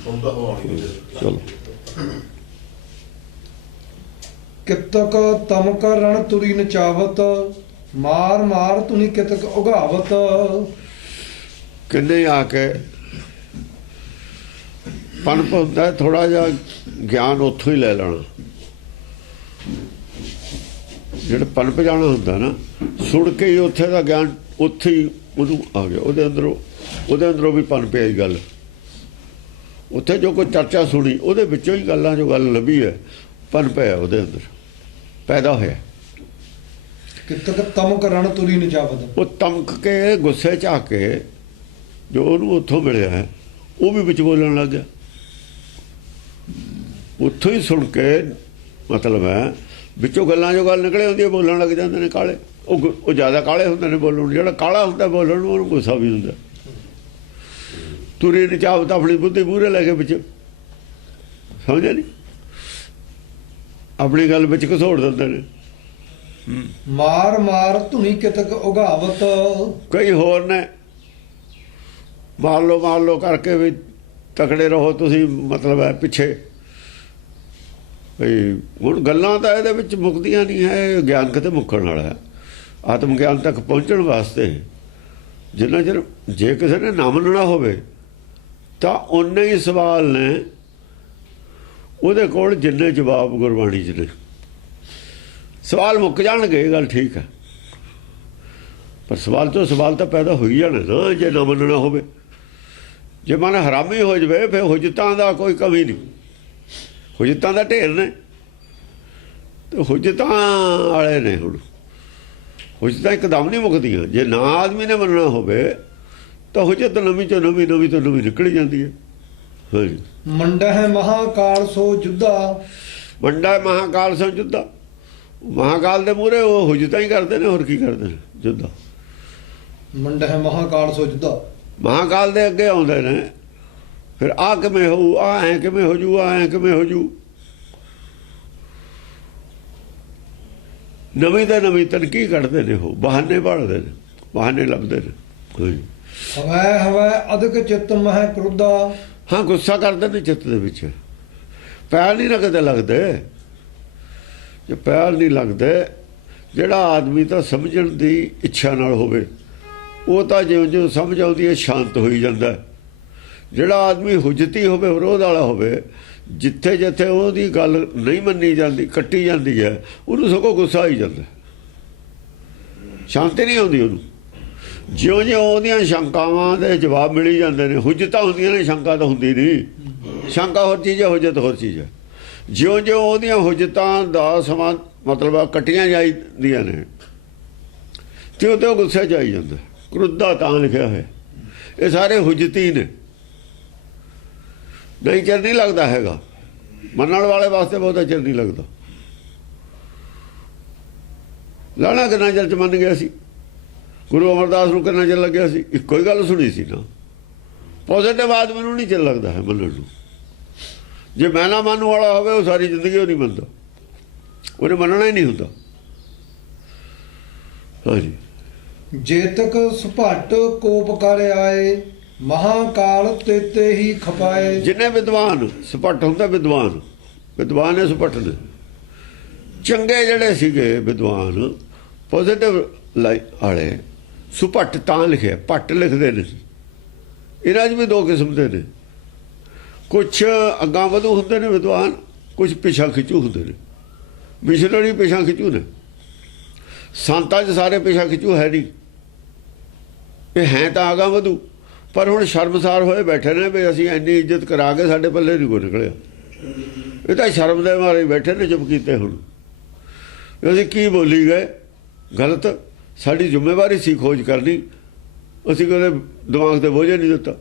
चलो कितक तमक रण तुरी नचावत मार मार तुनी कितक उगावत। किन्ने आके पनप होंदा है, थोड़ा जा ज्ञान उत्थों ही ले लेना। ਜਿਹੜਾ ਪਨਪ ਜਾਣਾ ਹੁੰਦਾ ਨਾ, ਸੁਣ ਕੇ ਹੀ ਉੱਥੇ ਦਾ ਗਿਆਨ ਉੱਥੇ ਹੀ ਉਹਨੂੰ ਆ ਗਿਆ, ਉਹਦੇ ਅੰਦਰੋਂ ਵੀ ਪਨਪ ਆਈ ਗੱਲ। ਉੱਥੇ ਜੋ ਕੋਈ ਚਰਚਾ ਸੁਣੀ ਉਹਦੇ ਵਿੱਚੋਂ ਹੀ ਗੱਲਾਂ ਜੋ ਗੱਲ ਲੱਭੀ ਹੈ, ਪਨਪ ਹੈ ਉਹਦੇ ਅੰਦਰ ਪੈਦਾ ਹੋਇਆ। ਕਿਤਕ ਤਮਕ ਰਣ ਤੁਰੀ ਨਚਾਵਤ, ਉਹ ਤਮਕ ਕੇ ਗੁੱਸੇ 'ਚ ਆ ਕੇ ਜੋ ਉਹਨੂੰ ਉੱਥੋਂ ਮਿਲਿਆ ਹੈ ਉਹ ਵੀ ਵਿੱਚ ਬੋਲਣ ਲੱਗ ਗਿਆ। ਉੱਥੋਂ ਹੀ ਸੁਣ ਕੇ ਮਤਲਬ ਹੈ ਵਿੱਚੋਂ ਗੱਲਾਂ ਜੋ ਗੱਲ ਨਿਕਲੇ ਹੁੰਦੀ ਬੋਲਣ ਲੱਗ ਜਾਂਦੇ ਨੇ ਕਾਲੇ। ਉਹ ਜ਼ਿਆਦਾ ਕਾਲੇ ਹੁੰਦੇ ਨੇ ਬੋਲਣ ਨੂੰ, ਜਿਹੜਾ ਕਾਲਾ ਹੁੰਦਾ ਬੋਲਣ ਨੂੰ ਉਹਨੂੰ ਗੁੱਸਾ ਵੀ ਹੁੰਦਾ। ਤੁਰੀ ਨਚਾਵਤ ਆਪਣੀ ਬੁੱਧੀ ਮੂਹਰੇ ਲੈ ਕੇ ਵਿੱਚ, ਸਮਝਿਆ ਨਹੀਂ, ਆਪਣੀ ਗੱਲ ਵਿੱਚ ਘਸੋੜ ਦਿੰਦੇ ਨੇ। ਮਾਰ ਮਾਰ ਧੁਨੀ ਕਿਤਕ ਉਗਾਵਤ, ਕਈ ਹੋਰ ਨੇ ਮਾਰ ਲਓ ਕਰਕੇ ਵੀ ਤਕੜੇ ਰਹੋ ਤੁਸੀਂ, ਮਤਲਬ ਹੈ ਪਿੱਛੇ ਬਈ। ਹੁਣ ਗੱਲਾਂ ਤਾਂ ਇਹਦੇ ਵਿੱਚ ਮੁੱਕਦੀਆਂ ਨਹੀਂ ਹੈ, ਗਿਆਨ ਕਿਤੇ ਮੁੱਕਣ ਵਾਲਾ ਹੈ। ਆਤਮ ਗਿਆਨ ਤੱਕ ਪਹੁੰਚਣ ਵਾਸਤੇ ਜਿੰਨਾ ਚਿਰ ਜੇ ਕਿਸੇ ਨੇ ਨਾ ਮੰਨਣਾ ਹੋਵੇ ਤਾਂ ਉਨੇ ਹੀ ਸਵਾਲ ਨੇ ਉਹਦੇ ਕੋਲ ਜਿੰਨੇ ਜਵਾਬ ਗੁਰਬਾਣੀ 'ਚ ਨੇ। ਸਵਾਲ ਮੁੱਕ ਜਾਣਗੇ, ਇਹ ਗੱਲ ਠੀਕ ਹੈ, ਪਰ ਸਵਾਲ ਤੋਂ ਸਵਾਲ ਤਾਂ ਪੈਦਾ ਹੋ ਹੀ ਜਾਣੇ ਨਾ ਜੇ ਨਾ ਮੰਨਣਾ ਹੋਵੇ। ਜੇ ਮਨ ਹਰਾਮੀ ਹੋ ਜਾਵੇ ਫਿਰ ਹੁਜਤਾਂ ਦਾ ਕੋਈ ਕਮੀ ਨਹੀਂ, ਹੁਜਤਾਂ ਦਾ ਢੇਰ ਨੇ ਤੇ ਹੁਜਤਾਂ ਵਾਲੇ ਨੇ। ਹੁਣ ਹੁਜਤਾਂ ਇੱਕਦਮ ਨਹੀਂ ਮੁੱਕਦੀਆਂ, ਜੇ ਨਾ ਆਦਮੀ ਨੇ ਮੰਨਣਾ ਹੋਵੇ ਤਾਂ ਹੁਜਤ ਨਵੀਂ ਤੋਂ ਨਵੀਂ ਨਿਕਲ ਜਾਂਦੀ ਹੈ। ਹਾਂਜੀ, ਮੰਡਾ ਹੈ ਮਹਾਕਾਲ ਸੋ ਜੁੱਧਾ, ਮੰਡਾ ਮਹਾਕਾਲ ਸੋ ਜੁੱਧਾ। ਮਹਾਕਾਲ ਦੇ ਮੂਹਰੇ ਉਹ ਹੁਜਤਾਂ ਹੀ ਕਰਦੇ ਨੇ, ਹੋਰ ਕੀ ਕਰਦੇ ਨੇ? ਜੁੱਧਾ ਮੰਡਾ ਹੈ ਮਹਾਕਾਲ ਸੋ ਜੁੱਧਾ, ਮਹਾਕਾਲ ਦੇ ਅੱਗੇ ਆਉਂਦੇ ਨੇ। ਫਿਰ ਆ ਕਿਵੇਂ ਹੋਊ, ਆ ਐਂ ਕਿਵੇਂ ਹੋ ਜੂ, ਆ ਐਂ ਕਿਵੇਂ ਹੋ ਜੂ। ਨਵੀਂ ਤਾਂ ਨਵੀਂ ਤਨਕੀ ਕੱਢਦੇ ਨੇ, ਉਹ ਬਹਾਨੇ ਭਾਲਦੇ ਨੇ, ਬਹਾਨੇ ਲੱਭਦੇ ਨੇ। ਹਵੈ ਅਧਿਕ ਚਿੱਤ ਮਹਿ ਕ੍ਰੋਧਾ, ਹਾਂ ਗੁੱਸਾ ਕਰਦੇ ਨੇ ਚਿੱਤ ਦੇ ਵਿੱਚ। ਪੈਰ ਨਹੀਂ ਨਾ ਕਿਤੇ ਲੱਗਦੇ, ਜੇ ਪੈਰ ਨਹੀਂ ਲੱਗਦੇ, ਜਿਹੜਾ ਆਦਮੀ ਤਾਂ ਸਮਝਣ ਦੀ ਇੱਛਾ ਨਾਲ ਹੋਵੇ ਉਹ ਤਾਂ ਜਿਉਂ ਸਮਝ ਆਉਂਦੀ ਹੈ ਸ਼ਾਂਤ ਹੋਈ ਜਾਂਦਾ। ਜਿਹੜਾ ਆਦਮੀ ਹੁਜਤੀ ਹੋਵੇ, ਵਿਰੋਧ ਵਾਲਾ ਹੋਵੇ, ਜਿੱਥੇ ਜਿੱਥੇ ਉਹਦੀ ਗੱਲ ਨਹੀਂ ਮੰਨੀ ਜਾਂਦੀ, ਕੱਟੀ ਜਾਂਦੀ ਹੈ, ਉਹਨੂੰ ਸਗੋਂ ਗੁੱਸਾ ਆਈ ਜਾਂਦਾ, ਸ਼ਾਂਤੀ ਨਹੀਂ ਆਉਂਦੀ ਉਹਨੂੰ। ਜਿਉਂ ਉਹਦੀਆਂ ਸ਼ੰਕਾਵਾਂ ਦੇ ਜਵਾਬ ਮਿਲੀ ਜਾਂਦੇ ਨੇ। ਹੁਜਤਾਂ ਹੁੰਦੀਆਂ ਨੇ, ਸ਼ੰਕਾ ਤਾਂ ਹੁੰਦੀ ਨਹੀਂ। ਸ਼ੰਕਾ ਹੋਰ ਚੀਜ਼ ਹੈ, ਹੁਜਤ ਹੋਰ ਚੀਜ਼ ਹੈ। ਜਿਉਂ ਉਹਦੀਆਂ ਹੁਜਤਾਂ ਦਾ ਸਮਾਂ ਮਤਲਬ ਕੱਟੀਆਂ ਜਾਂਦੀਆਂ ਨੇ ਤੇ ਉਹ ਗੁੱਸੇ 'ਚ ਆਈ ਜਾਂਦਾ। ਕ੍ਰੋਧਾ ਤਾਂ ਲਿਖਿਆ ਹੋਇਆ, ਇਹ ਸਾਰੇ ਹੁਜਤੀ ਨੇ। ਨਹੀਂ ਚਿਰ ਨਹੀਂ ਲੱਗਦਾ ਹੈਗਾ, ਮੰਨਣ ਵਾਲੇ ਵਾਸਤੇ ਬਹੁਤਾ ਚਿਰ ਨਹੀਂ ਲੱਗਦਾ। ਲਾਣਾ ਕਿੰਨਾ ਚਿਰ 'ਚ ਮੰਨ ਗਿਆ ਸੀ, ਗੁਰੂ ਅਮਰਦਾਸ ਨੂੰ ਕਿੰਨਾ ਚਿਰ ਲੱਗਿਆ ਸੀ, ਇੱਕੋ ਹੀ ਗੱਲ ਸੁਣੀ ਸੀ ਨਾ। ਪੋਜ਼ੀਟਿਵ ਆਦਮੀ ਨੂੰ ਨਹੀਂ ਚਿਰ ਲੱਗਦਾ ਹੈ ਮੰਨਣ ਨੂੰ। ਜੇ ਮੈਂ ਨਾ ਮੰਨਣ ਵਾਲਾ ਹੋਵੇ ਉਹ ਸਾਰੀ ਜ਼ਿੰਦਗੀ ਉਹ ਨਹੀਂ ਮੰਨਦਾ, ਉਹਨੇ ਮੰਨਣਾ ਹੀ ਨਹੀਂ ਹੁੰਦਾ। ਹਾਂਜੀ, ਜੇਤਕ ਸੁਭਾਟ ਕੋਪ ਕਰ ਆਏ ਮਹਾਕਾਲ ਤੇਤੇ ਹੀ ਖਪਾਏ। ਜਿੰਨੇ ਵਿਦਵਾਨ ਸੁਭੱਟ ਹੁੰਦਾ, ਵਿਦਵਾਨ ਨੇ ਸੁਭੱਟ ਨੇ। ਚੰਗੇ ਜਿਹੜੇ ਸੀਗੇ ਵਿਦਵਾਨ ਪੋਜ਼ੀਟਿਵ ਵਾਲੇ, ਸੁਭੱਟ ਤਾਂ ਲਿਖਿਆ, ਭੱਟ ਲਿਖਦੇ ਨੇ। ਇਹਨਾਂ 'ਚ ਵੀ ਦੋ ਕਿਸਮ ਦੇ ਨੇ, ਕੁਛ ਅੱਗਾਂ ਵਧੂ ਹੁੰਦੇ ਨੇ ਵਿਦਵਾਨ, ਕੁਛ ਪਿਛਾਂ ਖਿੱਚੂ ਹੁੰਦੇ ਨੇ। ਮਿਸ਼ਨਰੀ ਪਿਛਾਂ ਖਿੱਚੂ ਨੇ, ਸੰਤਾਂ 'ਚ ਸਾਰੇ ਪਿਛਾਂ ਖਿੱਚੂ ਹੈ ਨਹੀਂ। ਇਹ ਹੈ ਤਾਂ ਅੱਗਾਂ ਵਧੂ, ਪਰ ਹੁਣ ਸ਼ਰਮਸਾਰ ਹੋਏ ਬੈਠੇ ਨੇ ਵੀ ਅਸੀਂ ਇੰਨੀ ਇੱਜ਼ਤ ਕਰਾ ਕੇ ਸਾਡੇ ਪੱਲੇ ਨਹੀਂ ਕੋਈ ਨਿਕਲਿਆ। ਇਹ ਤਾਂ ਸ਼ਰਮ ਦੇ ਮਾਰੇ ਬੈਠੇ ਨੇ, ਚੁੱਪ ਕੀਤੇ। ਹੁਣ ਅਸੀਂ ਕੀ ਬੋਲੀ ਗਏ ਗਲਤ, ਸਾਡੀ ਜ਼ਿੰਮੇਵਾਰੀ ਸੀ ਖੋਜ ਕਰਨੀ, ਅਸੀਂ ਕਦੇ ਦਿਮਾਗ ਤੇ ਬੋਝ ਨਹੀਂ ਦਿੱਤਾ।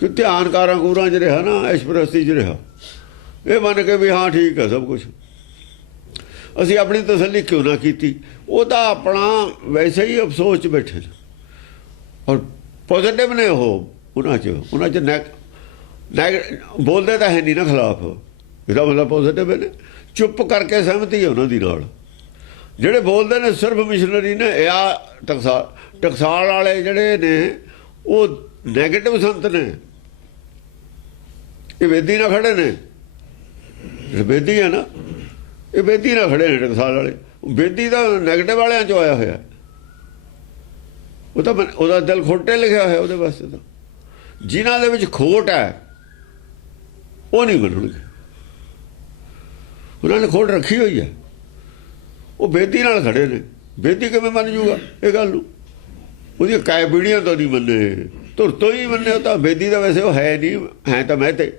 ਕਿ ਧਿਆਨ ਕਾਰਾਂ 'ਚ ਰਿਹਾ ਨਾ, ਐਸ਼ਪਰਸਤੀ 'ਚ ਰਿਹਾ, ਇਹ ਮੰਨ ਕੇ ਵੀ ਹਾਂ ਠੀਕ ਹੈ ਸਭ ਕੁਛ। ਅਸੀਂ ਆਪਣੀ ਤਸੱਲੀ ਕਿਉਂ ਨਾ ਕੀਤੀ? ਉਹ ਤਾਂ ਆਪਣਾ ਵੈਸੇ ਹੀ ਅਫਸੋਸ 'ਚ ਬੈਠੇ ਨੇ। ਔਰ ਪੋਜ਼ੀਟਿਵ ਨੇ ਉਹ, ਉਹਨਾਂ 'ਚ ਬੋਲਦੇ ਤਾਂ ਹੈ ਨਹੀਂ ਨਾ ਖਿਲਾਫ। ਇਹਦਾ ਮਤਲਬ ਪੋਜ਼ੀਟਿਵ ਨੇ, ਚੁੱਪ ਕਰਕੇ ਸਹਿਮਤੀ ਹੈ ਉਹਨਾਂ ਦੀ ਨਾਲ। ਜਿਹੜੇ ਬੋਲਦੇ ਨੇ ਸਿਰਫ ਮਿਸ਼ਨਰੀ ਨੇ। ਇਹ ਟਕਸਾਲ ਵਾਲੇ ਜਿਹੜੇ ਨੇ ਉਹ ਨੈਗੇਟਿਵ ਸੰਤ ਨੇ, ਇਹ ਬੇਦੀ ਨਾਲ ਖੜੇ ਨੇ, ਜਿਹੜੇ ਬੇਦੀ ਹੈ ਨਾ, ਇਹ ਬੇਦੀ ਨਾਲ ਖੜੇ ਨੇ ਟਕਸਾਲ ਵਾਲੇ। ਬੇਦੀ ਦਾ ਨੈਗੇਟਿਵ ਵਾਲਿਆਂ 'ਚੋਂ ਆਇਆ ਹੋਇਆ, ਉਹ ਤਾਂ ਉਹਦਾ ਦਿਲ ਖੋਟੇ ਲਿਖਿਆ ਹੋਇਆ ਉਹਦੇ ਵਾਸਤੇ। ਤਾਂ ਜਿਨ੍ਹਾਂ ਦੇ ਵਿੱਚ ਖੋਟ ਹੈ ਉਹ ਨਹੀਂ ਮੰਨਣਗੇ, ਉਹਨਾਂ ਨੇ ਖੋਟ ਰੱਖੀ ਹੋਈ ਹੈ, ਉਹ ਬੇਦੀ ਨਾਲ ਖੜੇ ਨੇ। ਬੇਦੀ ਕਿਵੇਂ ਮੰਨ ਜੂਗਾ ਇਹ ਗੱਲ ਨੂੰ? ਉਹਦੀਆਂ ਕਾਇ ਪੀੜ੍ਹੀਆਂ ਤੋਂ ਨਹੀਂ ਮੰਨੇ, ਧੁਰ ਤੋਂ ਹੀ ਮੰਨੇ। ਉਹ ਤਾਂ ਬੇਦੀ ਦਾ ਵੈਸੇ ਉਹ ਹੈ ਨਹੀਂ, ਹੈ ਤਾਂ ਮੈਂ ਤੇ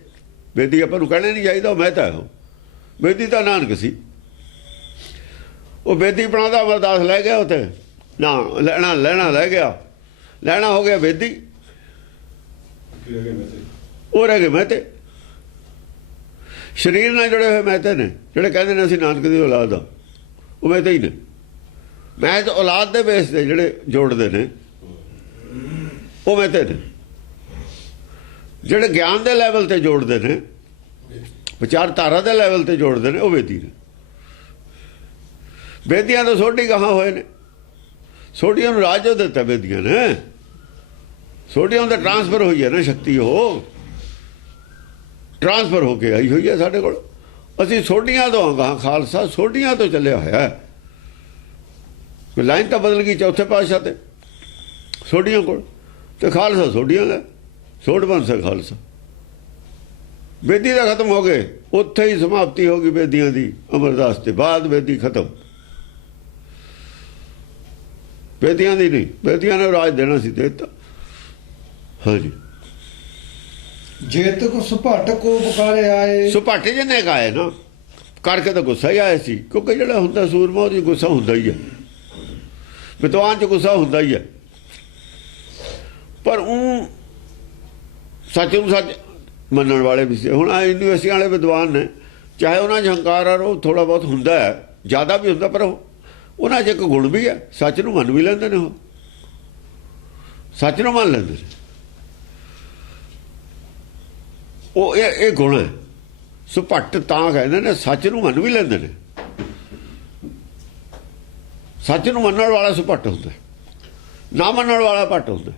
ਬੇਦੀ ਆਪਾਂ ਨੂੰ ਕਹਿਣਾ ਨਹੀਂ ਚਾਹੀਦਾ, ਉਹ ਮੈਂ ਤਾਂ ਉਹ ਬੇਦੀ ਤਾਂ ਨਾਨਕ ਸੀ। ਉਹ ਬੇਦੀ ਬਣਾਉਂਦਾ ਅਮਰਦਾਸ ਲੈ ਗਿਆ ਉੱਥੇ, ਨਾ ਲੈਣਾ ਲੈ ਗਿਆ, ਲੈਣਾ ਹੋ ਗਿਆ ਬੇਦੀ, ਉਹ ਰਹਿ ਗਏ ਮਹਿਤੇ। ਸਰੀਰ ਨਾਲ ਜੁੜੇ ਹੋਏ ਮਹਿਤੇ ਨੇ, ਜਿਹੜੇ ਕਹਿੰਦੇ ਨੇ ਅਸੀਂ ਨਾਨਕ ਦੀ ਔਲਾਦ ਆ, ਉਹ ਮਹਿਤੇ ਹੀ ਨੇ। ਮੈਂ ਤਾਂ ਔਲਾਦ ਦੇ ਬੇਸ ਤੇ ਜਿਹੜੇ ਜੋੜਦੇ ਨੇ ਉਹ ਮਹਿਤੇ ਨੇ। ਜਿਹੜੇ ਗਿਆਨ ਦੇ ਲੈਵਲ ਤੇ ਜੋੜਦੇ ਨੇ, ਵਿਚਾਰਧਾਰਾ ਦੇ ਲੈਵਲ ਤੇ ਜੋੜਦੇ ਨੇ, ਉਹ ਬੇਦੀ ਨੇ। ਬੇਦੀਆਂ ਤੋਂ ਸੋਢੀ ਕਹਾਂ ਹੋਏ ਨੇ, ਸੋਢੀਆਂ ਨੂੰ ਰਾਜ ਜੋ ਦਿੱਤਾ ਬੇਦੀਆਂ ਨੇ, ਸੋਢੀਆਂ ਦਾ ਟ੍ਰਾਂਸਫਰ ਹੋਈ ਹੈ ਨਾ ਸ਼ਕਤੀ, ਉਹ ਟ੍ਰਾਂਸਫਰ ਹੋ ਕੇ ਆਈ ਹੋਈ ਹੈ ਸਾਡੇ ਕੋਲ। ਅਸੀਂ ਸੋਢੀਆਂ ਤੋਂ ਗਾਂ, ਖਾਲਸਾ ਸੋਢੀਆਂ ਤੋਂ ਚੱਲਿਆ ਹੋਇਆ। ਲਾਈਨ ਤਾਂ ਬਦਲ ਗਈ ਚੌਥੇ ਪਾਤਸ਼ਾਹ ਤੇ ਸੋਢੀਆਂ ਕੋਲ, ਤੇ ਖਾਲਸਾ ਸੋਢੀਆਂ ਦਾ ਸੋਢ ਬੰਸ ਖਾਲਸਾ। ਬੇਦੀ ਦਾ ਖਤਮ ਹੋ ਗਏ, ਉੱਥੇ ਹੀ ਸਮਾਪਤੀ ਹੋ ਗਈ ਬੇਦੀਆਂ ਦੀ। ਅਮਰਦਾਸ ਤੇ ਬਾਅਦ ਬੇਦੀ ਖਤਮ, ਬੇਦੀਆਂ ਦੀ ਨਹੀਂ। ਬੇਦੀਆਂ ਨੇ ਰਾਜ ਦੇਣਾ ਸੀ, ਦੇ ਦਿੱਤਾ। ਹਾਂਜੀ, ਜੇਤਕ ਸੁਭਾਟ ਕੋ ਪੁਕਾਰੇ ਆਏ। ਸੁਭਾਟ ਜਿਹਨੇ ਗਾਏ ਨਾ ਕਰਕੇ ਤਾਂ ਗੁੱਸਾ ਹੀ ਆਇਆ ਸੀ, ਕਿਉਂਕਿ ਜਿਹੜਾ ਹੁੰਦਾ ਸੂਰਮਾ ਉਹਦੀ ਗੁੱਸਾ ਹੁੰਦਾ ਹੀ ਹੈ, ਵਿਦਵਾਨ 'ਚ ਗੁੱਸਾ ਹੁੰਦਾ ਹੀ ਹੈ। ਪਰ ਉਹ ਸੱਚ ਨੂੰ ਸੱਚ ਮੰਨਣ ਵਾਲੇ ਵੀ ਸੀ। ਹੁਣ ਯੂਨੀਵਰਸਿਟੀਆਂ ਵਾਲੇ ਵਿਦਵਾਨ ਨੇ, ਚਾਹੇ ਉਹਨਾਂ 'ਚ ਹੰਕਾਰ ਆ ਉਹ ਥੋੜ੍ਹਾ ਬਹੁਤ ਹੁੰਦਾ ਹੈ, ਜ਼ਿਆਦਾ ਵੀ ਹੁੰਦਾ, ਪਰ ਉਹਨਾਂ 'ਚ ਇੱਕ ਗੁਣ ਵੀ ਹੈ, ਸੱਚ ਨੂੰ ਮੰਨ ਵੀ ਲੈਂਦੇ ਨੇ। ਉਹ ਸੱਚ ਨੂੰ ਮੰਨ ਲੈਂਦੇ ਨੇ, ਉਹ ਇਹ ਗੁਣ ਹੈ। ਸੁਭੱਟ ਤਾਂ ਕਹਿੰਦੇ ਨੇ, ਸੱਚ ਨੂੰ ਮੰਨ ਵੀ ਲੈਂਦੇ ਨੇ। ਸੱਚ ਨੂੰ ਮੰਨਣ ਵਾਲਾ ਸੁਭੱਟ ਹੁੰਦਾ, ਨਾ ਮੰਨਣ ਵਾਲਾ ਭੱਟ ਹੁੰਦਾ।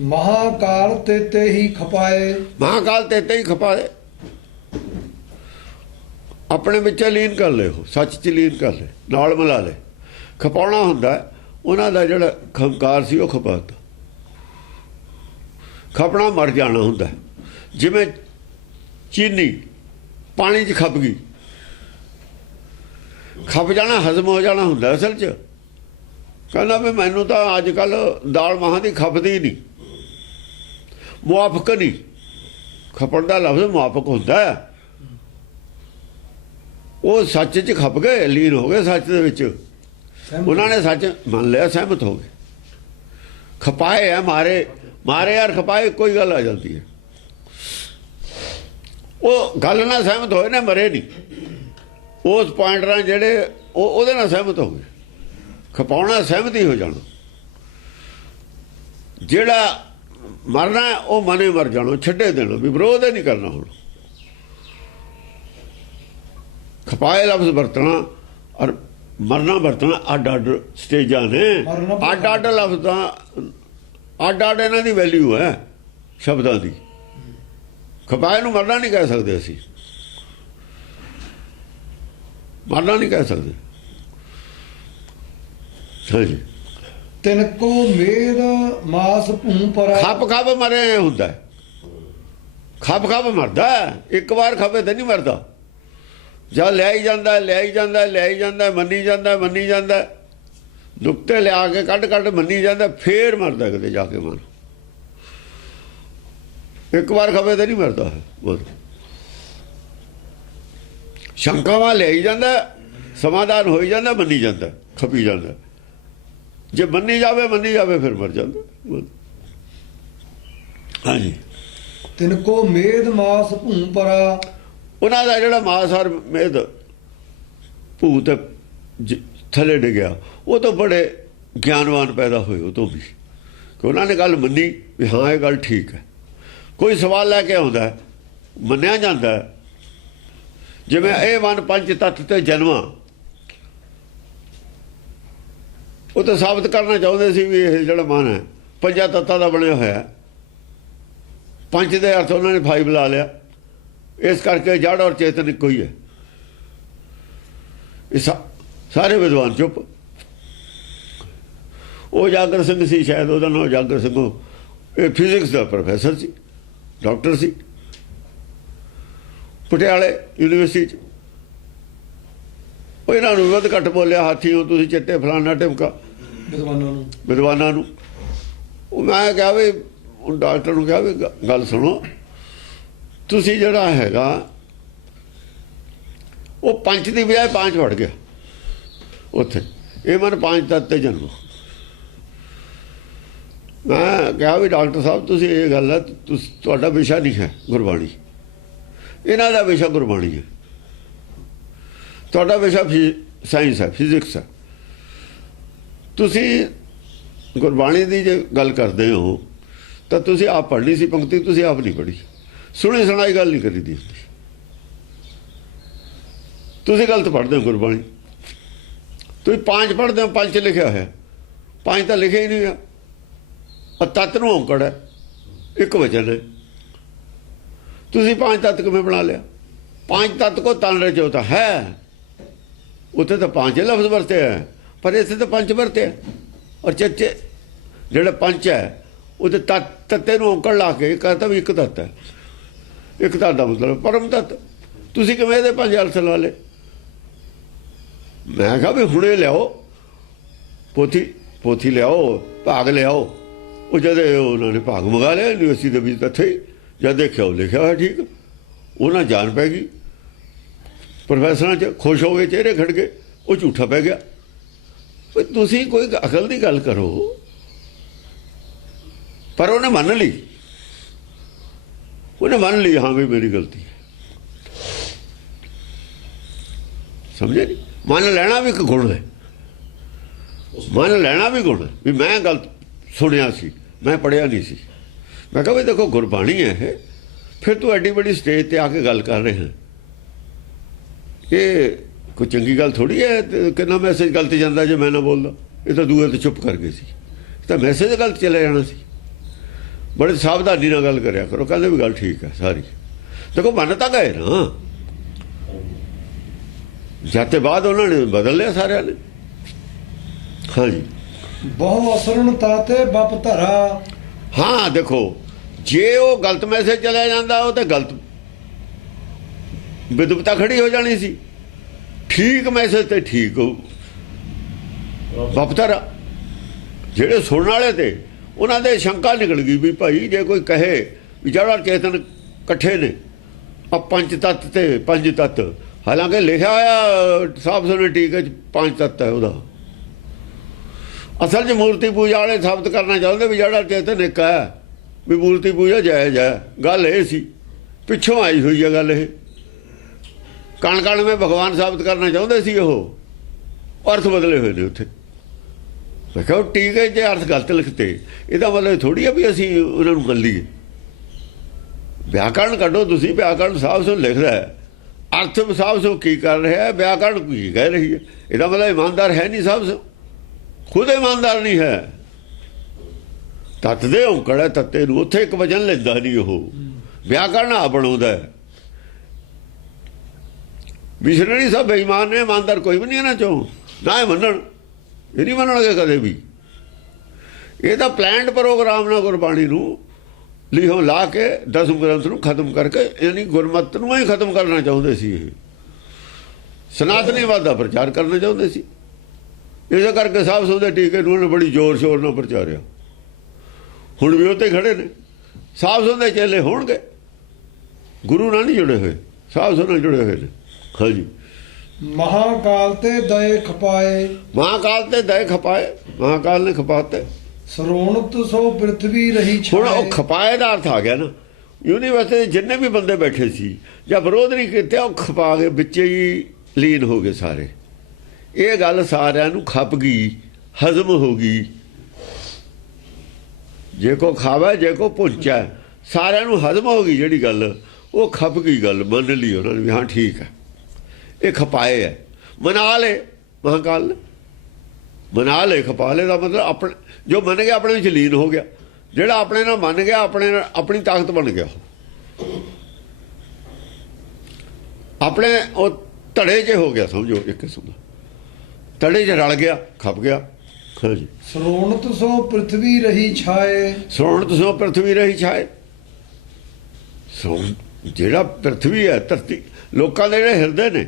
ਮਹਾਕਾਲ ਤੇ ਹੀ ਖਪਾਏ। ਮਹਾਕਾਲ ਤੇ ਹੀ ਖਪਾਏ, ਆਪਣੇ ਵਿੱਚ ਲੀਨ ਕਰ ਲੈ, ਉਹ ਸੱਚ 'ਚ ਲੀਨ ਕਰ ਲੈ, ਨਾਲ ਮਿਲਾ ਲੈ। ਖਪਾਉਣਾ ਹੁੰਦਾ ਉਹਨਾਂ ਦਾ ਜਿਹੜਾ ਖੰਕਾਰ ਸੀ, ਉਹ ਖਪਾਤਾ। ਖਪਣਾ ਮਰ ਜਾਣਾ ਹੁੰਦਾ, ਜਿਵੇਂ ਚੀਨੀ ਪਾਣੀ 'ਚ ਖਪ ਗਈ, ਖਪ ਜਾਣਾ ਹਜ਼ਮ ਹੋ ਜਾਣਾ ਹੁੰਦਾ। ਅਸਲ 'ਚ ਕਹਿੰਦਾ ਵੀ ਮੈਨੂੰ ਤਾਂ ਅੱਜ ਕੱਲ੍ਹ ਦਾਲ ਮਾਹਾਂ ਦੀ ਖਪਦੀ ਨਹੀਂ, ਮੁਆਫਕ ਨਹੀਂ। ਖਪਣ ਦਾ ਲਫ਼ਜ਼ ਮੁਆਫਕ ਹੁੰਦਾ ਹੈ। ਉਹ ਸੱਚ 'ਚ ਖਪ ਗਏ, ਲੀਨ ਹੋ ਗਏ ਸੱਚ ਦੇ ਵਿੱਚ। ਉਹਨਾਂ ਨੇ ਸੱਚ ਮੰਨ ਲਿਆ, ਸਹਿਮਤ ਹੋ ਗਏ। ਖਪਾਏ ਹੈ, ਮਾਰੇ ਯਾਰ ਖਪਾਏ, ਕੋਈ ਗੱਲ ਆ ਜਾਂਦੀ ਹੈ। ਉਹ ਗੱਲ ਨਾਲ ਸਹਿਮਤ ਹੋਏ ਨੇ, ਮਰੇ ਨਹੀਂ। ਉਸ ਪੁਆਇੰਟ ਨਾਲ ਜਿਹੜੇ ਉਹਦੇ ਨਾਲ ਸਹਿਮਤ ਹੋ ਗਏ। ਖਪਾਉਣਾ ਸਹਿਮਤੀ ਹੋ ਜਾਣਾ, ਜਿਹੜਾ ਮਰਨਾ ਉਹ ਮਨੇ ਮਰ ਜਾਣਾ, ਛੱਡੇ ਦੇਣਾ, ਵੀ ਵਿਰੋਧ ਹੀ ਨਹੀਂ ਕਰਨਾ। ਹੁਣ ਖਪਾਏ ਲਫ਼ਜ਼ ਵਰਤਣਾ ਔਰ ਮਰਨਾ ਵਰਤਣਾ ਅੱਡ ਅੱਡ ਸਟੇਜਾਂ ਨੇ, ਅੱਡ ਅੱਡ ਲਫ਼ਜ਼ਾਂ, ਅੱਡ ਅੱਡ ਇਹਨਾਂ ਦੀ ਵੈਲਿਊ ਹੈ ਸ਼ਬਦਾਂ ਦੀ। ਖਪਾਏ ਨੂੰ ਮਰਨਾ ਨਹੀਂ ਕਹਿ ਸਕਦੇ, ਅਸੀਂ ਮਰਨਾ ਨਹੀਂ ਕਹਿ ਸਕਦੇ। ਹਾਂਜੀ, ਤਿਨਕੋ ਮੇਦ ਮਾਸ ਭੂ ਪਰ। ਖਪ ਖਪ ਮਰੇ ਹੁੰਦਾ, ਖਪ ਖਪ ਮਰਦਾ। ਇੱਕ ਵਾਰ ਖਪੇ ਤਾਂ ਨਹੀਂ ਮਰਦਾ, ਜਦ ਲੈ ਹੀ ਜਾਂਦਾ, ਲੈ ਹੀ ਜਾਂਦਾ, ਲੈ ਹੀ ਜਾਂਦਾ, ਮੰਨੀ ਜਾਂਦਾ, ਮੰਨੀ ਜਾਂਦਾ, ਨੁਕਤੇ ਲਿਆ ਕੇ ਕੱਢ ਮੰਨੀ ਜਾਂਦਾ, ਫੇਰ ਮਰਦਾ ਕਿਤੇ ਜਾ ਕੇ ਮਨ। ਇੱਕ ਵਾਰ ਖਪੇ ਤਾਂ ਨਹੀਂ ਮਰਦਾ ਹੈ। ਸ਼ੰਕਾਵਾਂ ਲੈ ਹੀ ਜਾਂਦਾ, ਸਮਾਧਾਨ ਹੋ ਹੀ ਜਾਂਦਾ, ਮੰਨੀ ਜਾਂਦਾ, ਖਪੀ ਜਾਂਦਾ। ਜੇ ਮੰਨੀ ਜਾਵੇ ਫਿਰ ਮਰ ਜਾਂਦਾ। ਹਾਂਜੀ, ਤਿਨਕੋ ਮੇਦ ਮਾਸ ਭੂ ਪਰਾ। ਉਹਨਾਂ ਦਾ ਜਿਹੜਾ ਮਾਸ ਔਰ ਮੇਦ ਭੂਤ ਥੱਲੇ ਡਿੱਗਿਆ, ਉਹ ਤੋਂ ਬੜੇ ਗਿਆਨਵਾਨ ਪੈਦਾ ਹੋਏ। ਉਹ ਤੋਂ ਵੀ ਕਿ ਉਹਨਾਂ ਨੇ ਗੱਲ ਮੰਨੀ ਵੀ ਹਾਂ ਇਹ ਗੱਲ ਠੀਕ ਹੈ। ਕੋਈ ਸਵਾਲ ਲੈ ਕੇ ਆਉਂਦਾ, ਮੰਨਿਆ ਜਾਂਦਾ। ਜਿਵੇਂ ਇਹ ਮਨ ਪੰਜ ਤੱਤ ਤੇ ਜਨਮਾਂ, ਉਹ ਤਾਂ ਸਾਬਤ ਕਰਨਾ ਚਾਹੁੰਦੇ ਸੀ ਵੀ ਇਹ ਜਿਹੜਾ ਮਨ ਹੈ ਪੰਜਾਂ ਤੱਤਾਂ ਦਾ ਬਣਿਆ ਹੋਇਆ। ਪੰਚ ਦੇ ਅਰਥ ਉਹਨਾਂ ਨੇ 5 ਲਾ ਲਿਆ। ਇਸ ਕਰਕੇ ਜੜ ਔਰ ਚੇਤਨ ਇੱਕੋ ਹੀ ਹੈ। ਇਹ ਸਾਰੇ ਵਿਦਵਾਨ ਚੁੱਪ। ਉਹ ਜਾਗਰ ਸਿੰਘ ਸੀ, ਸ਼ਾਇਦ ਉਹਦਾ ਨਾਮ ਜਾਗਰ ਸਿੰਘ, ਇਹ ਫਿਜ਼ਿਕਸ ਦਾ ਪ੍ਰੋਫੈਸਰ ਸੀ, ਡਾਕਟਰ ਸੀ ਪਟਿਆਲੇ ਯੂਨੀਵਰਸਿਟੀ 'ਚ। ਉਹ ਇਹਨਾਂ ਨੂੰ ਵੱਧ ਘੱਟ ਬੋਲਿਆ, ਹਾਥੀ ਹੋ ਤੁਸੀਂ, ਚਿੱਟੇ ਫਲਾਨਾ ਟਿਮਕਾ ਵਿਦਵਾਨਾਂ ਨੂੰ। ਉਹ ਮੈਂ ਕਿਹਾ ਵੀ ਡਾਕਟਰ ਨੂੰ ਕਿਹਾ ਵੀ ਗੱਲ ਸੁਣੋ, ਤੁਸੀਂ ਜਿਹੜਾ ਹੈਗਾ ਉਹ ਪੰਚ ਦੀ ਬਜਾਏ 5 ਵੜ ਗਿਆ ਉੱਥੇ। ਇਹ ਮਨ 5 ਤੱਤ ਤੇ ਜਨਮ। ਮੈਂ ਕਿਹਾ ਵੀ ਡਾਕਟਰ ਸਾਹਿਬ ਤੁਸੀਂ ਇਹ ਗੱਲ ਹੈ, ਤੁਹਾਡਾ ਵਿਸ਼ਾ ਨਹੀਂ ਹੈ ਗੁਰਬਾਣੀ, ਇਹਨਾਂ ਦਾ ਵਿਸ਼ਾ ਗੁਰਬਾਣੀ ਹੈ, ਤੁਹਾਡਾ ਵਿਸ਼ਾ ਸਾਇੰਸ ਹੈ, ਫਿਜ਼ਿਕਸ ਹੈ। ਤੁਸੀਂ ਗੁਰਬਾਣੀ ਦੀ ਜੇ ਗੱਲ ਕਰਦੇ ਹੋ ਤਾਂ ਤੁਸੀਂ ਆਪ ਪੜ੍ਹਨੀ ਸੀ ਪੰਕਤੀ, ਤੁਸੀਂ ਆਪ ਨਹੀਂ ਪੜ੍ਹੀ, ਸੁਣੀ ਸੁਣਾਈ ਗੱਲ ਨਹੀਂ ਕਰੀ ਦੀ। ਤੁਸੀਂ ਗਲਤ ਪੜ੍ਹਦੇ ਹੋ ਗੁਰਬਾਣੀ। ਤੁਸੀਂ 5 ਪੜ੍ਹਦੇ ਹੋ, 5 'ਚ ਲਿਖਿਆ ਹੋਇਆ, 5 ਤਾਂ ਲਿਖਿਆ ਹੀ ਨਹੀਂ ਆ। ਤੱਤ ਨੂੰ ਔਂਕੜ ਹੈ, ਇੱਕ ਵਚਨ ਹੈ। ਤੁਸੀਂ 5 ਤੱਤ ਕਿਵੇਂ ਬਣਾ ਲਿਆ? 5 ਤੱਤ ਕੋ ਤਨ ਰਚੋਤਾ ਹੈ, ਉੱਥੇ ਤਾਂ 5 ਲਫ਼ਜ਼ ਵਰਤੇ ਹੈ, ਪਰ ਇੱਥੇ ਤਾਂ 5 ਵਰਤੇ ਹੈ। ਔਰ ਚੇਤੇ ਜਿਹੜਾ 5 ਹੈ ਉਹਦੇ ਤੱਤੇ ਨੂੰ ਔਂਕੜ ਲਾ ਕੇ ਕਹਿੰਦਾ ਵੀ ਇੱਕ ਤੱਤ ਹੈ। ਇੱਕ ਤੱਤ ਦਾ ਮਤਲਬ ਪਰਮ ਤੱਤ। ਤੁਸੀਂ ਕਿਵੇਂ ਇਹਦੇ 5 ਅਰਥ ਲਾ ਲਏ? ਮੈਂ ਕਿਹਾ ਵੀ ਹੁਣੇ ਲਿਆਓ ਪੋਥੀ ਲਿਆਓ, ਭਾਗ ਲਿਆਓ। ਉਹ ਜਦ ਉਹਨਾਂ ਨੇ ਭਾਗ ਮੰਗਾ ਲਿਆ ਯੂਨੀਵਰਸਿਟੀ ਦੇ ਵਿੱਚ, ਤਾਂ ਹੀ ਜਦ ਦੇਖਿਆ ਉਹ ਲਿਖਿਆ ਹੋਇਆ ਠੀਕ। ਉਹਨਾਂ ਜਾਨ ਪੈ ਗਈ, ਪ੍ਰੋਫੈਸਰਾਂ 'ਚ ਖੁਸ਼ ਹੋ ਗਏ, ਚਿਹਰੇ ਖੜ ਗਏ, ਉਹ ਝੂਠਾ ਪੈ ਗਿਆ। ਤੁਸੀਂ ਕੋਈ ਅਕਲ ਦੀ ਗੱਲ ਕਰੋ। ਪਰ ਉਹਨੇ ਮੰਨ ਲਈ, ਹਾਂ ਵੀ ਮੇਰੀ ਗਲਤੀ ਹੈ। ਸਮਝੇ ਨਹੀਂ? ਮੰਨ ਲੈਣਾ ਵੀ ਇੱਕ ਗੁਣ ਹੈ, ਮੰਨ ਲੈਣਾ ਵੀ ਗੁਣ ਹੈ ਵੀ ਮੈਂ ਗਲਤ ਸੁਣਿਆ ਸੀ, ਮੈਂ ਪੜ੍ਹਿਆ ਨਹੀਂ ਸੀ। ਮੈਂ ਕਿਹਾ ਵੀ ਦੇਖੋ ਗੁਰਬਾਣੀ ਹੈ ਇਹ, ਫਿਰ ਤੂੰ ਐਡੀ ਵੱਡੀ ਸਟੇਜ ਤੇ ਆ ਕੇ ਗੱਲ ਕਰ ਰਹੇ ਹਾਂ, ਇਹ ਕੋਈ ਚੰਗੀ ਗੱਲ ਥੋੜ੍ਹੀ ਹੈ। ਕਿੰਨਾ ਮੈਸੇਜ ਗਲਤ ਜਾਂਦਾ ਜੇ ਮੈਂ ਨਾ ਬੋਲਦਾ। ਇਹ ਤਾਂ ਦੂਏ ਤੇ ਚੁੱਪ ਕਰ ਗਏ ਸੀ, ਤਾਂ ਮੈਸੇਜ ਗਲਤ ਚਲੇ ਜਾਣਾ ਸੀ। ਬੜੇ ਸਾਵਧਾਨੀ ਨਾਲ ਗੱਲ ਕਰਿਆ ਕਰੋ। ਕਹਿੰਦੇ ਵੀ ਗੱਲ ਠੀਕ ਹੈ ਸਾਰੀ। ਦੇਖੋ ਮੰਨ ਤਾਂ ਗਏ ਨਾ, ਜਾਤੇ ਬਾਅਦ ਉਹਨਾਂ ਨੇ ਬਦਲ ਲਿਆ ਸਾਰਿਆਂ ਨੇ। ਹਾਂਜੀ, ਬਹੁ ਅਸਰਨ ਤਾਤੇ ਬਪ ਧਰਾ। ਹਾਂ ਦੇਖੋ, ਜੇ ਉਹ ਗਲਤ ਮੈਸੇਜ ਚਲਿਆ ਜਾਂਦਾ ਉਹ ਤਾਂ ਗਲਤ ਵਿਦਵਤਾ ਖੜੀ ਹੋ ਜਾਣੀ ਸੀ। ਠੀਕ ਮੈਸੇਜ ਤੇ ਠੀਕ ਬਪ ਧਰਾ। ਜਿਹੜੇ ਸੁਣਨ ਵਾਲੇ ਤੇ ਉਹਨਾਂ ਦੇ ਸ਼ੰਕਾ ਨਿਕਲ ਗਈ ਵੀ ਭਾਈ ਜੇ ਕੋਈ ਕਹੇ ਵੀ ਜੜ ਔਰ ਚੇਤਨ ਇਕੱਠੇ ਨੇ, ਆ 5 ਤੱਤ ਤੇ 5 ਤੱਤ, ਹਾਲਾਂਕਿ ਲਿਖਿਆ ਹੋਇਆ ਸਾਫ ਸੁਥਰੇ ਟੀਕੇ 'ਚ 5 ਤੱਤ ਹੈ ਉਹਦਾ। ਅਸਲ 'ਚ ਮੂਰਤੀ ਪੂਜਾ ਵਾਲੇ ਸਾਬਤ ਕਰਨਾ ਚਾਹੁੰਦੇ ਵੀ ਜੜ ਔਰ ਚੇਤਨ ਇੱਕ ਹੈ, ਵੀ ਮੂਰਤੀ ਪੂਜਾ ਜਾਇਜ਼ ਹੈ। ਗੱਲ ਇਹ ਸੀ, ਪਿੱਛੋਂ ਆਈ ਹੋਈ ਹੈ ਗੱਲ ਇਹ। ਕਣ ਕਣ ਵਿੱਚ ਭਗਵਾਨ ਸਾਬਤ ਕਰਨਾ ਚਾਹੁੰਦੇ ਸੀ, ਉਹ ਅਰਥ ਬਦਲੇ ਹੋਏ ਨੇ ਉੱਥੇ। ਮੈਂ ਕਿਹਾ ਟੀਕੇ 'ਚ ਅਰਥ ਗਲਤ ਲਿਖਤੇ, ਇਹਦਾ ਮਤਲਬ ਥੋੜ੍ਹੀ ਆ ਵੀ ਅਸੀਂ ਉਹਨਾਂ ਨੂੰ ਮੰਨੀਏ। ਵਿਆਕਰਨ ਕੱਢੋ ਤੁਸੀਂ, ਵਿਆਕਰਨ ਸਾਫ ਸੁਥਰਾ ਲਿਖਦਾ ਹੈ, ਅਰਥ ਸਾਫ ਸੁਥਰਾ ਕੀ ਕਰ ਰਿਹਾ ਹੈ, ਵਿਆਕਰਨ ਕੀ ਕਹਿ ਰਹੀ ਹੈ। ਇਹਦਾ ਮਤਲਬ ਇਮਾਨਦਾਰ ਹੈ ਨਹੀਂ, ਸਾਫ ਸੁਥਰਾ ਖੁਦ ਇਮਾਨਦਾਰ ਨਹੀਂ ਹੈ। ਤੱਤ ਦੇ ਔਂਕੜ ਹੈ, ਤੱਤੇ ਨੂੰ ਉੱਥੇ ਇੱਕ ਵਚਨ ਲੈਂਦਾ ਨਹੀਂ, ਉਹ ਵਿਆਕਰਨ ਆ ਬਣਾਉਂਦਾ। ਮਿਸ਼ਨਰੀ ਸਭ ਬੇਈਮਾਨ ਨੇ, ਇਮਾਨਦਾਰ ਕੋਈ ਵੀ ਨਹੀਂ ਇਹਨਾਂ ਚੋਂ। ਨਾ ਇਹ ਮੰਨਣ, ਇਹ ਨਹੀਂ ਮੰਨਣਗੇ ਕਦੇ ਵੀ। ਇਹ ਤਾਂ ਪਲੈਨਡ ਪ੍ਰੋਗਰਾਮ ਨਾਲ ਗੁਰਬਾਣੀ ਨੂੰ ਲਿਖੋ ਲਾ ਕੇ 10 ਗ੍ਰੰਥ ਨੂੰ ਖਤਮ ਕਰਕੇ, ਯਾਨੀ ਗੁਰਮਤਿ ਨੂੰ ਹੀ ਖਤਮ ਕਰਨਾ ਚਾਹੁੰਦੇ ਸੀ। ਇਹ ਸਨਾਤਨੀਵਾਦ ਦਾ ਪ੍ਰਚਾਰ ਕਰਨਾ ਚਾਹੁੰਦੇ ਸੀ। ਇਸੇ ਕਰਕੇ ਸਾਫ ਸੁਥਰੇ ਟੀਕੇ ਨੂੰ ਉਹਨੇ ਬੜੀ ਜ਼ੋਰ ਸ਼ੋਰ ਨਾਲ ਪ੍ਰਚਾਰਿਆ। ਹੁਣ ਵੀ ਉੱਥੇ ਖੜੇ ਨੇ, ਸਾਫ ਸੁਥਰੇ ਚੇਲੇ ਹੋਣਗੇ, ਗੁਰੂ ਨਾਲ ਨਹੀਂ ਜੁੜੇ ਹੋਏ, ਸਾਫ ਸੁਥਰੇ ਜੁੜੇ ਹੋਏ ਨੇ। ਹਾਂਜੀ, ਮਹਾਕਾਲ ਤੇ ਦਏ ਖਪਾਏ। ਮਹਾਕਾਲ ਤੇ ਦਏ ਖਪਾਏ, ਮਹਾਕਾਲ ਨੇ ਖਪਾਤੇ। ਸਰੋਣਤ ਸੋ ਪ੍ਰਿਥਵੀ ਰਹੀ ਹੁਣ ਛਾਏ। ਉਹ ਖਪਾਏ ਦਾ ਅਰਥ ਆ ਗਿਆ ਨਾ। ਯੂਨੀਵਰਸਿਟੀ ਜਿੰਨੇ ਵੀ ਬੰਦੇ ਬੈਠੇ ਸੀ ਜਾਂ ਵਿਰੋਧ ਨਹੀਂ ਕੀਤਾ, ਉਹ ਖਪਾ ਕੇ ਵਿੱਚ ਹੀ ਲੀਨ ਹੋ ਗਏ ਸਾਰੇ। ਇਹ ਗੱਲ ਸਾਰਿਆਂ ਨੂੰ ਖਪ ਗਈ, ਹਜ਼ਮ ਹੋ ਗਈ। ਜੇ ਕੋ ਖਾਵਾ ਜੇ ਕੋ ਪੁੱਛਾ, ਸਾਰਿਆਂ ਨੂੰ ਹਜ਼ਮ ਹੋ ਗਈ ਜਿਹੜੀ ਗੱਲ, ਉਹ ਖਪ ਗਈ ਗੱਲ, ਮੰਨ ਲਈ ਉਹਨਾਂ ਨੇ ਵੀ ਹਾਂ ਠੀਕ ਹੈ। ਇਹ ਖਪਾਏ ਹੈ, ਮਨਾ ਲਏ ਮਹਾਕਾਲ ਨੇ, ਮਨਾ ਲਏ। ਖਪਾ ਲਏ ਦਾ ਮਤਲਬ ਆਪਣੇ ਜੋ ਮੰਨ ਗਿਆ ਆਪਣੇ ਵਿੱਚ ਲੀਨ ਹੋ ਗਿਆ। ਜਿਹੜਾ ਆਪਣੇ ਨਾਲ ਮੰਨ ਗਿਆ ਆਪਣੀ ਤਾਕਤ ਬਣ ਗਿਆ ਆਪਣੇ ਉਹ ਧੜੇ 'ਚ ਹੋ ਗਿਆ ਸਮਝੋ ਇੱਕ ਕਿਸਮ ਦਾ ਧੜੇ 'ਚ ਰਲ ਗਿਆ ਖੱਪ ਗਿਆ ਹਾਂਜੀ ਸਰੋਣਤ ਸੋ ਪ੍ਰਿਥਵੀ ਰਹੀ ਛਾਏ ਸਰੋਣਤ ਸੋ ਪ੍ਰਿਥਵੀ ਰਹੀ ਛਾਏ ਜਿਹੜਾ ਪ੍ਰਿਥਵੀ ਹੈ ਧਰਤੀ ਲੋਕਾਂ ਦੇ ਜਿਹੜੇ ਹਿਰਦੇ ਨੇ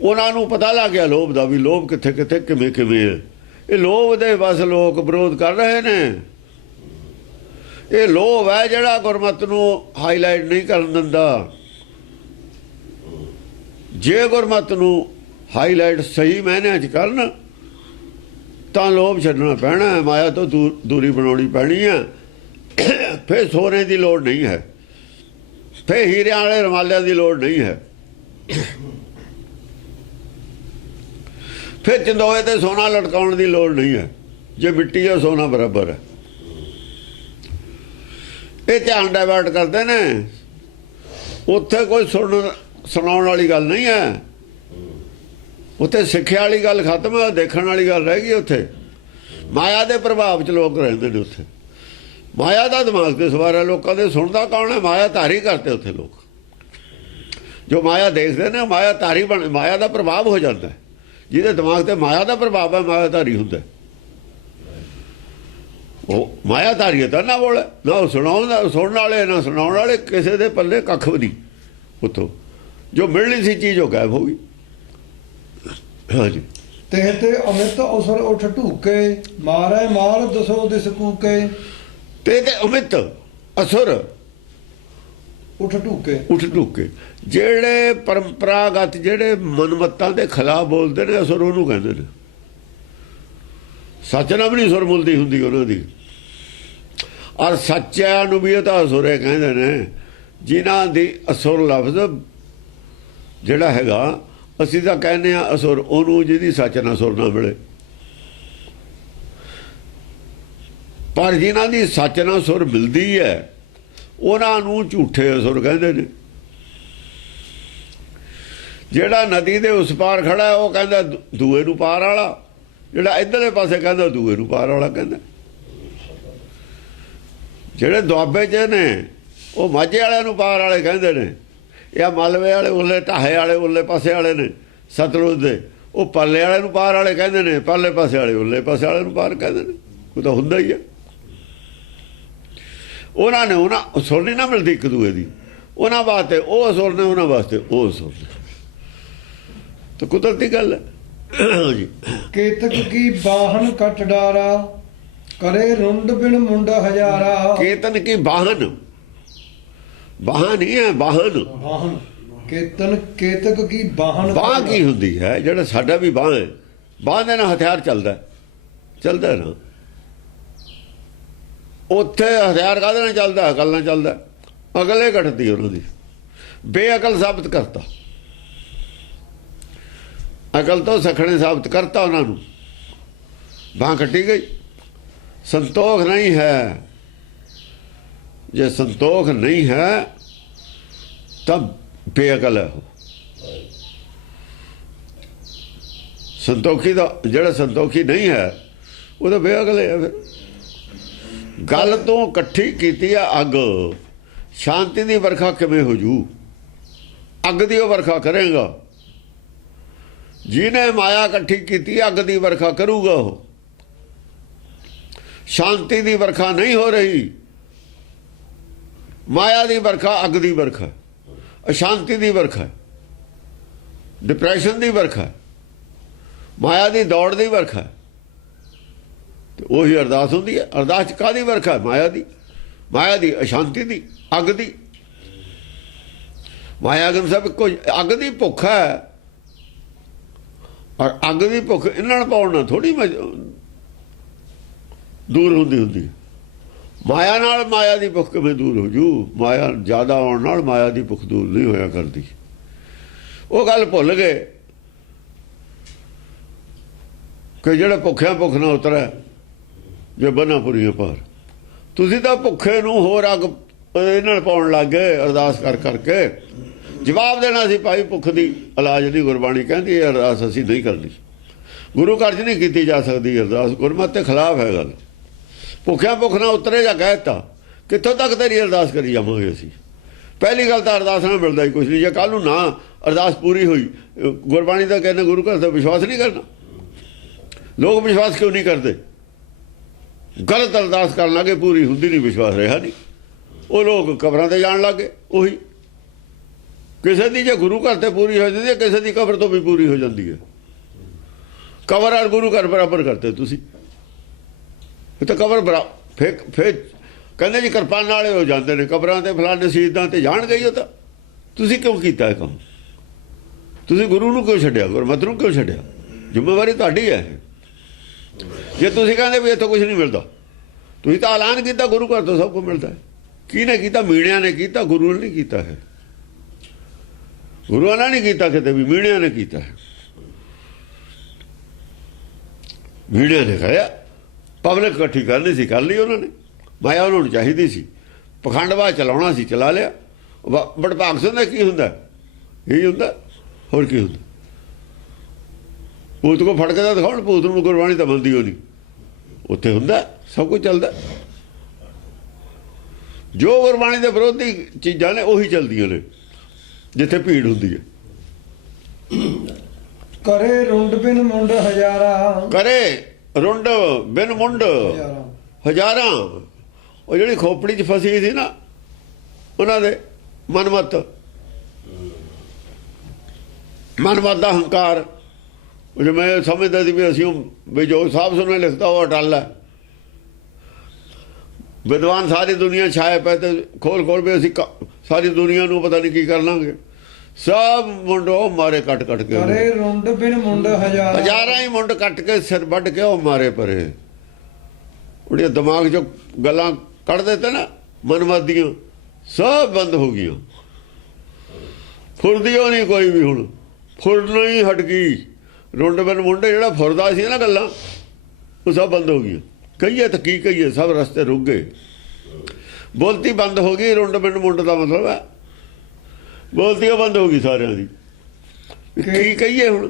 ਉਹਨਾਂ ਨੂੰ ਪਤਾ ਲੱਗ ਗਿਆ ਲੋਭ ਦਾ ਵੀ ਲੋਭ ਕਿੱਥੇ ਕਿੱਥੇ ਕਿਵੇਂ ਕਿਵੇਂ ਹੈ ਇਹ ਲੋਭ ਦੇ ਬਸ ਲੋਕ ਵਿਰੋਧ ਕਰ ਰਹੇ ਨੇ ਇਹ ਲੋਭ ਹੈ ਜਿਹੜਾ ਗੁਰਮਤਿ ਨੂੰ ਹਾਈਲਾਈਟ ਨਹੀਂ ਕਰਨ ਦਿੰਦਾ ਜੇ ਗੁਰਮਤਿ ਨੂੰ ਹਾਈਲਾਈਟ ਸਹੀ ਮਾਇਨਿਆਂ 'ਚ ਕਰਨ ਤਾਂ ਲੋਭ ਛੱਡਣਾ ਪੈਣਾ ਮਾਇਆ ਤੋਂ ਦੂਰੀ ਬਣਾਉਣੀ ਪੈਣੀ ਹੈ ਫਿਰ ਸੋਨੇ ਦੀ ਲੋੜ ਨਹੀਂ ਹੈ ਫਿਰ ਹੀਰਿਆਂ ਵਾਲੇ ਰੁਮਾਲਿਆਂ ਦੀ ਲੋੜ ਨਹੀਂ ਹੈ ਫਿਰ ਚੰਦੋਏ ਤੇ ਸੋਨਾ ਲਟਕਾਉਣ ਦੀ ਲੋੜ ਨਹੀਂ ਹੈ ਜੇ ਮਿੱਟੀ ਜਾਂ ਸੋਨਾ ਬਰਾਬਰ ਹੈ ਇਹ ਧਿਆਨ ਡਾਇਵਰਟ ਕਰਦੇ ਨੇ ਉੱਥੇ ਕੋਈ ਸੁਣਾਉਣ ਵਾਲੀ ਗੱਲ ਨਹੀਂ ਹੈ ਉੱਥੇ ਸਿੱਖਿਆ ਵਾਲੀ ਗੱਲ ਖਤਮ ਹੈ ਦੇਖਣ ਵਾਲੀ ਗੱਲ ਰਹਿ ਗਈ ਉੱਥੇ ਮਾਇਆ ਦੇ ਪ੍ਰਭਾਵ 'ਚ ਲੋਕ ਰਹਿੰਦੇ ਨੇ ਉੱਥੇ ਮਾਇਆ ਦਾ ਦਿਮਾਗ ਤੇ ਸਵਾਰ ਹੈ ਲੋਕਾਂ ਦੇ ਸੁਣਦਾ ਕੌਣ ਹੈ ਮਾਇਆ ਧਾਰੀ ਕਰਤੇ ਉੱਥੇ ਲੋਕ ਜੋ ਮਾਇਆ ਦੇਖਦੇ ਨੇ ਮਾਇਆ ਧਾਰੀ ਬਣ ਮਾਇਆ ਦਾ ਪ੍ਰਭਾਵ ਹੋ ਜਾਂਦਾ ਜਿਹਦੇ ਦਿਮਾਗ ਤੇ ਮਾਇਆ ਦਾ ਪ੍ਰਭਾਵ ਹੈ ਮਾਇਆ ਧਾਰੀ ਹੁੰਦਾ ਉਹ ਮਾਇਆ ਧਾਰੀ ਤਾਂ ਨਾ ਬੋਲੇ ਨਾ ਸੁਣਨ ਵਾਲੇ ਨਾ ਸੁਣਾਉਣ ਵਾਲੇ ਕਿਸੇ ਦੇ ਪੱਲੇ ਕੱਖ ਵੀ ਨਹੀਂ ਉੱਥੋਂ ਜੋ ਮਿਲਣੀ ਸੀ ਚੀਜ਼ ਉਹ ਗਾਇਬ ਹੋ ਗਈ ਹਾਂਜੀ ਤੇ ਅਮਿਤ ਅਸੁਰ ਉਠ ਢੂਕੇ ਮਾਰੇ ਮਾਰ ਦਸੋ ਦਿਸ ਕੂਕੇ ਤੇ ਅਮਿਤ ਅਸੁਰ ਉਠ ਢੂਕੇ ਜਿਹੜੇ ਪਰੰਪਰਾਗਤ ਜਿਹੜੇ ਮਨਮਤਾਂ ਦੇ ਖਿਲਾਫ ਬੋਲਦੇ ਨੇ ਅਸੁਰ ਉਹਨੂੰ ਕਹਿੰਦੇ ਨੇ ਸੱਚ ਨਾਲ ਵੀ ਨਹੀਂ ਸੁਰ ਬੋਲਦੀ ਹੁੰਦੀ ਉਹਨਾਂ ਦੀ ਔਰ ਸੱਚਿਆਂ ਨੂੰ ਵੀ ਇਹ ਤਾਂ ਅਸੁਰੇ ਕਹਿੰਦੇ ਨੇ ਜਿਨ੍ਹਾਂ ਦੀ ਅਸੁਰ ਲਫ਼ਜ਼ ਜਿਹੜਾ ਹੈਗਾ ਅਸੀਂ ਤਾਂ ਕਹਿੰਦੇ ਆ ਅਸੁਰ ਉਹਨੂੰ ਜਿਹਦੀ ਸੱਚ ਨਾਲ ਸੁਰ ਨਾ ਮਿਲੇ ਪਰ ਜਿਨ੍ਹਾਂ ਦੀ ਸੱਚ ਨਾਲ ਸੁਰ ਮਿਲਦੀ ਹੈ ਉਹਨਾਂ ਨੂੰ ਝੂਠੇ ਅਸੁਰ ਕਹਿੰਦੇ ਨੇ ਜਿਹੜਾ ਨਦੀ ਦੇ ਉਸ ਪਾਰ ਖੜਾ ਹੈ ਉਹ ਕਹਿੰਦਾ ਦੂਏ ਨੂੰ ਪਾਰ ਵਾਲਾ ਜਿਹੜਾ ਇੱਧਰਲੇ ਪਾਸੇ ਕਹਿੰਦਾ ਦੂਏ ਨੂੰ ਪਾਰ ਵਾਲਾ ਕਹਿੰਦਾ ਜਿਹੜੇ ਦੁਆਬੇ 'ਚ ਨੇ ਉਹ ਮਾਝੇ ਵਾਲਿਆਂ ਨੂੰ ਪਾਰ ਵਾਲੇ ਕਹਿੰਦੇ ਨੇ ਜਾਂ ਮਾਲਵੇ ਵਾਲੇ ਉਰਲੇ ਢਾਹੇ ਵਾਲੇ ਉਰਲੇ ਪਾਸੇ ਵਾਲੇ ਨੇ ਸਤਲੁਜ ਦੇ ਉਹ ਪਰਲੇ ਵਾਲੇ ਨੂੰ ਪਾਰ ਵਾਲੇ ਕਹਿੰਦੇ ਨੇ ਪਰਲੇ ਪਾਸੇ ਵਾਲੇ ਉਰਲੇ ਪਾਸੇ ਵਾਲੇ ਨੂੰ ਪਾਰ ਕਹਿੰਦੇ ਨੇ ਉਹ ਤਾਂ ਹੁੰਦਾ ਹੀ ਹੈ ਉਹਨਾਂ ਨੇ ਉਹਨਾਂ ਸੁਰ ਨਹੀਂ ਨਾ ਮਿਲਦੀ ਇੱਕ ਦੂਏ ਦੀ ਉਹਨਾਂ ਵਾਸਤੇ ਉਹ ਸੁਰ ਨੇ ਉਹਨਾਂ ਵਾਸਤੇ ਉਹ ਸੁਰ ਤਾਂ ਕੁਦਰਤੀ ਗੱਲ ਹੈ ਜੀ ਕੇਤਕ ਕੀ ਬਾਹਨ ਕਟ ਡਾਰਾ ਕਰੇ ਰੁੰਡ ਬਿਨ ਮੁੰਡਾ ਹਜ਼ਾਰਾ ਕੇਤਨ ਕੀ ਬਾਹਨ ਨਹੀਂ ਹੈ ਬਾਹਨ ਕੇਤਕ ਕੀ ਬਾਹਨ ਬਾਹ ਕੀ ਹੁੰਦੀ ਹੈ ਜਿਹੜਾ ਸਾਡਾ ਵੀ ਬਾਹ ਹੈ ਬਾਹ ਦੇ ਨਾਲ ਹਥਿਆਰ ਚੱਲਦਾ ਨਾ ਉੱਥੇ ਹਥਿਆਰ ਕਾਹਦੇ ਨਾਲ ਚੱਲਦਾ ਅਕਲ ਨਾਲ ਚੱਲਦਾ ਅਕਲੇ ਘਟਦੀ ਉਹਨਾਂ ਦੀ ਬੇਅਕਲ ਸਾਬਤ ਕਰਤਾ ਅਕਲ ਤੋਂ ਸਖਣੇ ਸਾਬਤ ਕਰਤਾ ਉਹਨਾਂ ਨੂੰ ਬਾਹ ਕੱਟੀ ਗਈ ਸੰਤੋਖ ਨਹੀਂ ਹੈ ਜੇ ਸੰਤੋਖ ਨਹੀਂ ਹੈ ਤਾਂ ਬੇਅਕਲ ਹੈ ਸੰਤੋਖੀ ਦਾ ਜਿਹੜਾ ਸੰਤੋਖੀ ਨਹੀਂ ਹੈ ਉਹ ਤਾਂ ਬੇਅਕਲ ਹੈ ਫਿਰ ਗੱਲ ਤੋਂ ਇਕੱਠੀ ਕੀਤੀ ਆ ਅੱਗ ਸ਼ਾਂਤੀ ਦੀ ਵਰਖਾ ਕਿਵੇਂ ਹੋ ਜੂ ਅੱਗ ਦੀ ਉਹ ਵਰਖਾ ਕਰੇਗਾ ਜਿਹਨੇ ਮਾਇਆ ਇਕੱਠੀ ਕੀਤੀ ਅੱਗ ਦੀ ਵਰਖਾ ਕਰੂਗਾ ਉਹ ਸ਼ਾਂਤੀ ਦੀ ਵਰਖਾ ਨਹੀਂ ਹੋ ਰਹੀ ਮਾਇਆ ਦੀ ਵਰਖਾ ਅੱਗ ਦੀ ਵਰਖਾ ਅਸ਼ਾਂਤੀ ਦੀ ਵਰਖਾ ਡਿਪਰੈਸ਼ਨ ਦੀ ਵਰਖਾ ਮਾਇਆ ਦੀ ਦੌੜ ਦੀ ਵਰਖਾ ਤੇ ਉਹੀ ਅਰਦਾਸ ਹੁੰਦੀ ਹੈ ਅਰਦਾਸ ਚ ਕਾਹਦੀ ਵਰਖਾ ਮਾਇਆ ਦੀ ਅਸ਼ਾਂਤੀ ਦੀ ਅੱਗ ਦੀ ਮਾਇਆ ਅਗਨ ਸਭ ਕੋਈ ਅੱਗ ਦੀ ਭੁੱਖ ਹੈ ਔਰ ਅੱਗ ਦੀ ਭੁੱਖ ਇਹਨਾਂ ਨੂੰ ਪਾਉਣ ਨਾਲ ਥੋੜੀ ਦੂਰ ਹੁੰਦੀ ਮਾਇਆ ਨਾਲ ਮਾਇਆ ਦੀ ਭੁੱਖ ਕਿਵੇਂ ਦੂਰ ਹੋ ਜੂ ਮਾਇਆ ਜ਼ਿਆਦਾ ਆਉਣ ਨਾਲ ਮਾਇਆ ਦੀ ਭੁੱਖ ਦੂਰ ਨਹੀਂ ਹੋਇਆ ਕਰਦੀ ਉਹ ਗੱਲ ਭੁੱਲ ਗਏ ਕਿ ਜਿਹੜਾ ਭੁੱਖਿਆ ਭੁੱਖ ਨਾ ਉਤਰਿਆ ਜੇ ਬੰਨਾ ਪੁਰੀਆਂ ਪਾਰ ਤੁਸੀਂ ਤਾਂ ਭੁੱਖੇ ਨੂੰ ਹੋਰ ਅੱਗ ਇਹਨਾਂ ਪਾਉਣ ਲੱਗ ਗਏ ਅਰਦਾਸ ਕਰਕੇ ਜਵਾਬ ਦੇਣਾ ਸੀ ਭਾਈ ਭੁੱਖ ਦੀ ਇਲਾਜ ਦੀ ਗੁਰਬਾਣੀ ਕਹਿੰਦੀ ਇਹ ਅਰਦਾਸ ਅਸੀਂ ਨਹੀਂ ਕਰਨੀ ਗੁਰੂ ਘਰ 'ਚ ਨਹੀਂ ਕੀਤੀ ਜਾ ਸਕਦੀ ਅਰਦਾਸ ਗੁਰਮਤਿ ਦੇ ਖਿਲਾਫ ਹੈ ਗੱਲ ਭੁੱਖਿਆ ਭੁੱਖ ਨਾ ਉਤਰੇ ਜਾਂ ਕਹਿ ਦਿੱਤਾ, ਕਿੱਥੋਂ ਤੱਕ ਤੇਰੀ ਅਰਦਾਸ ਕਰੀ ਜਾਵਾਂਗੇ ਅਸੀਂ। ਪਹਿਲੀ ਗੱਲ ਤਾਂ ਅਰਦਾਸ ਨਾਲ ਮਿਲਦਾ ਹੀ ਕੁਛ ਨਹੀਂ। ਜੇ ਕੱਲ੍ਹ ਨੂੰ ਨਾ ਅਰਦਾਸ ਪੂਰੀ ਹੋਈ, ਗੁਰਬਾਣੀ ਦਾ ਕਹਿੰਦੇ ਗੁਰੂ ਘਰ ਦਾ ਵਿਸ਼ਵਾਸ ਨਹੀਂ ਕਰਨਾ। ਲੋਕ ਵਿਸ਼ਵਾਸ ਕਿਉਂ ਨਹੀਂ ਕਰਦੇ? ਗਲਤ ਅਰਦਾਸ ਕਰਨ ਲੱਗੇ, ਪੂਰੀ ਹੁੰਦੀ ਨਹੀਂ, ਵਿਸ਼ਵਾਸ ਰਿਹਾ ਨਹੀਂ। ਉਹ ਲੋਕ ਕਬਰਾਂ ਤੇ ਜਾਣ ਲੱਗੇ। ਉਹੀ ਕਿਸੇ ਦੀ ਜੇ ਗੁਰੂ ਘਰ ਤੇ ਪੂਰੀ ਹੋ ਜਾਂਦੀ ਹੈ, ਕਿਸੇ ਦੀ ਕਬਰ ਤੋਂ ਵੀ ਪੂਰੀ ਹੋ ਜਾਂਦੀ ਹੈ। ਕਬਰ ਔਰ ਗੁਰੂ ਘਰ ਬਰਾਬਰ ਕਰਤੇ ਤੁਸੀਂ। ਇਹ ਤਾਂ ਕਬਰ ਫਿਰ ਕਹਿੰਦੇ ਜੀ ਕਿਰਪਾਨ ਵਾਲੇ ਹੋ ਜਾਂਦੇ ਨੇ, ਕਬਰਾਂ ਤੇ ਫਲਾਣੇ ਸ਼ਹੀਦਾਂ ਤੇ ਜਾਣ ਗਈ। ਉਹ ਤਾਂ ਤੁਸੀਂ ਕਿਉਂ ਕੀਤਾ ਇਹ ਕੰਮ? ਤੁਸੀਂ ਗੁਰੂ ਨੂੰ ਕਿਉਂ ਛੱਡਿਆ? ਗੁਰਮਤਿ ਨੂੰ ਕਿਉਂ ਛੱਡਿਆ? ਜ਼ਿੰਮੇਵਾਰੀ ਤੁਹਾਡੀ ਹੈ। ਜੇ ਤੁਸੀਂ ਕਹਿੰਦੇ ਵੀ ਇੱਥੋਂ ਕੁਝ ਨਹੀਂ ਮਿਲਦਾ, ਤੁਸੀਂ ਤਾਂ ਐਲਾਨ ਕੀਤਾ ਗੁਰੂ ਘਰ ਤੋਂ ਸਭ ਕੁਝ ਮਿਲਦਾ ਹੈ। ਕਿਹਨੇ ਕੀਤਾ? ਮੀਣਿਆਂ ਨੇ ਕੀਤਾ, ਗੁਰੂ ਨੇ ਨਹੀਂ ਕੀਤਾ ਹੈ। ਗੁਰੂਆਂ ਨੇ ਨਹੀਂ ਕੀਤਾ ਕਿਤੇ ਵੀ, ਮੀਣਿਆਂ ਨੇ ਕੀਤਾ ਹੈ। ਮੀਣਿਆਂ ਨੇ ਕਹਿਆ, ਪਬਲਿਕ ਇਕੱਠੀ ਕਰਨੀ ਸੀ, ਕਰ ਲਈ ਉਹਨਾਂ ਨੇ। ਮਾਇਆ ਉਹਨਾਂ ਨੂੰ ਚਾਹੀਦੀ ਸੀ, ਪਖੰਡਵਾਦ ਚਲਾਉਣਾ ਸੀ, ਚਲਾ ਲਿਆ। ਬੜਭਾਗ ਸਿੰਘ ਦਾ ਕੀ ਹੁੰਦਾ? ਇਹੀ ਹੁੰਦਾ, ਹੋਰ ਕੀ ਹੁੰਦਾ? ਭੂਤ ਕੋ ਫੜ ਕੇ ਤਾਂ ਦਿਖਾਉਣ, ਭੂਤ ਨੂੰ ਗੁਰਬਾਣੀ ਤਾਂ ਮੰਨਦੀ ਹੋ ਨਹੀਂ। ਉੱਥੇ ਹੁੰਦਾ ਸਭ ਕੁਝ ਚੱਲਦਾ। ਜੋ ਗੁਰਬਾਣੀ ਦੇ ਵਿਰੋਧੀ ਚੀਜ਼ਾਂ ਨੇ ਉਹੀ ਚੱਲਦੀਆਂ ਨੇ ਜਿੱਥੇ ਭੀੜ ਹੁੰਦੀ ਹੈ। ਕਰੇ ਰੁੰਡ ਬਿਨ ਮੁੰਡ ਹਜ਼ਾਰਾਂ, ਕਰੇ ਰੁੰਡ ਬਿਨ ਮੁੰਡ ਹਜ਼ਾਰਾਂ। ਉਹ ਜਿਹੜੀ ਖੋਪੜੀ 'ਚ ਫਸੀ ਸੀ ਨਾ, ਉਹਨਾਂ ਦੇ ਮਨਮਤ ਦਾ ਹੰਕਾਰ। ਜਿਵੇਂ ਸਮਝਦਾ ਸੀ ਵੀ ਅਸੀਂ ਵੀ ਜੋ ਸਾਹਿਬ ਸੁਣੇ ਲਿਖਤਾ ਉਹ ਅਟਲ ਹੈ। ਵਿਦਵਾਨ ਸਾਰੀ ਦੁਨੀਆ ਛਾਏ ਪਏ ਤੇ ਖੋਲ ਵੀ ਅਸੀਂ ਸਾਰੀ ਦੁਨੀਆ ਨੂੰ ਪਤਾ ਨਹੀਂ ਕੀ ਕਰ ਲਾਂਗੇ। ਸਭ ਮੁੰਡ ਉਹ ਮਾਰੇ ਕੱਟ ਕੇ। ਕਰੇ ਰੁੰਡ ਬਿਨ ਮੁੰਡ ਹਜ਼ਾਰਾਂ ਹੀ ਮੁੰਡ ਕੱਟ ਕੇ ਸਿਰ ਵੱਢ ਕੇ ਉਹ ਮਾਰੇ ਪਰੇ। ਉਹਦੇ ਦਿਮਾਗ 'ਚੋਂ ਗੱਲਾਂ ਕੱਢ ਦਿੱਤੇ ਨਾ ਮਨਮਤ ਦੀਆਂ, ਸਭ ਬੰਦ ਹੋ ਗਈਆਂ। ਫੁਰਦੀ ਉਹ ਨਹੀਂ ਕੋਈ ਵੀ, ਹੁਣ ਫੁਰਨਾ ਹੀ ਹਟ ਗਈ। ਰੁੰਡ ਬਿਨ ਮੁੰਡੇ ਜਿਹੜਾ ਫੁਰਦਾ ਸੀ ਨਾ ਗੱਲਾਂ, ਉਹ ਸਭ ਬੰਦ ਹੋ ਗਈਆਂ। ਕਹੀਏ ਤਾਂ ਕੀ ਕਹੀਏ, ਸਭ ਰਸਤੇ ਰੁਕ ਗਏ। ਬੋਲਤੀ ਬੰਦ ਹੋ ਗਈ। ਰੁੰਡ ਬਿਨ ਮੁੰਡ ਦਾ ਮਤਲਬ ਹੈ ਬੋਲਤੀ ਉਹ ਬੰਦ ਹੋ ਗਈ ਸਾਰਿਆਂ ਦੀ। ਕੀ ਕਹੀਏ ਹੁਣ?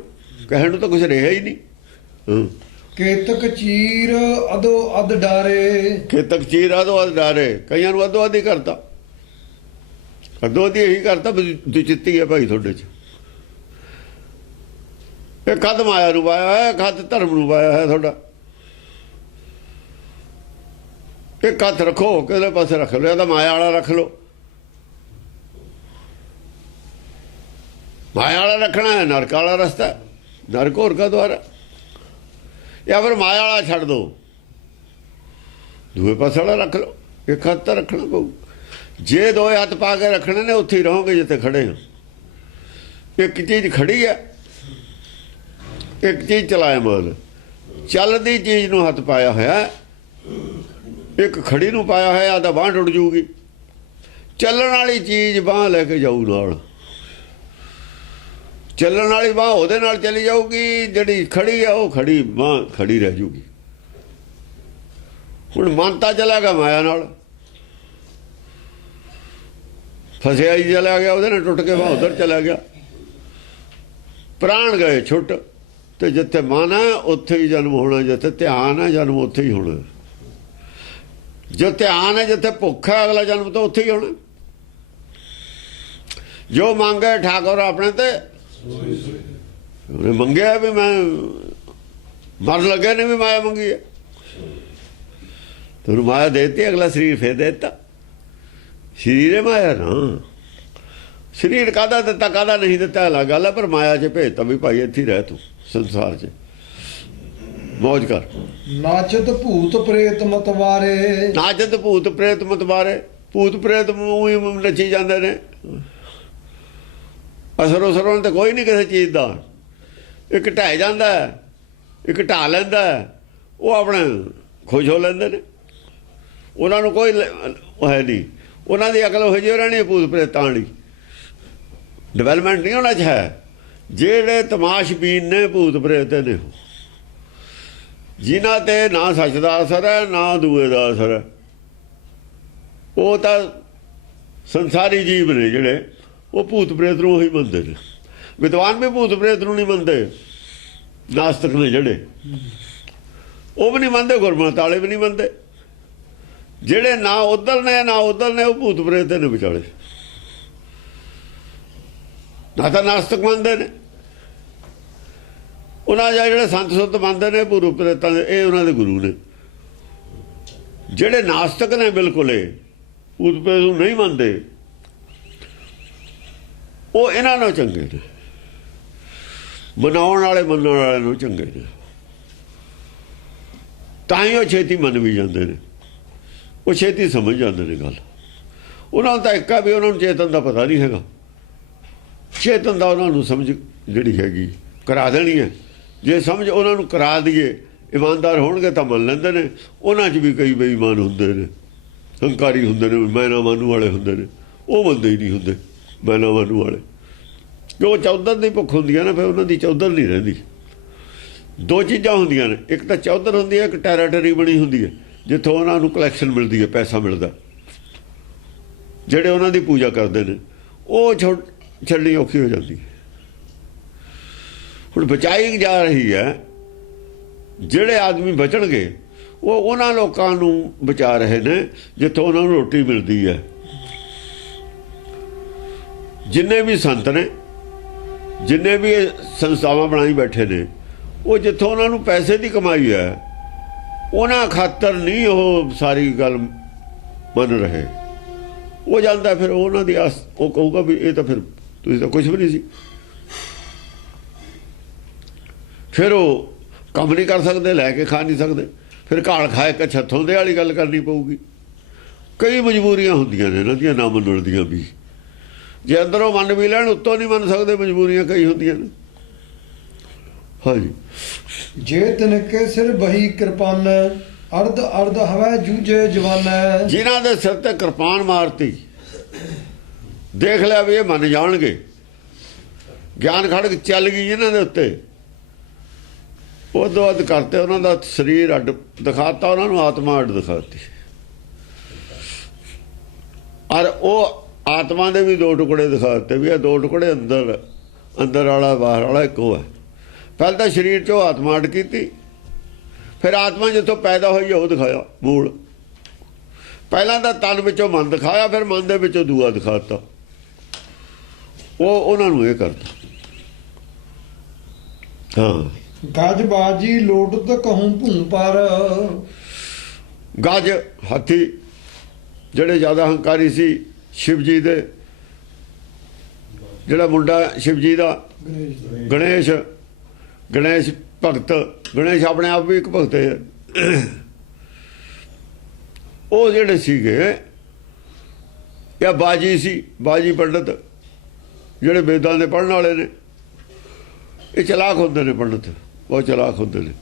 ਕਹਿਣ ਨੂੰ ਤਾਂ ਕੁਛ ਰਿਹਾ ਹੀ ਨਹੀਂ। ਕੇਤਕ ਚੀਰ ਅਦੋ ਅਦ ਡਾਰੇ, ਕੇਤਕ ਚੀਰ ਅਦੋ ਅਦ ਡਾਰੇ। ਕਈਆਂ ਨੂੰ ਅਦੋ ਅਦ ਹੀ ਕਰਤਾ, ਅਦੋ ਅਦ ਇਹੀ ਕਰਤਾ ਦੁਚਿੱਤੀ ਹੈ ਭਾਈ ਤੁਹਾਡੇ 'ਚ। ਇਹ ਕਦ ਮਾਇਆ ਨੂੰ ਪਾਇਆ ਹੈ, ਕਦ ਧਰਮ ਨੂੰ ਪਾਇਆ ਹੈ ਤੁਹਾਡਾ। ਇਹ ਕੱਥ ਰੱਖੋ, ਕਿਹਦੇ ਪਾਸੇ ਰੱਖ ਲਓ, ਜਾਂ ਤਾਂ ਮਾਇਆ ਵਾਲਾ ਰੱਖ ਲਓ। ਮਾਇਆ ਵਾਲਾ ਰੱਖਣਾ ਹੈ, ਨਰਕ ਵਾਲਾ ਰਸਤਾ, ਨਰਕ ਹੋਰ ਕਾ ਦੁਆਰਾ। ਜਾਂ ਫਿਰ ਮਾਇਆ ਵਾਲਾ ਛੱਡ ਦੋ, ਦੂਏ ਪਾਸੇ ਵਾਲਾ ਰੱਖ ਲਓ। ਇੱਕ ਹੱਥ ਤਾਂ ਰੱਖਣਾ ਪਊ। ਜੇ ਦੋਏ ਹੱਥ ਪਾ ਕੇ ਰੱਖਣੇ ਨੇ, ਉੱਥੇ ਹੀ ਰਹੋਗੇ ਜਿੱਥੇ ਖੜੇ ਹੋ। ਇੱਕ ਚੀਜ਼ ਖੜੀ ਹੈ, ਇੱਕ ਚੀਜ਼ ਚਲਾਇਮਾਨ। ਚੱਲਦੀ ਚੀਜ਼ ਨੂੰ ਹੱਥ ਪਾਇਆ ਹੋਇਆ, ਇੱਕ ਖੜੀ ਨੂੰ ਪਾਇਆ ਹੋਇਆ ਤਾਂ ਬਾਂਹ ਟੁੱਟ ਜੂਗੀ। ਚੱਲਣ ਵਾਲੀ ਚੀਜ਼ ਬਾਂਹ ਲੈ ਕੇ ਜਾਊ ਨਾਲ, ਚੱਲਣ ਵਾਲੀ ਬਾਂਹ ਉਹਦੇ ਨਾਲ ਚਲੀ ਜਾਊਗੀ। ਜਿਹੜੀ ਖੜੀ ਆ ਉਹ ਖੜੀ ਬਾਂਹ ਖੜੀ ਰਹਿ ਜੂਗੀ। ਹੁਣ ਮਨ ਤਾਂ ਚਲਾ ਗਿਆ ਮਾਇਆ ਨਾਲ, ਫਸਿਆ ਹੀ ਚਲਾ ਗਿਆ, ਉਹਦੇ ਨਾਲ ਟੁੱਟ ਕੇ ਬਾਂਹ ਉਧਰ ਚਲਾ ਗਿਆ। ਪ੍ਰਾਣ ਗਏ ਛੁੱਟ। ਤੇ ਜਿੱਥੇ ਮਨ ਹੈ ਉੱਥੇ ਹੀ ਜਨਮ ਹੋਣਾ, ਜਿੱਥੇ ਧਿਆਨ ਹੈ ਜਨਮ ਉੱਥੇ ਹੀ ਹੋਣਾ। ਜੋ ਧਿਆਨ ਹੈ, ਜਿੱਥੇ ਭੁੱਖ ਹੈ ਅਗਲਾ ਜਨਮ ਤਾਂ ਉੱਥੇ ਹੀ ਹੋਣਾ। ਜੋ ਮੰਗੇ ਠਾਕੁਰ ਆਪਣੇ ਤੇ ਉਹਨੇ ਮੰਗਿਆ ਵੀ ਮੈਂ ਮਰਨ ਲੱਗੇ ਨੇ ਵੀ ਮਾਇਆ ਮੰਗੀ ਹੈ। ਤੈਨੂੰ ਮਾਇਆ ਦੇਤੀ, ਅਗਲਾ ਸਰੀਰ ਫੇਰ ਦੇਤਾ। ਸਰੀਰ ਹੈ ਮਾਇਆ ਨਾ। ਸਰੀਰ ਕਾਹਦਾ ਦਿੱਤਾ ਕਾਹਦਾ ਨਹੀਂ ਦਿੱਤਾ ਅਲੱਗ ਗੱਲ ਹੈ, ਪਰ ਮਾਇਆ 'ਚ ਭੇਜਤਾ ਵੀ ਭਾਈ ਇੱਥੇ ਰਹਿ, ਤੂੰ ਸੰਸਾਰ 'ਚ ਮੌਜ ਕਰ। ਨਾਚਤ ਭੂਤ ਪ੍ਰੇਤ ਮਤਵਾਰੇ, ਨਾਚਤ ਭੂਤ ਪ੍ਰੇਤ ਮਤਵਾਰੇ। ਭੂਤ ਪ੍ਰੇਤ ਹੀ ਨੱਚੀ ਜਾਂਦੇ ਨੇ। ਅਸਰੋਂ ਤੇ ਕੋਈ ਨਹੀਂ ਕਿਸੇ ਚੀਜ਼ ਦਾ। ਇੱਕ ਢਹਿ ਜਾਂਦਾ, ਇੱਕ ਢਾਹ ਲੈਂਦਾ, ਉਹ ਆਪਣੇ ਖੁਸ਼ ਹੋ ਲੈਂਦੇ ਨੇ। ਉਹਨਾਂ ਨੂੰ ਕੋਈ ਉਹ ਹੈ ਨਹੀਂ, ਉਹਨਾਂ ਦੀ ਅਕਲ ਉਹ ਜਿਹੀ ਰਹਿਣੀ ਭੂਤ ਪ੍ਰੇਤਾਂ ਵਾਲੀ। ਡਿਵੈਲਪਮੈਂਟ ਨਹੀਂ ਉਹਨਾਂ 'ਚ ਹੈ। ਜਿਹੜੇ ਤਮਾਸ਼ਬੀਨ ਨੇ ਭੂਤ ਪ੍ਰੇਤ ਨੇ, ਜਿਨ੍ਹਾਂ ਤੇ ਨਾ ਸੱਚ ਦਾ ਅਸਰ ਹੈ ਨਾ ਦੂਏ ਦਾ ਅਸਰ ਹੈ, ਉਹ ਤਾਂ ਸੰਸਾਰੀ ਜੀਵ ਨੇ ਜਿਹੜੇ, ਉਹ ਭੂਤ ਪ੍ਰੇਤ ਨੂੰ ਉਹੀ ਮੰਨਦੇ ਨੇ। ਵਿਦਵਾਨ ਵੀ ਭੂਤ ਪ੍ਰੇਤ ਨੂੰ ਨਹੀਂ ਮੰਨਦੇ। ਨਾਸਤਕ ਨੇ ਜਿਹੜੇ, ਉਹ ਵੀ ਨਹੀਂ ਮੰਨਦੇ। ਗੁਰਮਤਿ ਵਾਲੇ ਵੀ ਨਹੀਂ ਮੰਨਦੇ। ਜਿਹੜੇ ਨਾ ਉਧਰ ਨੇ ਉਹ ਭੂਤ ਪ੍ਰੇਤ ਨੇ ਵਿਚਾਲੇ, ਨਾ ਤਾਂ ਨਾਸਤਕ ਮੰਨਦੇ ਨੇ, ਉਹਨਾਂ ਜਿਹੜੇ ਸੰਤ ਸੁੱਤ ਮੰਨਦੇ ਨੇ ਭੂਤ ਪ੍ਰੇਤਾਂ ਦੇ, ਇਹ ਉਹਨਾਂ ਦੇ ਗੁਰੂ ਨੇ। ਜਿਹੜੇ ਨਾਸਤਕ ਨੇ ਬਿਲਕੁਲ ਭੂਤ ਪ੍ਰੇਤ ਨੂੰ ਨਹੀਂ ਮੰਨਦੇ, ਉਹ ਇਹਨਾਂ ਨੂੰ ਚੰਗੇ ਨੇ, ਮਨਾਉਣ ਵਾਲੇ ਮੰਨਣ ਵਾਲਿਆਂ ਨੂੰ ਚੰਗੇ ਨੇ, ਤਾਂ ਹੀ ਉਹ ਛੇਤੀ ਮੰਨ ਵੀ ਜਾਂਦੇ ਨੇ, ਉਹ ਛੇਤੀ ਸਮਝ ਜਾਂਦੇ ਨੇ ਗੱਲ। ਉਹਨਾਂ ਨੂੰ ਤਾਂ ਇੱਕਾ ਵੀ ਉਹਨਾਂ ਨੂੰ ਚੇਤਨ ਦਾ ਪਤਾ ਨਹੀਂ ਹੈਗਾ, ਚੇਤਨ ਦਾ ਉਹਨਾਂ ਨੂੰ ਸਮਝ ਜਿਹੜੀ ਹੈਗੀ ਕਰਾ ਦੇਣੀ ਹੈ। ਜੇ ਸਮਝ ਉਹਨਾਂ ਨੂੰ ਕਰਾ ਦਈਏ, ਇਮਾਨਦਾਰ ਹੋਣਗੇ ਤਾਂ ਮੰਨ ਲੈਂਦੇ ਨੇ। ਉਹਨਾਂ 'ਚ ਵੀ ਕਈ ਬੇਈਮਾਨ ਹੁੰਦੇ ਨੇ, ਹੰਕਾਰੀ ਹੁੰਦੇ ਨੇ, ਮੈਨਾ ਮਾਨੂ ਵਾਲੇ ਹੁੰਦੇ ਨੇ, ਉਹ ਬੰਦੇ ਹੀ ਨਹੀਂ ਹੁੰਦੇ ਮੈਨਾ ਮਾਨੂ ਵਾਲੇ, ਕਿਉਂ ਚੌਧਰ ਦੀ ਭੁੱਖ ਹੁੰਦੀ ਹੈ ਨਾ, ਫਿਰ ਉਹਨਾਂ ਦੀ ਚੌਧਰ ਨਹੀਂ ਰਹਿੰਦੀ। ਦੋ ਚੀਜ਼ਾਂ ਹੁੰਦੀਆਂ ਨੇ, ਇੱਕ ਤਾਂ ਚੌਧਰ ਹੁੰਦੀ ਹੈ, ਇੱਕ ਟੈਰੀਟਰੀ ਬਣੀ ਹੁੰਦੀ ਹੈ ਜਿੱਥੋਂ ਉਹਨਾਂ ਨੂੰ ਕਲੈਕਸ਼ਨ ਮਿਲਦੀ ਹੈ, ਪੈਸਾ ਮਿਲਦਾ। ਜਿਹੜੇ ਉਹਨਾਂ ਦੀ ਪੂਜਾ ਕਰਦੇ ਨੇ ਉਹ ਛੱਡਣੀ ਔਖੀ ਹੋ ਜਾਂਦੀ ਹੈ। ਹੁਣ ਬਚਾਈ ਜਾ ਰਹੀ ਹੈ, ਜਿਹੜੇ ਆਦਮੀ ਬਚਣਗੇ ਉਹ ਉਹਨਾਂ ਲੋਕਾਂ ਨੂੰ ਬਚਾ ਰਹੇ ਨੇ ਜਿੱਥੋਂ ਉਹਨਾਂ ਨੂੰ ਰੋਟੀ ਮਿਲਦੀ ਹੈ। ਜਿੰਨੇ ਵੀ ਸੰਤ ਨੇ, ਜਿੰਨੇ ਵੀ ਸੰਸਥਾਵਾਂ ਬਣਾਈ ਬੈਠੇ ਨੇ, ਉਹ ਜਿੱਥੋਂ ਉਹਨਾਂ ਨੂੰ ਪੈਸੇ ਦੀ ਕਮਾਈ ਹੈ ਉਹਨਾਂ ਖਾਤਰ ਨਹੀਂ ਉਹ ਸਾਰੀ ਗੱਲ ਮੰਨ ਰਹੇ। ਉਹ ਜਾਂਦਾ ਫਿਰ ਉਹਨਾਂ ਦੀ ਆਸ, ਉਹ ਕਹੂਗਾ ਵੀ ਇਹ ਤਾਂ ਫਿਰ ਤੁਸੀਂ ਤਾਂ ਕੁਝ ਵੀ ਨਹੀਂ ਸੀ, ਫਿਰ ਉਹ ਕੰਮ ਨਹੀਂ ਕਰ ਸਕਦੇ, ਲੈ ਕੇ ਖਾ ਨਹੀਂ ਸਕਦੇ, ਫਿਰ ਘਾਲ ਖਾਏ ਕੇ ਛੱਥੋਂ ਦੇ ਵਾਲੀ ਗੱਲ ਕਰਨੀ ਪਊਗੀ। ਕਈ ਮਜਬੂਰੀਆਂ ਹੁੰਦੀਆਂ ਨੇ ਇਹਨਾਂ ਦੀਆਂ ਨਾ ਮੰਨਣ ਦੀਆਂ ਵੀ, ਜੇ ਅੰਦਰੋਂ ਮੰਨ ਵੀ ਲੈਣ ਉੱਤੋਂ ਨਹੀਂ ਮੰਨ ਸਕਦੇ, ਮਜਬੂਰੀਆਂ ਕਈ ਹੁੰਦੀਆਂ ਨੇ। ਹਾਂਜੀ, ਜੇ ਤਿਨਕੇ ਸਿਰ ਬਹੀ ਕਿਰਪਾਨ, ਅਰਧ ਅਰਧ ਹਵੈ ਜੂਝੇ ਜਵਾਨ। ਜਿਨ੍ਹਾਂ ਦੇ ਸਿਰ ਤੇ ਕਿਰਪਾਨ ਮਾਰਤੀ, ਦੇਖ ਲਿਆ ਵੀ ਇਹ ਮੰਨ ਜਾਣਗੇ, ਗਿਆਨ ਖੜਕ ਚੱਲ ਗਈ ਇਹਨਾਂ ਦੇ ਉੱਤੇ, ਉਦੋਂ ਅੱਧ ਕਰਤੇ, ਉਹਨਾਂ ਦਾ ਸਰੀਰ ਅੱਡ ਦਿਖਾਤਾ, ਉਹਨਾਂ ਨੂੰ ਆਤਮਾ ਅੱਡ ਦਿਖਾਤੀ। ਔਰ ਉਹ ਆਤਮਾ ਦੇ ਵੀ ਦੋ ਟੁਕੜੇ ਦਿਖਾ ਦਿੱਤੇ ਵੀ ਇਹ ਦੋ ਟੁਕੜੇ ਅੰਦਰ ਵਾਲਾ ਬਾਹਰ ਵਾਲਾ ਇੱਕੋ ਹੈ। ਪਹਿਲਾਂ ਤਾਂ ਸਰੀਰ 'ਚੋਂ ਆਤਮਾ ਅੱਡ ਕੀਤੀ, ਫਿਰ ਆਤਮਾ ਜਿੱਥੋਂ ਪੈਦਾ ਹੋਈ ਉਹ ਦਿਖਾਇਆ ਮੂਲ। ਪਹਿਲਾਂ ਤਾਂ ਤਨ ਵਿੱਚੋਂ ਮਨ ਦਿਖਾਇਆ, ਫਿਰ ਮਨ ਦੇ ਵਿੱਚੋਂ ਦੂਆ ਦਿਖਾਤਾ। ਉਹ ਉਹਨਾਂ ਨੂੰ ਇਹ ਕਰਤਾ। ਹਾਂ, ਗੱਜ ਬਾਜੀ ਲੋਟਤ ਕਹੂੰ ਭੂੰ ਪਰ। ਗੱਜ ਹਾਥੀ ਜਿਹੜੇ ਜ਼ਿਆਦਾ ਹੰਕਾਰੀ ਸੀ ਸ਼ਿਵ ਜੀ ਦੇ, ਜਿਹੜਾ ਮੁੰਡਾ ਸ਼ਿਵ ਜੀ ਦਾ ਗਣੇਸ਼ ਭਗਤ, ਗਣੇਸ਼ ਆਪਣੇ ਆਪ ਵੀ ਇੱਕ ਭਗਤ ਹੈ। ਉਹ ਜਿਹੜੇ ਸੀਗੇ ਜਾਂ ਬਾਜੀ ਸੀ, ਬਾਜੀ ਪੰਡਤ ਜਿਹੜੇ ਵੇਦਾਂ ਦੇ ਪੜ੍ਹਨ ਵਾਲੇ ਨੇ, ਇਹ ਚਲਾਕ ਹੁੰਦੇ ਨੇ, ਪੰਡਤ ਬਹੁਤ ਚਲਾਕ ਹੁੰਦੇ ਨੇ।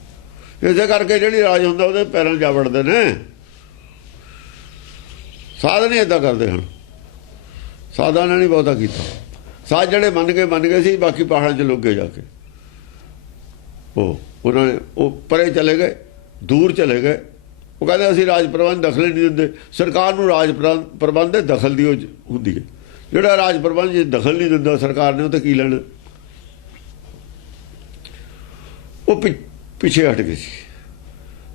ਇਸੇ ਕਰਕੇ ਜਿਹੜੀ ਰਾਜ ਹੁੰਦਾ ਉਹਦੇ ਪੈਰਾਂ 'ਚ ਜਾ ਵੜਦੇ ਨੇ। ਸਾਧ ਨਹੀਂ ਏਦਾਂ ਕਰਦੇ ਹਨ, ਸਾਧਾਂ ਨੇ ਨਹੀਂ ਬਹੁਤਾ ਕੀਤਾ। ਸਾਧ ਜਿਹੜੇ ਮੰਨ ਗਏ ਸੀ, ਬਾਕੀ ਪਹਾੜਾਂ 'ਚ ਲੁੱਕ ਗਏ ਜਾ ਕੇ। ਉਹਨਾਂ ਨੇ ਉਹ ਪਰੇ ਚਲੇ ਗਏ, ਦੂਰ ਚਲੇ ਗਏ। ਉਹ ਕਹਿੰਦੇ ਅਸੀਂ ਰਾਜ ਪ੍ਰਬੰਧ ਦਖਲ ਨਹੀਂ ਦਿੰਦੇ। ਸਰਕਾਰ ਨੂੰ ਰਾਜ ਪ੍ਰਬੰਧ ਦੇ ਦਖਲ ਦੀ ਉਹ ਹੁੰਦੀ ਹੈ। ਜਿਹੜਾ ਰਾਜ ਪ੍ਰਬੰਧ 'ਚ ਦਖਲ ਨਹੀਂ ਦਿੰਦਾ ਸਰਕਾਰ ਨੇ, ਉਹ ਤਾਂ ਕੀ ਲੈਣਾ। ਉਹ ਪਿੱਛੇ ਹਟ ਗਏ ਸੀ,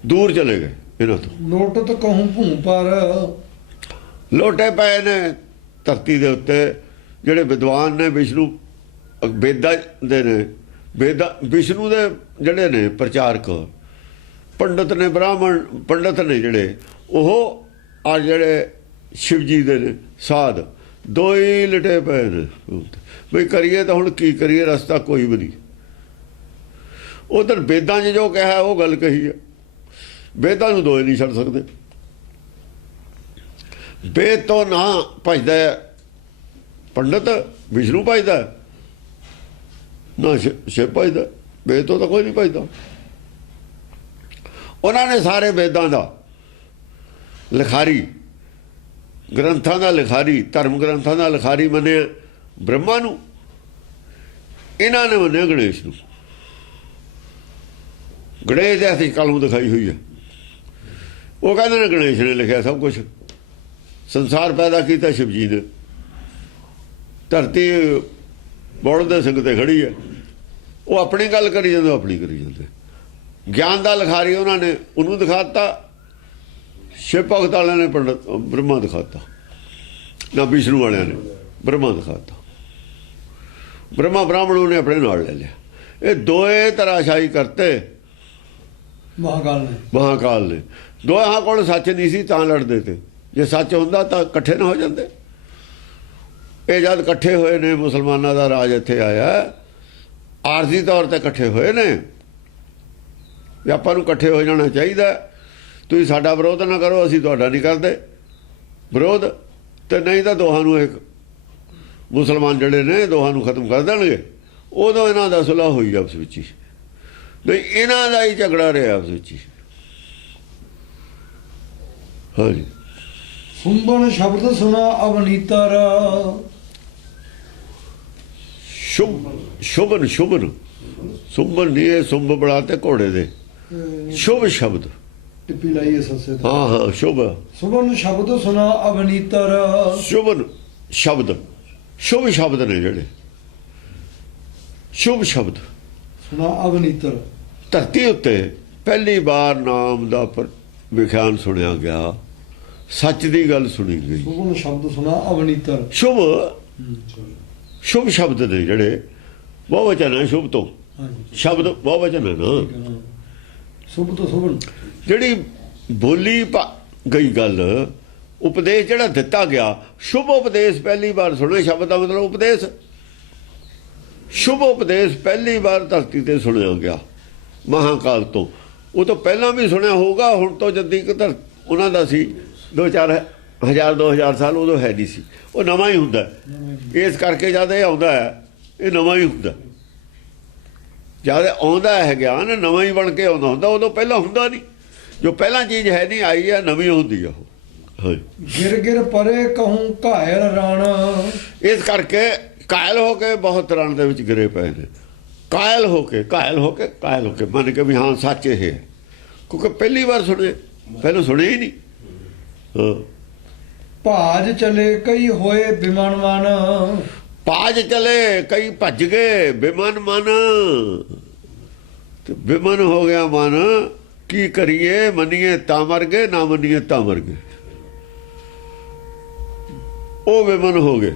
ਦੂਰ ਚਲੇ ਗਏ ਇਹਨਾਂ ਤੋਂ। ਲੋਟਤ ਕਹੂੰ ਭੂੰ ਪਰ, ਲੋਟੇ ਪਏ ਨੇ ਧਰਤੀ ਦੇ ਉੱਤੇ ਜਿਹੜੇ ਵਿਦਵਾਨ ਨੇ, ਵਿਸ਼ਨੂੰ ਵੇਦਾਂ ਦੇ ਨੇ, ਵਿਸ਼ਨੂੰ ਦੇ ਜਿਹੜੇ ਨੇ ਪ੍ਰਚਾਰਕ, ਪੰਡਤ ਨੇ, ਬ੍ਰਾਹਮਣ ਪੰਡਤ ਨੇ ਜਿਹੜੇ, ਉਹ ਆ ਜਿਹੜੇ ਸ਼ਿਵ ਜੀ ਦੇ ਨੇ ਸਾਧ, ਦੋ ਹੀ ਲਟੇ ਪਏ ਨੇ ਬਈ ਕਰੀਏ ਤਾਂ ਹੁਣ ਕੀ ਕਰੀਏ, ਰਸਤਾ ਕੋਈ ਵੀ ਨਹੀਂ। ਉਧਰ ਵੇਦਾਂ 'ਚ ਜੋ ਕਿਹਾ ਉਹ ਗੱਲ ਕਹੀ ਹੈ, ਵੇਦਾਂ ਨੂੰ ਦੋਏ ਨਹੀਂ ਛੱਡ ਸਕਦੇ। ਵੇਦ ਤੋਂ ਨਾ ਭਜਦਾ ਪੰਡਤ, ਵਿਸ਼ਨੂੰ ਭਜਦਾ ਨਾ ਸ਼ਿਵ ਭਜਦਾ, ਵੇਦ ਤੋਂ ਤਾਂ ਕੋਈ ਨਹੀਂ ਭਜਦਾ। ਉਹਨਾਂ ਨੇ ਸਾਰੇ ਵੇਦਾਂ ਦਾ ਲਿਖਾਰੀ, ਗ੍ਰੰਥਾਂ ਦਾ ਲਿਖਾਰੀ, ਧਰਮ ਗ੍ਰੰਥਾਂ ਦਾ ਲਿਖਾਰੀ ਮੰਨਿਆ ਬ੍ਰਹਮਾ ਨੂੰ, ਇਹਨਾਂ ਨੇ ਮੰਨਿਆ ਗਣੇਸ਼ ਨੂੰ। ਗਣੇਸ਼ ਦੇ ਹੱਥ ਕਲਮ ਦਿਖਾਈ ਹੋਈ ਹੈ। ਉਹ ਕਹਿੰਦੇ ਨੇ ਗਣੇਸ਼ ਨੇ ਲਿਖਿਆ ਸਭ ਕੁਛ, ਸੰਸਾਰ ਪੈਦਾ ਕੀਤਾ ਸ਼ਿਵ ਜੀ ਨੇ, ਧਰਤੀ ਬੋਲ ਦੇ ਸਿੰਘ ਤੇ ਖੜੀ ਹੈ। ਉਹ ਆਪਣੀ ਗੱਲ ਕਰੀ ਜਾਂਦੇ, ਆਪਣੀ ਕਰੀ ਜਾਂਦੇ। ਗਿਆਨ ਦਾ ਲਿਖਾਰੀ ਉਹਨਾਂ ਨੇ ਉਹਨੂੰ ਦਿਖਾਤਾ, शिव भगत वाले ने पंडित ब्रह्मा दिखाता, ना विष्णु वाले ने ब्रह्मा दिखाता। ब्रह्मा ब्राह्मणों ने अपने नाल ले लिया। ये दोए तराशाई करते महाकाल ने। दोहां कोल सच नहीं सी तां लड़दे थे, जे सच हुंदा तां इकट्ठे ना हो जांदे। ये जद इकट्ठे होए ने, मुसलमानां दा राज इत्थे आया, आरजी तौर ते इकट्ठे होए ने। आपां नूं इकट्ठे हो जाना चाहिदा। तुसीं साडा विरोध ना करो, असीं तुहाडा नहीं करदे विरोध, ते नहीं तां दोहां नूं एक मुसलमान जिहड़े ने दोहां नूं खत्म कर देणगे। उदों इन्हां दा सुलह होई आपस विच ही, नहीं इन्हां दा ही झगड़ा रहा आपस विच ही। हाँ जी। सुंबन शब्द सुना अवनीतर। शुभन शुभन सुंबन नहीं है, सुंब बढ़ाते घोड़े दे। शुभ शब्द टिप्पी लाइए ससे। हाँ हाँ शुभ। सुबन शब्द सुना अवनीतर। शुभन शब्द, शुभ शब्द ने जेड़े शुभ शब्द सुना अवनीतर। धरती उत्ते पहली बार नाम दा विख्यान सुनिया गया, सच दी गल सुनी गई। सुबन शब्द सुना अवनीतर। शुभ शुभ शब्द ने जेड़े बहुवचन है, शुभ तो शब्द बहुवचन है ना। शुभ तो सुबन ਜਿਹੜੀ ਬੋਲੀ ਗਈ ਗੱਲ, ਉਪਦੇਸ਼ ਜਿਹੜਾ ਦਿੱਤਾ ਗਿਆ, ਸ਼ੁਭ ਉਪਦੇਸ਼ ਪਹਿਲੀ ਵਾਰ ਸੁਣੇ। ਸ਼ਬਦ ਦਾ ਮਤਲਬ ਉਪਦੇਸ਼। ਸ਼ੁਭ ਉਪਦੇਸ਼ ਪਹਿਲੀ ਵਾਰ ਧਰਤੀ ਤੇ ਸੁਣਿਆ ਗਿਆ ਮਹਾਕਾਲ ਤੋਂ। ਉਹ ਤੋਂ ਪਹਿਲਾਂ ਵੀ ਸੁਣਿਆ ਹੋਊਗਾ, ਹੁਣ ਤੋਂ ਜਦੀ ਉਹਨਾਂ ਦਾ ਸੀ 2,000 ਸਾਲ, ਉਦੋਂ ਹੈ ਨਹੀਂ ਸੀ। ਉਹ ਨਵਾਂ ਹੀ ਹੁੰਦਾ, ਇਸ ਕਰਕੇ ਜਦ ਇਹ ਆਉਂਦਾ ਹੈ, ਇਹ ਨਵਾਂ ਹੀ ਹੁੰਦਾ। ਜਦ ਆਉਂਦਾ ਹੈ ਗਿਆਨ, ਨਵਾਂ ਹੀ ਬਣ ਕੇ ਆਉਂਦਾ ਹੁੰਦਾ, ਉਦੋਂ ਪਹਿਲਾਂ ਹੁੰਦਾ ਨਹੀਂ। ਜੋ ਪਹਿਲਾਂ ਚੀਜ਼ ਹੈ ਨਹੀਂ ਆਈ ਹੈ, ਨਵੀਂ ਹੁੰਦੀ ਆ ਉਹ। ਗਿਰ ਗਿਰ ਪਰੇ ਕਹੂੰ ਘਾਇਲ ਰਣ। ਇਸ ਕਰਕੇ ਕਾਇਲ ਹੋ ਕੇ ਬਹੁਤ ਰਣ ਦੇ ਵਿੱਚ ਗਿਰੇ ਪਏ ਨੇ। ਕਾਇਲ ਹੋ ਕੇ ਮੰਨ ਕੇ ਵੀ ਹਾਂ ਸੱਚ ਇਹ ਹੈ, ਕਿਉਂਕਿ ਪਹਿਲੀ ਵਾਰ ਸੁਣੇ, ਪਹਿਲਾਂ ਸੁਣੇ ਹੀ ਨਹੀਂ। ਹਾਂ। ਭਾਜ ਚਲੇ ਕਈ ਹੋਏ ਬਿਮਨ ਮਨ। ਭਾਜ ਚਲੇ ਕਈ ਭੱਜ ਗਏ ਬਿਮਨ ਮਨ। ਤੇ ਬਿਮਨ ਹੋ ਗਿਆ ਮਨ, ਕੀ ਕਰੀਏ, ਮੰਨੀਏ ਤਾਂ ਮਰ ਗਏ, ਨਾ ਮੰਨੀਏ ਤਾਂ ਮਰ ਗਏ। ਉਹ ਬੇਮਨ ਹੋ ਗਏ,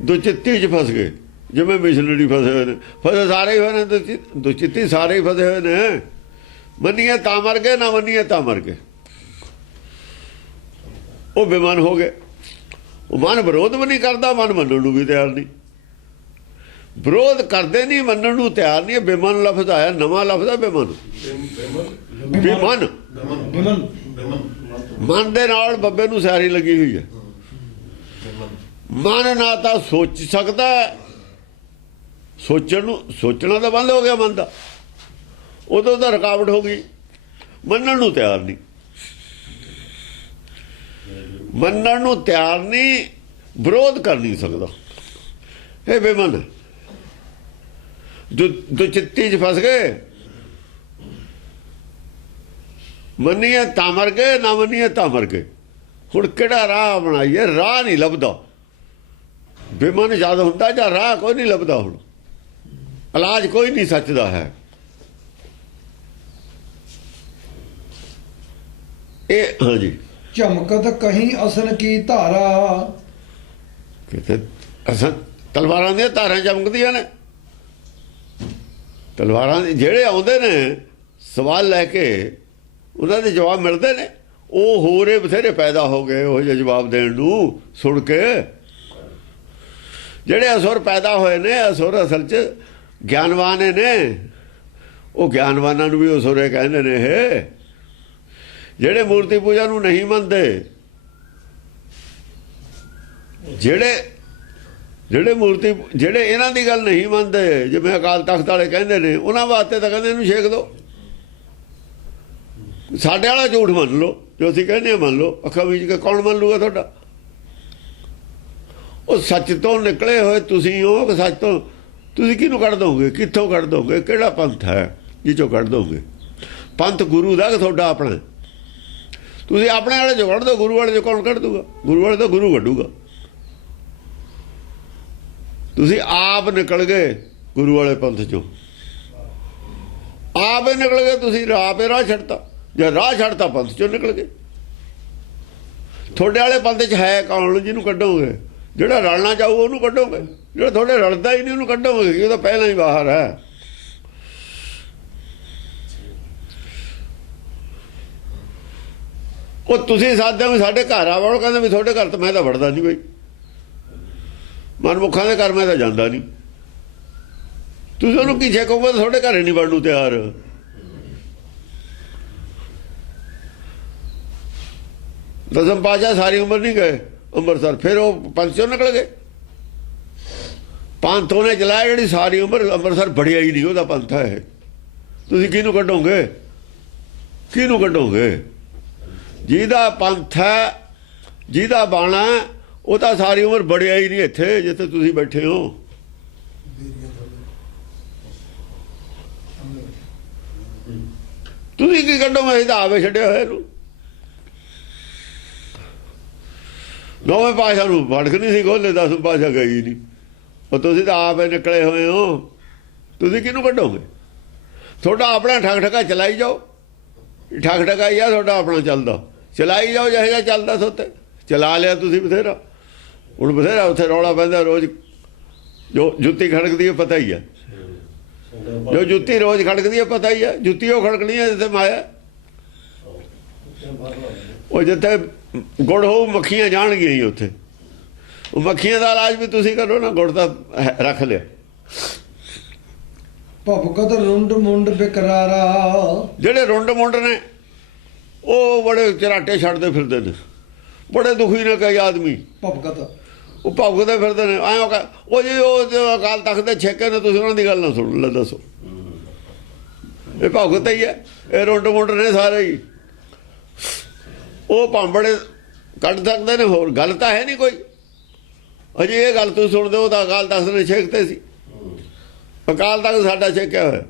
ਦੁਚਿੱਤੀ 'ਚ ਫਸ ਗਏ, ਜਿਵੇਂ ਮਿਸ਼ਨਰੀ ਫਸੇ ਹੋਏ ਨੇ। ਫਸੇ ਸਾਰੇ ਹੀ ਹੋਏ ਨੇ, ਦੁਚਿੱਤੀ ਸਾਰੇ ਹੀ ਫਸੇ ਹੋਏ ਨੇ। ਮੰਨੀਏ ਤਾਂ ਮਰ ਗਏ, ਨਾ ਮੰਨੀਏ ਤਾਂ ਮਰ ਗਏ। ਉਹ ਬੇਮਨ ਹੋ ਗਏ। ਉਹ ਮਨ ਵਿਰੋਧ ਵੀ ਨਹੀਂ ਕਰਦਾ, ਮਨ ਮੰਨਣ ਨੂੰ ਵੀ ਤਿਆਰ ਨਹੀਂ। ਵਿਰੋਧ ਕਰਦੇ ਨਹੀਂ, ਮੰਨਣ ਨੂੰ ਤਿਆਰ ਨਹੀਂ। ਬੇਮਨ ਲਫ਼ਜ਼ ਆਇਆ, ਨਵਾਂ ਲਫ਼ਜ਼ ਹੈ ਬੇਮਨ। ਬੇਮਨ ਮਨ ਦੇ ਨਾਲ ਬੱਬੇ ਨੂੰ ਸਿਆਰੀ ਲੱਗੀ ਹੋਈ ਹੈ। ਮਨ ਨਾ ਤਾਂ ਸੋਚ ਸਕਦਾ, ਸੋਚਣਾ ਤਾਂ ਬੰਦ ਹੋ ਗਿਆ ਮਨ ਦਾ, ਉਦੋਂ ਤਾਂ ਰੁਕਾਵਟ ਹੋ ਗਈ। ਮੰਨਣ ਨੂੰ ਤਿਆਰ ਨਹੀਂ, ਮੰਨਣ ਨੂੰ ਤਿਆਰ ਨਹੀਂ, ਵਿਰੋਧ ਕਰ ਨਹੀਂ ਸਕਦਾ। ਇਹ ਬੇਮਨ ਦੁਚਿੱਤੀ 'ਚ ਫਸ ਗਏ। ਮੰਨੀਏ ਤਾਂ ਮਰ ਗਏ, ਨਾ ਮੰਨੀਏ ਤਾਂ ਮਰ ਗਏ। ਹੁਣ ਕਿਹੜਾ ਰਾਹ ਬਣਾਈਏ? ਰਾਹ ਨਹੀਂ ਲੱਭਦਾ। ਬੇਮਨ ਜਦ ਹੁੰਦਾ ਜਾਂ ਰਾਹ ਕੋਈ ਨਹੀਂ ਲੱਭਦਾ। ਹੁਣ ਇਲਾਜ ਕੋਈ ਨਹੀਂ ਸੱਚ ਦਾ ਹੈ। ਇਹ ਹਾਂਜੀ। ਝਮਕਤ ਕਹੀਂ ਅਸਨ ਕੀ ਧਾਰਾ। ਕਿਤੇ ਅਸਾਂ ਤਲਵਾਰਾਂ ਦੀਆਂ ਧਾਰਾਂ ਚਮਕਦੀਆਂ ਨੇ। ਤਲਵਾਰਾਂ ਦੇ ਜਿਹੜੇ ਆਉਂਦੇ ਨੇ ਸਵਾਲ ਲੈ ਕੇ, ਉਹਨਾਂ ਦੇ ਜਵਾਬ ਮਿਲਦੇ ਨੇ। ਉਹ ਹੋਰੇ ਬਥੇਰੇ ਪੈਦਾ ਹੋ ਗਏ ਉਹ ਜਿਹੇ ਜਵਾਬ ਦੇਣ ਨੂੰ ਸੁਣ ਕੇ। ਜਿਹੜੇ ਅਸੁਰ ਪੈਦਾ ਹੋਏ ਨੇ, ਅਸੁਰ ਅਸਲ 'ਚ ਗਿਆਨਵਾਨ ਨੇ। ਉਹ ਗਿਆਨਵਾਨਾਂ ਨੂੰ ਵੀ ਅਸੁਰੇ ਕਹਿੰਦੇ ਨੇ। ਇਹ ਜਿਹੜੇ ਮੂਰਤੀ ਪੂਜਾ ਨੂੰ ਨਹੀਂ ਮੰਨਦੇ, ਜਿਹੜੇ ਇਹਨਾਂ ਦੀ ਗੱਲ ਨਹੀਂ ਮੰਨਦੇ, ਜਿਵੇਂ ਅਕਾਲ ਤਖਤ ਵਾਲੇ ਕਹਿੰਦੇ ਨੇ, ਉਹਨਾਂ ਵਾਸਤੇ ਤਾਂ ਕਹਿੰਦੇ ਇਹਨੂੰ ਛੇਕ ਦਿਓ। ਸਾਡੇ ਵਾਲਾ ਝੂਠ ਮੰਨ ਲਓ, ਜੋ ਅਸੀਂ ਕਹਿੰਦੇ ਹਾਂ ਮੰਨ ਲਓ। ਅੱਖਾਂ ਵਿੱਚ ਕੇ ਕੌਣ ਮੰਨ ਲੂਗਾ ਤੁਹਾਡਾ? ਉਹ ਸੱਚ ਤੋਂ ਨਿਕਲੇ ਹੋਏ ਤੁਸੀਂ ਹੋ ਕਿ ਸੱਚ ਤੋਂ ਤੁਸੀਂ ਕਿਹਨੂੰ ਕੱਢ ਦੋਗੇ? ਕਿੱਥੋਂ ਕੱਢ ਦੋਗੇ? ਕਿਹੜਾ ਪੰਥ ਹੈ ਜਿੱਚੋਂ ਕੱਢ ਦੋਗੇ? ਪੰਥ ਗੁਰੂ ਦਾ ਕਿ ਤੁਹਾਡਾ ਆਪਣਾ? ਤੁਸੀਂ ਆਪਣੇ ਵਾਲੇ 'ਚੋਂ ਕੱਢ ਦਿਓ, ਗੁਰੂ ਵਾਲੇ 'ਚੋਂ ਕੌਣ ਕੱਢ ਦੂਗਾ? ਗੁਰੂ ਵਾਲੇ ਤਾਂ ਗੁਰੂ ਕੱਢੂਗਾ। ਤੁਸੀਂ ਆਪ ਨਿਕਲ ਗਏ ਗੁਰੂ ਵਾਲੇ ਪੰਥ 'ਚੋਂ, ਆਪ ਹੀ ਨਿਕਲ ਗਏ ਤੁਸੀਂ। ਆਪੇ ਰਾਹ ਛੱਡਤਾ, ਜੇ ਰਾਹ ਛੱਡਤਾ ਪੰਥ 'ਚੋਂ ਨਿਕਲ ਗਏ। ਤੁਹਾਡੇ ਵਾਲੇ ਪੰਥ 'ਚ ਹੈ ਕੌਣ ਜਿਹਨੂੰ ਕੱਢੋਗੇ? ਜਿਹੜਾ ਰਲਣਾ ਚਾਹੂ ਉਹਨੂੰ ਕੱਢੋਗੇ, ਜਿਹੜਾ ਤੁਹਾਡੇ ਰਲਦਾ ਹੀ ਨਹੀਂ ਉਹਨੂੰ ਕੱਢੋਗੇ, ਉਹ ਤਾਂ ਪਹਿਲਾਂ ਹੀ ਬਾਹਰ ਹੈ। ਉਹ ਤੁਸੀਂ ਸਾਦੇ ਹੋ ਸਾਡੇ ਘਰ ਆ ਵੜੋ, ਕਹਿੰਦੇ ਵੀ ਤੁਹਾਡੇ ਘਰ ਤਾਂ ਮੈਂ ਤਾਂ ਵੜਦਾ ਨਹੀਂ ਬਈ, ਮਨਮੁਖਾਂ ਦੇ ਘਰ ਮੈਂ ਤਾਂ ਜਾਂਦਾ ਨਹੀਂ। ਤੁਸੀਂ ਉਹਨੂੰ ਕੀ ਕਹੋਗੇ? ਤੁਹਾਡੇ ਘਰ ਨਹੀਂ ਵੜਨ ਨੂੰ ਤਿਆਰ। ਦਸਮ ਪਾਤਸ਼ਾਹ ਸਾਰੀ ਉਮਰ ਨਹੀਂ ਗਏ ਅੰਮ੍ਰਿਤਸਰ, ਫਿਰ ਉਹ ਪੰਥ ਚੋਂ ਨਿਕਲ ਗਏ। ਪੰਥ ਉਹਨੇ ਚਲਾਇਆ ਜਿਹੜੀ ਸਾਰੀ ਉਮਰ ਅੰਮ੍ਰਿਤਸਰ ਬੜਿਆ ਹੀ ਨਹੀਂ, ਉਹਦਾ ਪੰਥ ਹੈ। ਤੁਸੀਂ ਕਿਹਨੂੰ ਕੱਢੋਗੇ? ਕਿਹਨੂੰ ਕੱਢੋਗੇ? ਜਿਹਦਾ ਪੰਥ ਹੈ, ਜਿਹਦਾ ਬਾਣਾ, ਉਹ ਤਾਂ ਸਾਰੀ ਉਮਰ ਬੜਿਆ ਹੀ ਨਹੀਂ ਇੱਥੇ ਜਿੱਥੇ ਤੁਸੀਂ ਬੈਠੇ ਹੋ। ਤੁਸੀਂ ਕੀ ਕੱਢੋਗੇ? ਇਹਦਾ ਆਵੇ ਛੱਡਿਆ ਹੋਇਆ ਇਹਨੂੰ। ਨੌਵੇਂ ਪਾਤਸ਼ਾਹ ਨੂੰ ਫੜਕ ਨਹੀਂ ਸੀ ਖੋਲ੍ਹੇ, 10ਵੇਂ ਪਾਤਸ਼ਾਹ ਗਈ ਨਹੀਂ। ਉਹ ਤੁਸੀਂ ਤਾਂ ਆਪ ਨਿਕਲੇ ਹੋਏ ਹੋ, ਤੁਸੀਂ ਕਿਹਨੂੰ ਕੱਢੋਗੇ? ਤੁਹਾਡਾ ਆਪਣਾ ਠੱਗ ਠੱਗਾ ਚਲਾਈ ਜਾਓ, ਠੱਗ ਠੱਗਾ ਹੀ ਆ ਤੁਹਾਡਾ ਆਪਣਾ ਚੱਲਦਾ, ਚਲਾਈ ਜਾਓ ਜਿਹੋ ਜਿਹਾ ਚੱਲਦਾ ਸੋਤੇ। ਚਲਾ ਲਿਆ ਤੁਸੀਂ ਬਥੇਰਾ, ਹੁਣ ਬਥੇਰਾ ਉੱਥੇ ਰੌਲਾ ਪੈਂਦਾ ਰੋਜ਼। ਜੋ ਜੁੱਤੀ ਖੜਕਦੀ ਹੈ ਪਤਾ ਹੀ ਹੈ, ਜੋ ਜੁੱਤੀ ਰੋਜ਼ ਖੜਕਦੀ ਹੈ ਪਤਾ ਹੀ ਹੈ। ਜੁੱਤੀ ਉਹ ਖੜਕਣੀ ਹੈ ਜਿੱਥੇ ਮਾਇਆ, ਉਹ ਜਿੱਥੇ ਗੁੜ ਹੋਊ ਮੱਖੀਆਂ ਜਾਣਗੀਆਂ ਹੀ ਉੱਥੇ। ਉਹ ਮੱਖੀਆਂ ਦਾ ਇਲਾਜ ਵੀ ਤੁਸੀਂ ਕਰੋ ਨਾ, ਗੁੜ ਤਾਂ ਰੱਖ ਲਿਆ। ਭਵਗਤ ਰੁੰਡ ਮੁੰਡ ਬਿਕਰਾਰਾ, ਜਿਹੜੇ ਰੁੰਡ ਮੁੰਡ ਨੇ ਉਹ ਬੜੇ ਚਰਾਟੇ ਛੱਡਦੇ ਫਿਰਦੇ ਨੇ, ਬੜੇ ਦੁਖੀ ਨੇ ਕਈ ਆਦਮੀ। ਭਵਗਤ ਉਹ ਭੌਂਕਦੇ ਫਿਰਦੇ ਨੇ ਐਂ ਉਹ ਜੀ ਉਹ ਅਕਾਲ ਤਖਤ ਦੇ ਛੇਕੇ ਨੇ, ਤੁਸੀਂ ਉਹਨਾਂ ਦੀ ਗੱਲ ਨਾ ਸੁਣ ਲੈ। ਦੱਸੋ ਇਹ ਭੌਂਕਦਾ ਹੀ ਹੈ, ਇਹ ਰੁੰਡ ਮੁੰਡ ਨੇ ਸਾਰੇ ਹੀ। ਉਹ ਭਾਂਬੜੇ ਕੱਢ ਸਕਦੇ ਨੇ, ਹੋਰ ਗੱਲ ਤਾਂ ਹੈ ਨਹੀਂ ਕੋਈ। ਅਜੇ ਇਹ ਗੱਲ ਤੁਸੀਂ ਸੁਣਦੇ ਹੋ ਤਾਂ ਅਕਾਲ ਤਖਤ ਨੇ ਛੇਕਤੇ ਸੀ। ਅਕਾਲ ਤਖਤ ਸਾਡਾ ਛੇਕਿਆ ਹੋਇਆ,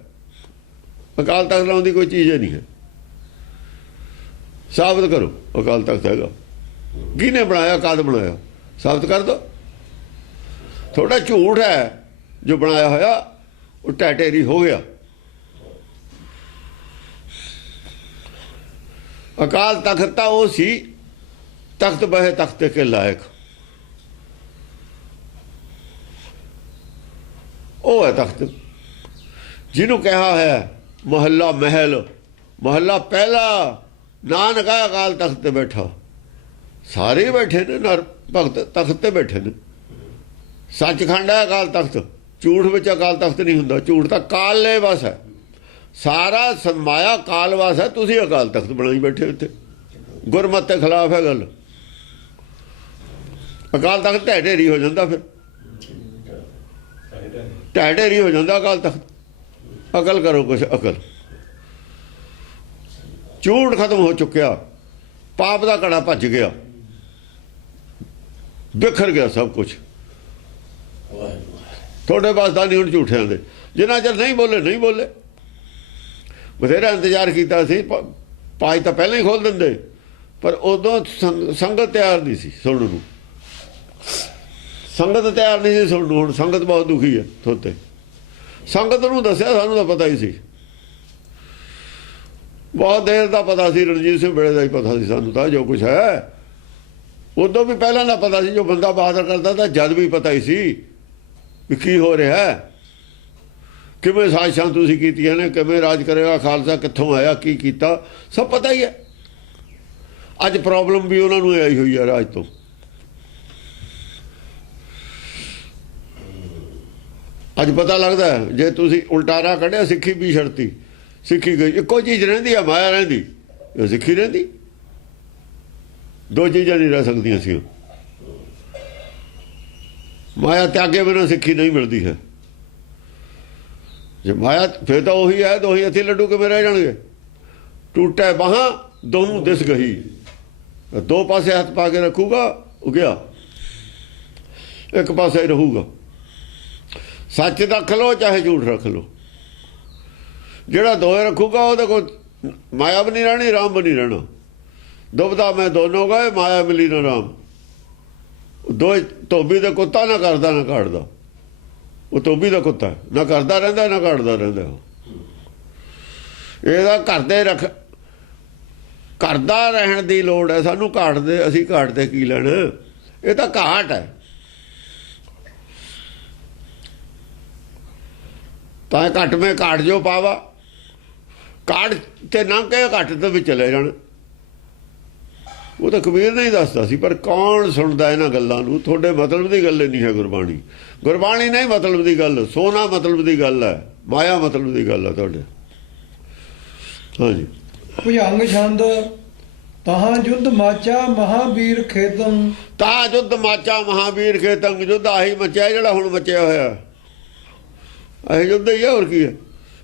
ਅਕਾਲ ਤਖਤ ਲਾਉਣ ਦੀ ਕੋਈ ਚੀਜ਼ ਨਹੀਂ ਹੈ। ਸਾਬਤ ਕਰੋ ਅਕਾਲ ਤਖਤ ਹੈਗਾ, ਕਿਹਨੇ ਬਣਾਇਆ, ਕਦ ਬਣਾਇਆ, ਸਾਬਤ ਕਰ ਦਿਓ। ਥੋੜਾ ਝੂਠ ਹੈ ਜੋ ਬਣਾਇਆ ਹੋਇਆ, ਉਹ ਟੈਟੇਰੀ ਹੋ ਗਿਆ। ਅਕਾਲ ਤਖਤ ਤਾਂ ਉਹ ਸੀ, ਤਖਤ ਬਹਿ ਤਖਤ ਕੇ ਲਾਇਕ, ਉਹ ਹੈ ਤਖਤ ਜਿਹਨੂੰ ਕਿਹਾ ਹੈ ਮਹੱਲਾ ਮਹਿਲ। ਮਹੱਲਾ ਪਹਿਲਾ ਨਾਨਕ ਆ ਅਕਾਲ ਤਖਤ ਤੇ ਬੈਠਾ, ਸਾਰੇ ਬੈਠੇ ਨੇ ਨਰ ਭਗਤ ਤਖਤ ਤੇ ਬੈਠੇ ਨੇ। ਸੱਚਖੰਡ ਹੈ ਅਕਾਲ ਤਖਤ, ਝੂਠ ਵਿੱਚ ਅਕਾਲ ਤਖਤ ਨਹੀਂ ਹੁੰਦਾ। ਝੂਠ ਤਾਂ ਕਾਲੇ ਵਸ ਹੈ, ਸਾਰਾ ਸਮਾਇਆ ਕਾਲ ਵਸ ਹੈ। ਤੁਸੀਂ ਅਕਾਲ ਤਖਤ ਬਣਾਈ ਬੈਠੇ ਉੱਥੇ, ਗੁਰਮਤਿ ਦੇ ਖਿਲਾਫ ਹੈ ਗੱਲ। ਅਕਾਲ ਤਖਤ ਢਹਿ ਢੇਰੀ ਹੋ ਜਾਂਦਾ, ਫਿਰ ਢਹਿ ਢੇਰੀ ਹੋ ਜਾਂਦਾ ਅਕਾਲ ਤਖਤ। ਅਕਲ ਕਰੋ ਕੁਛ, ਅਕਲ। ਝੂਠ ਖਤਮ ਹੋ ਚੁੱਕਿਆ, ਪਾਪ ਦਾ ਘੜਾ ਭੱਜ ਗਿਆ, ਬਿਖਰ ਗਿਆ ਸਭ ਕੁਛ। ਤੁਹਾਡੇ ਪਾਸ ਤਾਂ ਨਹੀਂ ਹੁਣ ਝੂਠਿਆਂ ਦੇ, ਜਿੰਨਾ ਚਿਰ ਨਹੀਂ ਬੋਲੇ ਨਹੀਂ ਬੋਲੇ। ਬਥੇਰਾ ਇੰਤਜ਼ਾਰ ਕੀਤਾ ਸੀ, ਪਾਜ ਤਾਂ ਪਹਿਲਾਂ ਹੀ ਖੋਲ ਦਿੰਦੇ, ਪਰ ਉਦੋਂ ਸੰਗਤ ਤਿਆਰ ਨਹੀਂ ਸੀ ਸੁਣਨ ਨੂੰ। ਸੰਗਤ ਤਿਆਰ ਨਹੀਂ ਸੀ ਸੁਣਨ ਨੂੰ। ਹੁਣ ਸੰਗਤ ਬਹੁਤ ਦੁਖੀ ਹੈ ਥੋਤੇ। ਸੰਗਤ ਨੂੰ ਦੱਸਿਆ, ਸਾਨੂੰ ਤਾਂ ਪਤਾ ਹੀ ਸੀ, ਬਹੁਤ ਦੇਰ ਦਾ ਪਤਾ ਸੀ। ਰਣਜੀਤ ਸਿੰਘ ਵੇਲੇ ਦਾ ਹੀ ਪਤਾ ਸੀ ਸਾਨੂੰ ਤਾਂ, ਜੋ ਕੁਛ ਹੈ। ਉਦੋਂ ਵੀ ਪਹਿਲਾਂ ਦਾ ਪਤਾ ਸੀ, ਜੋ ਬੰਦਾ ਬਹਾਦਰ ਕਰਦਾ ਤਾਂ ਜਦ ਵੀ ਪਤਾ ਹੀ ਸੀ ਵੀ ਕੀ ਹੋ ਰਿਹਾ, ਕਿਵੇਂ ਸਾਜ਼ਿਸ਼ਾਂ ਤੁਸੀਂ ਕੀਤੀਆਂ ਨੇ, ਕਿਵੇਂ ਰਾਜ ਕਰੇਗਾ ਖਾਲਸਾ, ਕਿੱਥੋਂ ਆਇਆ, ਕੀ ਕੀਤਾ, ਸਭ ਪਤਾ ਹੀ ਹੈ। ਅੱਜ ਪ੍ਰੋਬਲਮ ਵੀ ਉਹਨਾਂ ਨੂੰ ਆਈ ਹੋਈ ਹੈ ਰਾਜ ਤੋਂ। ਅੱਜ ਪਤਾ ਲੱਗਦਾ ਜੇ ਤੁਸੀਂ ਉਲਟਾਰਾ ਕੱਢਿਆ, ਸਿੱਖੀ ਵੀ ਛੱਡਤੀ, ਸਿੱਖੀ ਗਈ। ਇੱਕੋ ਚੀਜ਼ ਰਹਿੰਦੀ ਆ, ਮਾਇਆ ਰਹਿੰਦੀ, ਸਿੱਖੀ ਰਹਿੰਦੀ। ਦੋ ਚੀਜ਼ਾਂ ਨਹੀਂ ਰਹਿ ਸਕਦੀਆਂ ਸੀ। ਮਾਇਆ ਤਿਆਗੇ ਬਿਨਾਂ ਸਿੱਖੀ ਨਹੀਂ ਮਿਲਦੀ ਹੈ। ਜੇ ਮਾਇਆ ਫਿਰ ਤਾਂ ਉਹੀ ਹੈ, ਦੋਹੀ ਹੱਥੀ ਲੱਡੂ ਕਿਵੇਂ ਰਹਿ ਜਾਣਗੇ। ਟੁੱਟੇ ਬਾਹਾਂ ਦੋਨੋਂ ਦਿਸ ਗਈ, ਦੋ ਪਾਸੇ ਹੱਥ ਪਾ ਕੇ ਰੱਖੂਗਾ ਉਹ ਗਿਆ, ਇੱਕ ਪਾਸੇ ਰਹੂਗਾ। ਸੱਚ ਰੱਖ ਲਓ ਚਾਹੇ ਝੂਠ ਰੱਖ ਲਓ, ਜਿਹੜਾ ਦੋਏ ਰੱਖੂਗਾ ਉਹਦੇ ਕੋਲ ਮਾਇਆ ਵੀ ਨਹੀਂ ਰਹਿਣੀ, ਰਾਮ ਵੀ ਨਹੀਂ ਰਹਿਣਾ। ਦੁਬਦਾ ਮੈਂ ਦੋਨੋਂ ਗਏ, ਮਾਇਆ ਮਿਲੀ ਨਾ ਰਾਮ। ਦੋ ਧੋਬੀ ਦਾ ਕੁੱਤਾ ਨਾ ਕਰਦਾ ਨਾ ਕਾਟਦਾ, ਉਹ ਧੋਬੀ ਦਾ ਕੁੱਤਾ ਨਾ ਕਰਦਾ ਰਹਿੰਦਾ ਨਾ ਕਾਟਦਾ ਰਹਿੰਦਾ। ਇਹਦਾ ਘਰ ਦੇ ਕਰਦਾ ਰਹਿਣ ਦੀ ਲੋੜ ਹੈ ਸਾਨੂੰ। ਘਾਟ ਦੇ ਅਸੀਂ ਘਾਟ ਦੇ ਕੀ ਲੈਣਾ, ਇਹ ਤਾਂ ਘਾਟ ਹੈ। ਤਾਂ ਘਟ ਮੇ ਘਾਟ ਜੋ ਪਾਵਾ, ਘਾਟ ਤੇ ਨਾ ਕੇ ਘਟ ਦੇ ਵਿੱਚ ਚਲੇ ਜਾਣ। ਉਹ ਤਾਂ ਕਬੀਰ ਨਹੀਂ ਦੱਸਦਾ ਸੀ, ਪਰ ਕੌਣ ਸੁਣਦਾ ਇਹਨਾਂ ਗੱਲਾਂ ਨੂੰ? ਤੁਹਾਡੇ ਮਤਲਬ ਦੀ ਗੱਲ ਨਹੀਂ ਹੈ ਗੁਰਬਾਣੀ। ਗੁਰਬਾਣੀ ਨਹੀਂ ਮਤਲਬ ਦੀ ਗੱਲ, ਸੋਨਾ ਮਤਲਬ ਦੀ ਗੱਲ ਹੈ, ਮਾਇਆ ਮਤਲਬ ਦੀ ਗੱਲ ਹੈ ਤੁਹਾਡੇ। ਹਾਂਜੀ। ਭੁਜੰਗ ਛੰਦ ਤਹਾਂ ਜੁੱਧ ਮਾਚਾ ਮਹਾਵੀਰ ਖੇਤੰ। ਤਾਂ ਜੁੱਧ ਮਾਚਾ ਮਹਾਵੀਰ ਖੇਤੰ, ਜੁੱਧ ਆਹੀ ਮਚਿਆ ਜਿਹੜਾ ਹੁਣ ਮਚਿਆ ਹੋਇਆ। ਇਹ ਜੁੱਧ ਹੀ ਆ, ਹੋਰ ਕੀ ਹੈ?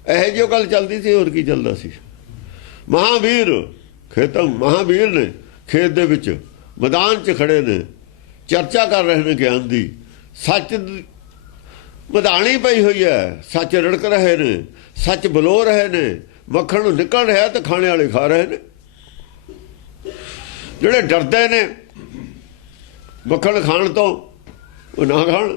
ਇਹ ਜਿਹੀ ਗੱਲ ਚੱਲਦੀ ਸੀ, ਹੋਰ ਕੀ ਚੱਲਦਾ ਸੀ? ਮਹਾਵੀਰ ਖੇਤੰ, ਮਹਾਵੀਰ ਨੇ ਖੇਤ ਦੇ ਵਿੱਚ ਮੈਦਾਨ 'ਚ ਖੜੇ ਨੇ, ਚਰਚਾ ਕਰ ਰਹੇ ਨੇ ਗਿਆਨ ਦੀ। ਸੱਚ ਵਧਾਣੀ ਪਈ ਹੋਈ ਹੈ, ਸੱਚ ਰੜਕ ਰਹੇ ਨੇ, ਸੱਚ ਬਲੋ ਰਹੇ ਨੇ, ਮੱਖਣ ਨਿਕਲ ਰਿਹਾ ਤੇ ਖਾਣੇ ਵਾਲੇ ਖਾ ਰਹੇ ਨੇ। ਜਿਹੜੇ ਡਰਦੇ ਨੇ ਮੱਖਣ ਖਾਣ ਤੋਂ, ਉਹ ਨਾ ਖਾਣ।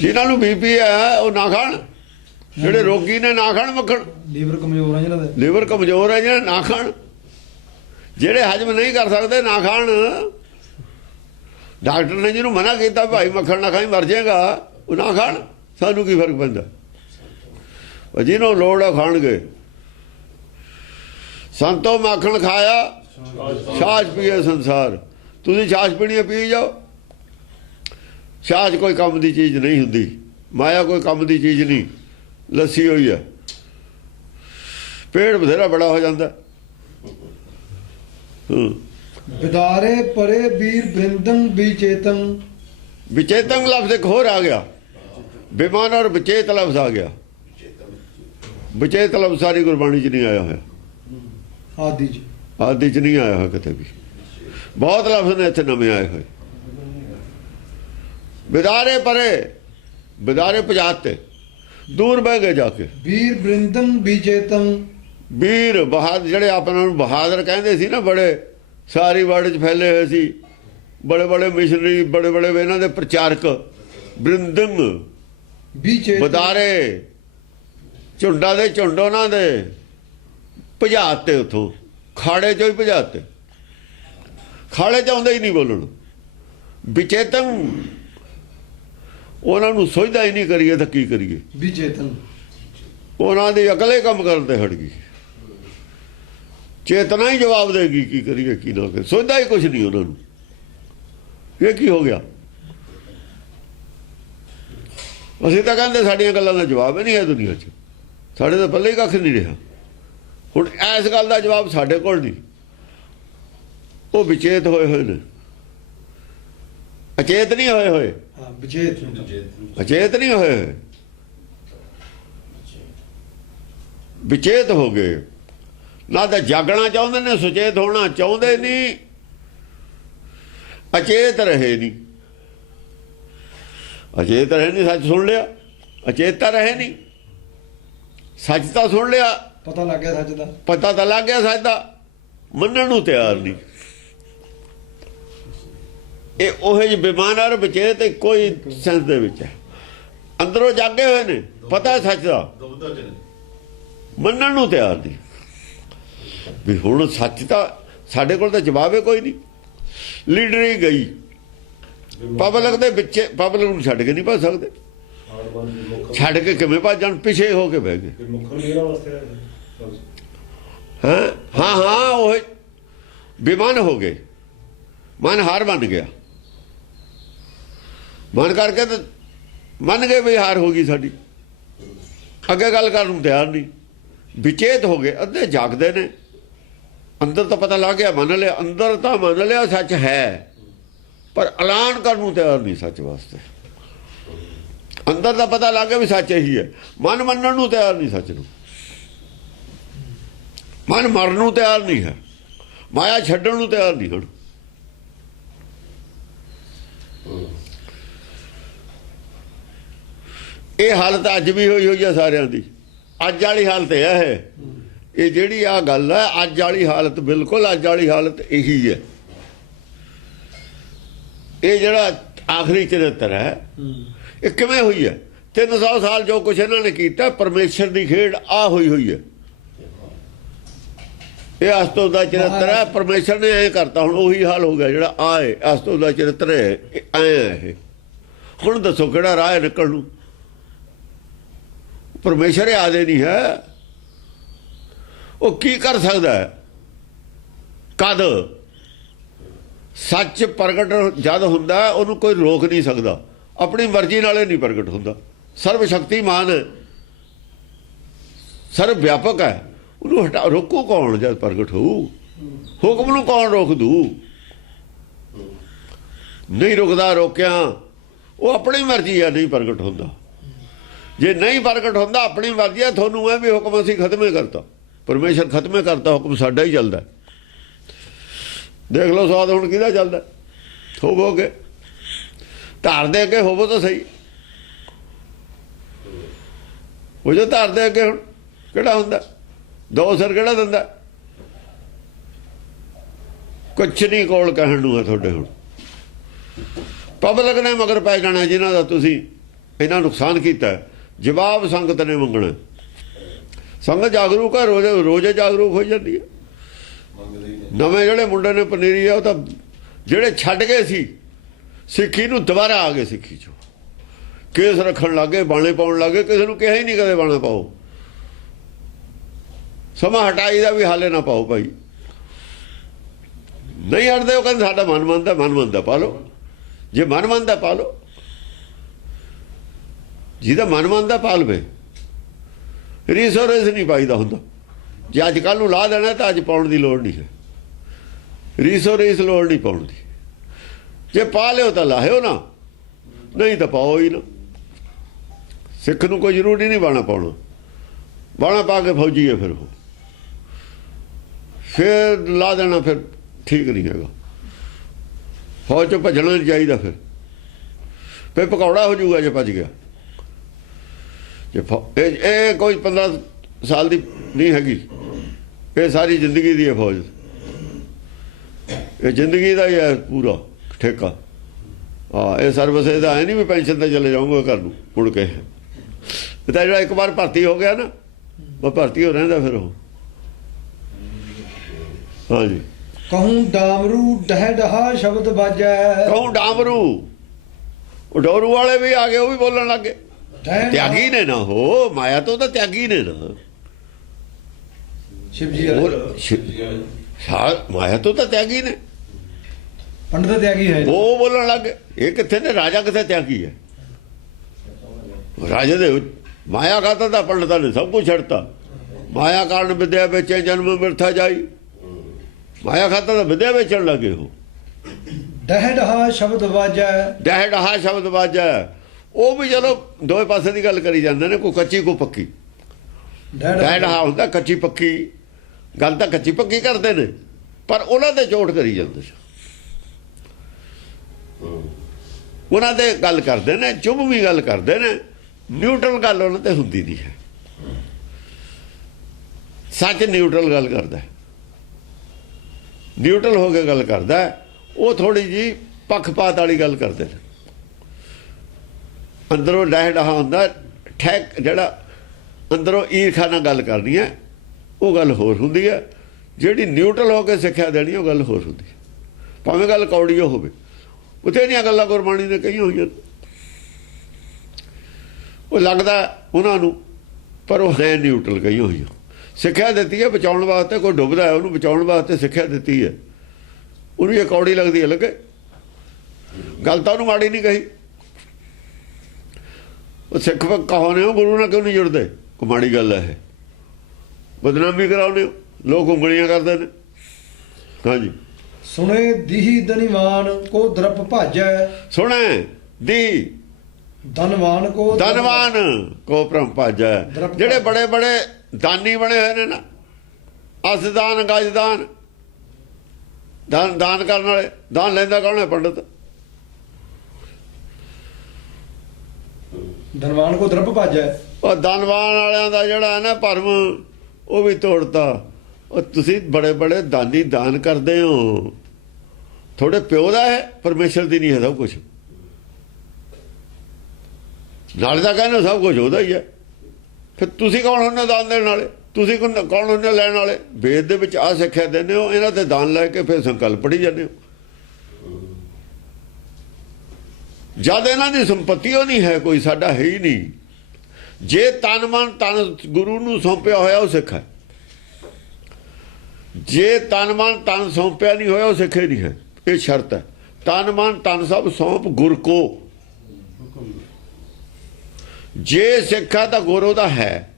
ਜਿਨ੍ਹਾਂ ਨੂੰ ਬੀਪੀ ਹੈ ਉਹ ਨਾ ਖਾਣ। ਜਿਹੜੇ ਰੋਗੀ ਨੇ ਨਾ ਖਾਣ ਮੱਖਣ। ਲੀਵਰ ਕਮਜ਼ੋਰ ਹੈ ਜਿਹਨਾਂ ਦਾ, ਲੀਵਰ ਕਮਜ਼ੋਰ ਹੈ ਜਿਹਨਾਂ ਨਾ ਖਾਣ। ਜਿਹੜੇ ਹਜਮ ਨਹੀਂ ਕਰ ਸਕਦੇ ਨਾ ਖਾਣ। ਡਾਕਟਰ ਨੇ ਜਿਹਨੂੰ ਮਨਾ ਕੀਤਾ ਭਾਈ ਮੱਖਣ ਨਾ ਖਾਈ ਮਰ ਜਾਏਗਾ, ਉਹ ਨਾ ਖਾਣ। ਸਾਨੂੰ ਕੀ ਫਰਕ ਪੈਂਦਾ? ਜਿਹਨੂੰ ਲੋੜ ਆ ਖਾਣਗੇ। ਸੰਤੋ ਮੱਖਣ ਖਾਇਆ ਛਾਛ ਪੀਏ ਸੰਸਾਰ। ਤੁਸੀਂ ਛਾਛ ਪੀਣੀ ਹੈ ਪੀ ਜਾਓ। ਛਾਛ ਕੋਈ ਕੰਮ ਦੀ ਚੀਜ਼ ਨਹੀਂ ਹੁੰਦੀ, ਮਾਇਆ ਕੋਈ ਕੰਮ ਦੀ ਚੀਜ਼ ਨਹੀਂ। ਲੱਸੀ ਹੋਈ ਹੈ, ਪੇੜ ਬਥੇਰਾ ਬੜਾ ਹੋ ਜਾਂਦਾ। ਵਿਦਾਰੇ ਪਰੇ ਵੀਰ ਬ੍ਰਿੰਦੰ ਵਿਚੇਤੰ। ਵਿਚੇਤਨ ਲਫ਼ਜ਼ ਇੱਕ ਹੋਰ ਆ ਗਿਆ, ਬੇਮਾਨ ਔਰ ਵਿਚੇਤ ਲਫ਼ਜ਼ ਆ ਗਿਆ। ਵਿਚੇਤ ਲਫ਼ਜ਼ ਸਾਰੀ ਗੁਰਬਾਣੀ 'ਚ ਨਹੀਂ ਆਇਆ ਹੋਇਆ, ਆਦਿ 'ਚ, ਆਦਿ 'ਚ ਨਹੀਂ ਆਇਆ ਹੋਇਆ ਕਿਤੇ ਵੀ। ਬਹੁਤ ਲਫ਼ਜ਼ ਨੇ ਇੱਥੇ ਨਵੇਂ ਆਏ ਹੋਏ। ਵਿਦਾਰੇ ਪਰੇ, ਵਿਦਾਰੇ ਪਜਾਤੇ, ਦੂਰ ਬਹਿ ਗਏ ਜਾ ਕੇ। ਵੀਰ ਬ੍ਰਿੰਦੰ ਵਿਚੇਤੰ। ਵੀਰ ਬਹਾਦਰ, ਜਿਹੜੇ ਆਪਣਾ ਨੂੰ ਬਹਾਦਰ ਕਹਿੰਦੇ ਸੀ ਨਾ, ਬੜੇ ਸਾਰੀ ਵਰਲਡ 'ਚ ਫੈਲੇ ਹੋਏ ਸੀ, ਬੜੇ ਬੜੇ ਮਿਸ਼ਨਰੀ, ਬੜੇ ਬੜੇ ਇਹਨਾਂ ਦੇ ਪ੍ਰਚਾਰਕ। ਬ੍ਰਿੰਦੰ ਵਿਚੇਤੰ, ਵਿਦਾਰੇ ਝੁੰਡਾਂ ਦੇ ਝੁੰਡ ਉਹਨਾਂ ਦੇ ਭਜਾਤੇ, ਉੱਥੋਂ ਖਾੜੇ 'ਚੋਂ ਹੀ ਭਜਾਤੇ। ਖਾੜੇ 'ਚ ਆਉਂਦੇ ਹੀ ਨਹੀਂ ਬੋਲਣ। ਵਿਚੇਤਨ, ਉਹਨਾਂ ਨੂੰ ਸੋਚਦਾ ਹੀ ਨਹੀਂ ਕਰੀਏ ਤਾਂ ਕੀ ਕਰੀਏ। ਵਿਚੇਤਨ, ਉਹਨਾਂ ਦੀ ਅਕਲੇ ਕੰਮ ਕਰਨ ਤੇ ਹਟ ਗਈ। ਚੇਤਨਾ ਹੀ ਜਵਾਬ ਦੇਗੀ ਕੀ ਕਰੀਏ ਕੀ ਨਾ ਕਰੀਏ। ਸੋਚਦਾ ਹੀ ਕੁਛ ਨਹੀਂ ਉਹਨਾਂ ਨੂੰ। ਇਹ ਕੀ ਹੋ ਗਿਆ? ਅਸੀਂ ਤਾਂ ਕਹਿੰਦੇ ਸਾਡੀਆਂ ਗੱਲਾਂ ਦਾ ਜਵਾਬ ਹੀ ਨਹੀਂ ਹੈ ਦੁਨੀਆ 'ਚ, ਸਾਡੇ ਤਾਂ ਪੱਲੇ ਹੀ ਕੱਖ ਨਹੀਂ ਰਿਹਾ। ਹੁਣ ਇਸ ਗੱਲ ਦਾ ਜਵਾਬ ਸਾਡੇ ਕੋਲ ਨਹੀਂ। ਉਹ ਵਿਚੇਤ ਹੋਏ ਹੋਏ ਨੇ, ਅਚੇਤ ਨਹੀਂ ਹੋਏ ਹੋਏ। ਹਾਂ ਵਿਚੇਤ, ਅਚੇਤ ਨਹੀਂ ਹੋਏ ਹੋਏ, ਵਿਚੇਤ ਹੋ ਗਏ। ਨਾ ਤਾਂ ਜਾਗਣਾ ਚਾਹੁੰਦੇ ਨੇ, ਸੁਚੇਤ ਹੋਣਾ ਚਾਹੁੰਦੇ ਨਹੀਂ, ਅਚੇਤ ਰਹੇ ਨਹੀਂ। ਅਚੇਤ ਰਹੇ ਨਹੀਂ, ਸੱਚ ਸੁਣ ਲਿਆ। ਅਚੇਤ ਤਾਂ ਰਹੇ ਨਹੀਂ, ਸੱਚ ਤਾਂ ਸੁਣ ਲਿਆ, ਪਤਾ ਲੱਗ ਗਿਆ ਸੱਚ ਦਾ, ਪਤਾ ਤਾਂ ਲੱਗ ਗਿਆ ਸੱਚ ਦਾ, ਮੰਨਣ ਨੂੰ ਤਿਆਰ ਨਹੀਂ। ਇਹ ਉਹ ਜਿਹੇ ਬੇਮਾਨ ਵਿਚੇਤ ਕੋਈ ਸੈਂਸ ਦੇ ਵਿੱਚ ਹੈ। ਅੰਦਰੋਂ ਜਾਗੇ ਹੋਏ ਨੇ, ਪਤਾ ਸੱਚ ਦਾ, ਮੰਨਣ ਨੂੰ ਤਿਆਰ ਨਹੀਂ। ਵੀ ਹੁਣ ਸੱਚ ਤਾਂ ਸਾਡੇ ਕੋਲ ਤਾਂ ਜਵਾਬ ਹੈ ਕੋਈ ਨਹੀਂ। ਲੀਡਰੀ ਗਈ ਪਬਲਿਕ ਦੇ ਵਿੱਚ, ਪਬਲਿਕ ਨੂੰ ਛੱਡ ਕੇ ਨਹੀਂ ਭੱਜ ਸਕਦੇ। ਛੱਡ ਕੇ ਕਿਵੇਂ ਭੱਜਣ? ਪਿੱਛੇ ਹੋ ਕੇ ਬਹਿ ਗਏ। ਹਾਂ ਉਹ ਬੇਮਾਨ ਹੋ ਗਏ, ਮਨ ਹਾਰ ਬਣ ਗਿਆ। ਮਨ ਕਰਕੇ ਤਾਂ ਮੰਨ ਗਏ ਵੀ ਹਾਰ ਹੋ ਗਈ ਸਾਡੀ, ਅੱਗੇ ਗੱਲ ਕਰਨ ਨੂੰ ਤਿਆਰ ਨਹੀਂ। ਵਿਚੇਤ ਹੋ ਗਏ, ਅੱਧੇ ਜਾਗਦੇ ਨੇ। ਅੰਦਰ ਤਾਂ ਪਤਾ ਲੱਗ ਗਿਆ, ਮੰਨ ਲਿਆ, ਅੰਦਰ ਤਾਂ ਮੰਨ ਲਿਆ ਸੱਚ ਹੈ, ਪਰ ਐਲਾਨ ਕਰਨ ਨੂੰ ਤਿਆਰ ਨਹੀਂ ਸੱਚ ਵਾਸਤੇ। ਅੰਦਰ ਦਾ ਪਤਾ ਲੱਗ ਗਿਆ ਵੀ ਸੱਚ ਇਹੀ ਹੈ, ਮਨ ਮੰਨਣ ਨੂੰ ਤਿਆਰ ਨਹੀਂ ਸੱਚ ਨੂੰ। ਮਨ ਮਰਨ ਨੂੰ ਤਿਆਰ ਨਹੀਂ ਹੈ, ਮਾਇਆ ਛੱਡਣ ਨੂੰ ਤਿਆਰ ਨਹੀਂ। ਹੁਣ ਇਹ ਹਾਲਤ ਅੱਜ ਵੀ ਹੋਈ ਹੈ ਸਾਰਿਆਂ ਦੀ। ਅੱਜ ਵਾਲੀ ਹਾਲਤ ਹੈ ਇਹ ਜਿਹੜੀ ਆ ਗੱਲ ਹੈ, ਅੱਜ ਵਾਲੀ ਹਾਲਤ, ਬਿਲਕੁਲ ਅੱਜ ਵਾਲੀ ਹਾਲਤ ਇਹੀ ਹੈ। ਇਹ ਜਿਹੜਾ ਆਖਰੀ ਚਰਿੱਤਰ ਹੈ, ਇਹ ਕਿਵੇਂ ਹੋਈ ਹੈ? 300 ਸਾਲ ਜੋ ਕੁਛ ਇਹਨਾਂ ਨੇ ਕੀਤਾ, ਪਰਮੇਸ਼ਰ ਦੀ ਖੇਡ ਆ ਹੋਈ ਹੈ। ਇਹ ਅਸਤੋ ਦਾ ਚਰਿੱਤਰ ਹੈ। ਪਰਮੇਸ਼ਰ ਨੇ ਐ ਕਰਤਾ, ਹੁਣ ਉਹੀ ਹਾਲ ਹੋ ਗਿਆ ਜਿਹੜਾ ਆਏ ਅਸਤੋ ਦਾ ਚਰਿੱਤਰ ਹੈ ਐ ਇਹ। ਹੁਣ ਦੱਸੋ ਕਿਹੜਾ ਰਾਹ ਹੈ ਨਿਕਲ ਨੂੰ? ਪਰਮੇਸ਼ਰ ਆਦੇ ਨਹੀਂ ਹੈ, ਉਹ ਕੀ ਕਰ ਸਕਦਾ ਹੈ? ਕਦ ਸੱਚ ਪ੍ਰਗਟ ਜਦ ਹੁੰਦਾ ਉਹਨੂੰ ਕੋਈ ਰੋਕ ਨਹੀਂ ਸਕਦਾ, ਆਪਣੀ ਮਰਜ਼ੀ ਨਾਲੇ ਨਹੀਂ ਪ੍ਰਗਟ ਹੁੰਦਾ। ਸਰਵ ਸ਼ਕਤੀਮਾਨ ਹੈ, ਸਰਵ ਵਿਆਪਕ ਹੈ, ਉਹਨੂੰ ਹਟਾ ਰੋਕੂ ਕੌਣ ਜਦ ਪ੍ਰਗਟ ਹੋਊ? ਹੁਕਮ ਨੂੰ ਕੌਣ ਰੋਕ ਦੂ? ਨਹੀਂ ਰੁਕਦਾ, ਰੋਕਿਆ ਉਹ ਆਪਣੀ ਮਰਜ਼ੀ ਹੈ, ਨਹੀਂ ਪ੍ਰਗਟ ਹੁੰਦਾ। ਜੇ ਨਹੀਂ ਪ੍ਰਗਟ ਹੁੰਦਾ ਆਪਣੀ ਮਰਜ਼ੀ ਹੈ, ਤੁਹਾਨੂੰ ਹੈ ਵੀ ਹੁਕਮ ਅਸੀਂ ਖਤਮੇ ਕਰਤਾ, ਪਰਮੇਸ਼ਰ ਖਤਮੇ ਕਰਤਾ, ਹੁਕਮ ਸਾਡਾ ਹੀ ਚੱਲਦਾ। ਦੇਖ ਲਓ ਸਵਾਦ ਹੁਣ ਕਿਹਦਾ ਚੱਲਦਾ? ਹੋਵੋਗੇ ਧਾਰ ਦੇ ਅੱਗੇ ਹੋਵੋ ਤਾਂ ਸਹੀ, ਉਹ ਜੋ ਧਾਰ ਦੇ ਅੱਗੇ ਹੁਣ ਕਿਹੜਾ ਹੁੰਦਾ? ਦੋ ਸਿਰ ਕਿਹੜਾ ਦਿੰਦਾ? ਕੁਛ ਨਹੀਂ ਕੋਲ ਕਹਿਣ ਨੂੰ ਹੈ ਤੁਹਾਡੇ। ਹੁਣ ਪਬਲਿਕ ਨੇ ਮਗਰ ਪੈ ਜਾਣਾ ਜਿਨ੍ਹਾਂ ਦਾ ਤੁਸੀਂ ਇਹਨਾਂ ਨੁਕਸਾਨ ਕੀਤਾ, ਜਵਾਬ ਸੰਗਤ ਨੇ ਮੰਗਣਾ। ਸੰਗਤ ਜਾਗਰੂਕ ਹੈ, ਰੋਜ਼ ਜਾਗਰੂਕ ਹੋ ਜਾਂਦੀ ਹੈ। ਨਵੇਂ ਜਿਹੜੇ ਮੁੰਡੇ ਨੇ ਪਨੀਰੀ ਆ, ਉਹ ਤਾਂ ਜਿਹੜੇ ਛੱਡ ਗਏ ਸੀ ਸਿੱਖੀ ਨੂੰ ਦੁਬਾਰਾ ਆ ਗਏ ਸਿੱਖੀ 'ਚੋਂ, ਕੇਸ ਰੱਖਣ ਲੱਗੇ, ਬਾਣੇ ਪਾਉਣ ਲੱਗੇ। ਕਿਸੇ ਨੂੰ ਕਿਹਾ ਹੀ ਨਹੀਂ ਕਦੇ ਬਾਣਾ ਪਾਓ, ਸਮਾਂ ਹਟਾਈ ਦਾ ਵੀ ਹਾਲੇ ਨਾ ਪਾਓ ਭਾਈ। ਨਹੀਂ ਹਟਦੇ, ਉਹ ਕਹਿੰਦੇ ਸਾਡਾ ਮਨ ਮੰਨਦਾ, ਮਨ ਮੰਨਦਾ ਪਾ ਲਓ। ਜੇ ਮਨ ਮੰਨਦਾ ਪਾ ਲਓ, ਜਿਹਦਾ ਮਨ ਮੰਨਦਾ ਪਾ ਲਵੇ। ਰੀਸੋ ਰੇਸ ਨਹੀਂ ਪਾਈਦਾ ਹੁੰਦਾ। ਜੇ ਅੱਜ ਕੱਲ੍ਹ ਨੂੰ ਲਾ ਦੇਣਾ ਤਾਂ ਅੱਜ ਪਾਉਣ ਦੀ ਲੋੜ ਨਹੀਂ ਹੈ, ਰੀਸੋ ਰੇਸ ਲੋੜ ਨਹੀਂ ਪਾਉਣ ਦੀ। ਜੇ ਪਾ ਲਿਓ ਤਾਂ ਲਾਹਿਓ ਨਾ, ਨਹੀਂ ਤਾਂ ਪਾਓ ਹੀ ਨਾ। ਸਿੱਖ ਨੂੰ ਕੋਈ ਜ਼ਰੂਰੀ ਨਹੀਂ ਬਾਣਾ ਪਾਉਣਾ, ਬਾਣਾ ਪਾ ਕੇ ਫੌਜੀ ਹੈ ਫਿਰ ਲਾ ਦੇਣਾ, ਫਿਰ ਠੀਕ ਨਹੀਂ ਹੈਗਾ। ਫੌਜ 'ਚੋਂ ਭੱਜਣਾ ਨਹੀਂ ਚਾਹੀਦਾ, ਫਿਰ ਪਕੌੜਾ ਹੋ ਜਾਊਗਾ ਜੇ ਭੱਜ ਗਿਆ। ਜੇ ਇਹ ਕੋਈ 15 ਸਾਲ ਦੀ ਨਹੀਂ ਹੈਗੀ, ਇਹ ਸਾਰੀ ਜ਼ਿੰਦਗੀ ਦੀ ਹੈ ਫੌਜ। ਇਹ ਜ਼ਿੰਦਗੀ ਦਾ ਹੀ ਹੈ ਪੂਰਾ ਠੇਕਾ। ਹਾਂ, ਇਹ ਸਰਵਿਸ ਇਹਦਾ ਹੈ ਨਹੀਂ ਵੀ ਪੈਨਸ਼ਨ 'ਤੇ ਚਲੇ ਜਾਊਂਗਾ ਘਰ ਨੂੰ ਮੁੜ ਕੇ। ਤਾਂ ਜਿਹੜਾ ਇੱਕ ਵਾਰ ਭਰਤੀ ਹੋ ਗਿਆ ਨਾ, ਉਹ ਭਰਤੀ ਹੋ ਰਹਿੰਦਾ ਫਿਰ ਉਹ। ਹਾਂਜੀ, ਕਹੂੰ ਡਾਮਰੂ ਡਹਿ ਡਹਾ ਸ਼ਬਦ ਬਾਜੈ। ਕਹੂੰ ਡਾਮਰੂ, ਉਹ ਡੋਰੂ ਵਾਲੇ ਵੀ ਆ ਗਏ, ਉਹ ਵੀ ਬੋਲਣ ਲੱਗ ਗਏ। ਤਿਆਗੀ ਨੇ ਨਾ ਹੋ, ਮਾਇਆ ਤੋਂ ਤਾਂ ਤਿਆਗੀ ਨੇ ਨਾ। ਸ਼ਿਵ ਜੀ ਮਾਇਆ ਤੋਂ ਤਾਂ ਤਿਆਗੀ ਨੇ, ਪੰਡਤ ਤਿਆਗੀ ਹੈ। ਉਹ ਬੋਲਣ ਲੱਗ ਗਏ ਇਹ ਕਿੱਥੇ ਨੇ? ਰਾਜਾ ਕਿੱਥੇ ਤਿਆਗੀ ਹੈ? ਰਾਜੇ ਦੇ ਮਾਇਆ ਖਾਤਾ ਤਾਂ ਪੰਡਤਾਂ ਨੇ ਸਭ ਕੁਝ ਛੱਡਤਾ। ਮਾਇਆ ਕਾਰਨ ਵਿਦਿਆ ਵੇਚੇ ਜਨਮ ਮਿਰਥਾ ਜਾਈ। ਮਾਇਆ ਖਾਤਾ ਤਾਂ ਵਿਦਿਆ ਵੇਚਣ ਲੱਗੇ। ਉਹ ਡਹਿ ਡਹਾ ਸ਼ਬਦ ਵਾਜੈ, ਡਹਿ ਡਹਾ ਸ਼ਬਦ ਵਾਜੈ, ਉਹ ਵੀ ਚਲੋ ਦੋਵੇਂ ਪਾਸੇ ਦੀ ਗੱਲ ਕਰੀ ਜਾਂਦੇ ਨੇ, ਕੋਈ ਕੱਚੀ ਕੋਈ ਪੱਕੀ। ਡਹਿ ਡਹਾ ਹੁੰਦਾ ਕੱਚੀ ਪੱਕੀ, ਗੱਲ ਤਾਂ ਕੱਚੀ ਪੱਕੀ ਕਰਦੇ ਨੇ, ਪਰ ਉਹਨਾਂ ਤੇ ਚੋਟ ਕਰੀ ਜਾਂਦੇ ਸੀ। ਉਹਨਾਂ ਦੇ ਗੱਲ ਕਰਦੇ ਨੇ, ਚੁੱਭ ਵੀ ਗੱਲ ਕਰਦੇ ਨੇ, ਨਿਊਟਰਲ ਗੱਲ ਉਹਨਾਂ ਤੇ ਹੁੰਦੀ ਨਹੀਂ ਹੈ। ਸੱਚ ਨਿਊਟਰਲ ਗੱਲ ਕਰਦਾ, ਨਿਊਟਰਲ ਹੋ ਕੇ ਗੱਲ ਕਰਦਾ। ਉਹ ਥੋੜੀ ਜੀ ਪੱਖਪਾਤ ਵਾਲੀ ਗੱਲ ਕਰਦੇ ਨੇ। ਅੰਦਰੋਂ ਡਹਿ ਡਹਾ ਹੁੰਦਾ ਠੈਕ, ਜਿਹੜਾ ਅੰਦਰੋਂ ਈਰਖਾ ਨਾਲ ਗੱਲ ਕਰਨੀ ਹੈ, ਉਹ ਗੱਲ ਹੋਰ ਹੁੰਦੀ ਹੈ। ਜਿਹੜੀ ਨਿਊਟਰਲ ਹੋ ਕੇ ਸਿੱਖਿਆ ਦੇਣੀ, ਉਹ ਗੱਲ ਹੋਰ ਹੁੰਦੀ ਹੈ। ਭਾਵੇਂ ਗੱਲ ਕੌੜੀ ਹੋਵੇ, ਉੱਥੇ ਦੀਆਂ ਗੱਲਾਂ ਗੁਰਬਾਣੀ ਨੇ ਕਹੀਆਂ ਹੋਈਆਂ, ਉਹ ਲੱਗਦਾ ਉਹਨਾਂ ਨੂੰ, ਪਰ ਉਹ ਹੈ ਨਿਊਟਰਲ ਕਹੀਆਂ ਹੋਈਆਂ। ਸਿੱਖਿਆ ਦਿੱਤੀ ਹੈ ਬਚਾਉਣ ਵਾਸਤੇ, ਕੋਈ ਡੁੱਬਦਾ ਹੈ ਉਹਨੂੰ ਬਚਾਉਣ ਵਾਸਤੇ ਸਿੱਖਿਆ ਦਿੱਤੀ ਹੈ। ਉਹਨੂੰ ਇਹ ਕੌੜੀ ਲੱਗਦੀ ਹੈ ਲੱਗੇ, ਗੱਲ ਤਾਂ ਉਹਨੂੰ ਮਾੜੀ ਨਹੀਂ ਕਹੀ। ਉਹ ਸਿੱਖ ਕਹਾਉਂਦੇ ਹੋ ਗੁਰੂ ਨਾਲ ਕਿਉਂ ਨਹੀਂ ਜੁੜਦੇ? ਕੋਈ ਮਾੜੀ ਗੱਲ ਹੈ, ਬਦਨਾਮੀ ਕਰਾਉਂਦੇ ਹੋ, ਲੋਕ ਉਂਗਲੀਆਂ ਕਰਦੇ ਨੇ। ਹਾਂਜੀ, ਸੁਣੇ ਦੀਹੀ ਧਨਵਾਨ ਕੋ ਦਰਪ ਭਾਜੈ। ਸੁਣੇ ਦੀ ਧਨਵਾਨ ਕੋ ਭ੍ਰਮ ਭਾਜੈ। ਜਿਹੜੇ ਬੜੇ ਬੜੇ ਦਾਨੀ ਬਣੇ ਹੋਏ ਨੇ ਨਾ, ਅਸਦਾਨ ਗਜਦਾਨ, ਦਾਨ ਕਰਨ ਵਾਲੇ, ਦਾਨ ਲੈਂਦਾ ਕੌਣ ਹੈ? ਪੰਡਤ। ਧਨਵਾਨ ਕੋ ਦਰਪ ਭਾਜੈ। ਉਹ ਧਨਵਾਨ ਵਾਲਿਆਂ ਦਾ ਜਿਹੜਾ ਹੈ ਨਾ ਭਰਮ, ਉਹ ਵੀ ਤੋੜਤਾ। ਉਹ ਤੁਸੀਂ ਬੜੇ ਬੜੇ ਦਾਨੀ ਦਾਨ ਕਰਦੇ ਹੋ, ਤੁਹਾਡੇ ਪਿਓ ਦਾ ਹੈ, ਪਰਮੇਸ਼ਰ ਦੀ ਨਹੀਂ ਹੈ ਸਭ ਕੁਛ। ਨਾਲੇ ਦਾ ਕਹਿੰਦੇ ਸਭ ਕੁਝ ਉਹਦਾ ਹੀ ਹੈ, ਫਿਰ ਤੁਸੀਂ ਕੌਣ ਹੁੰਦੇ ਦਾਨ ਦੇਣ ਵਾਲੇ? ਤੁਸੀਂ ਕੌਣ ਹੁੰਦੇ ਲੈਣ ਵਾਲੇ? ਵੇਦ ਦੇ ਵਿੱਚ ਆ ਸਿੱਖਿਆ ਦਿੰਦੇ ਹੋ, ਇਹਨਾਂ ਤੇ ਦਾਨ ਲੈ ਕੇ ਫਿਰ ਸੰਕਲਪ ਪੜੀ ਜਾਂਦੇ ਹੋ। ਜਦ ਇਹਨਾਂ ਦੀ ਸੰਪत्ति ਉਹ ਨਹੀਂ ਹੈ, ਕੋਈ ਸਾਡਾ ਹੈ ਹੀ ਨਹੀਂ। ਜੇ ਤਨ ਮਨ ਤਨ ਗੁਰੂ ਨੂੰ ਸੌਂਪਿਆ ਹੋਇਆ ਉਹ ਸਿੱਖ ਹੈ, ਜੇ ਤਨ ਮਨ ਤਨ ਸੌਂਪਿਆ ਨਹੀਂ ਹੋਇਆ ਉਹ ਸਿੱਖ ਹੀ ਨਹੀਂ ਹੈ। ਇਹ ਸ਼ਰਤ ਹੈ, ਤਨ ਮਨ ਤਨ ਸਭ ਸੌਂਪ ਗੁਰ ਕੋ। ਜੇ ਸਿੱਖਾ ਤਾਂ ਗੁਰ ਉਹਦਾ ਹੈ,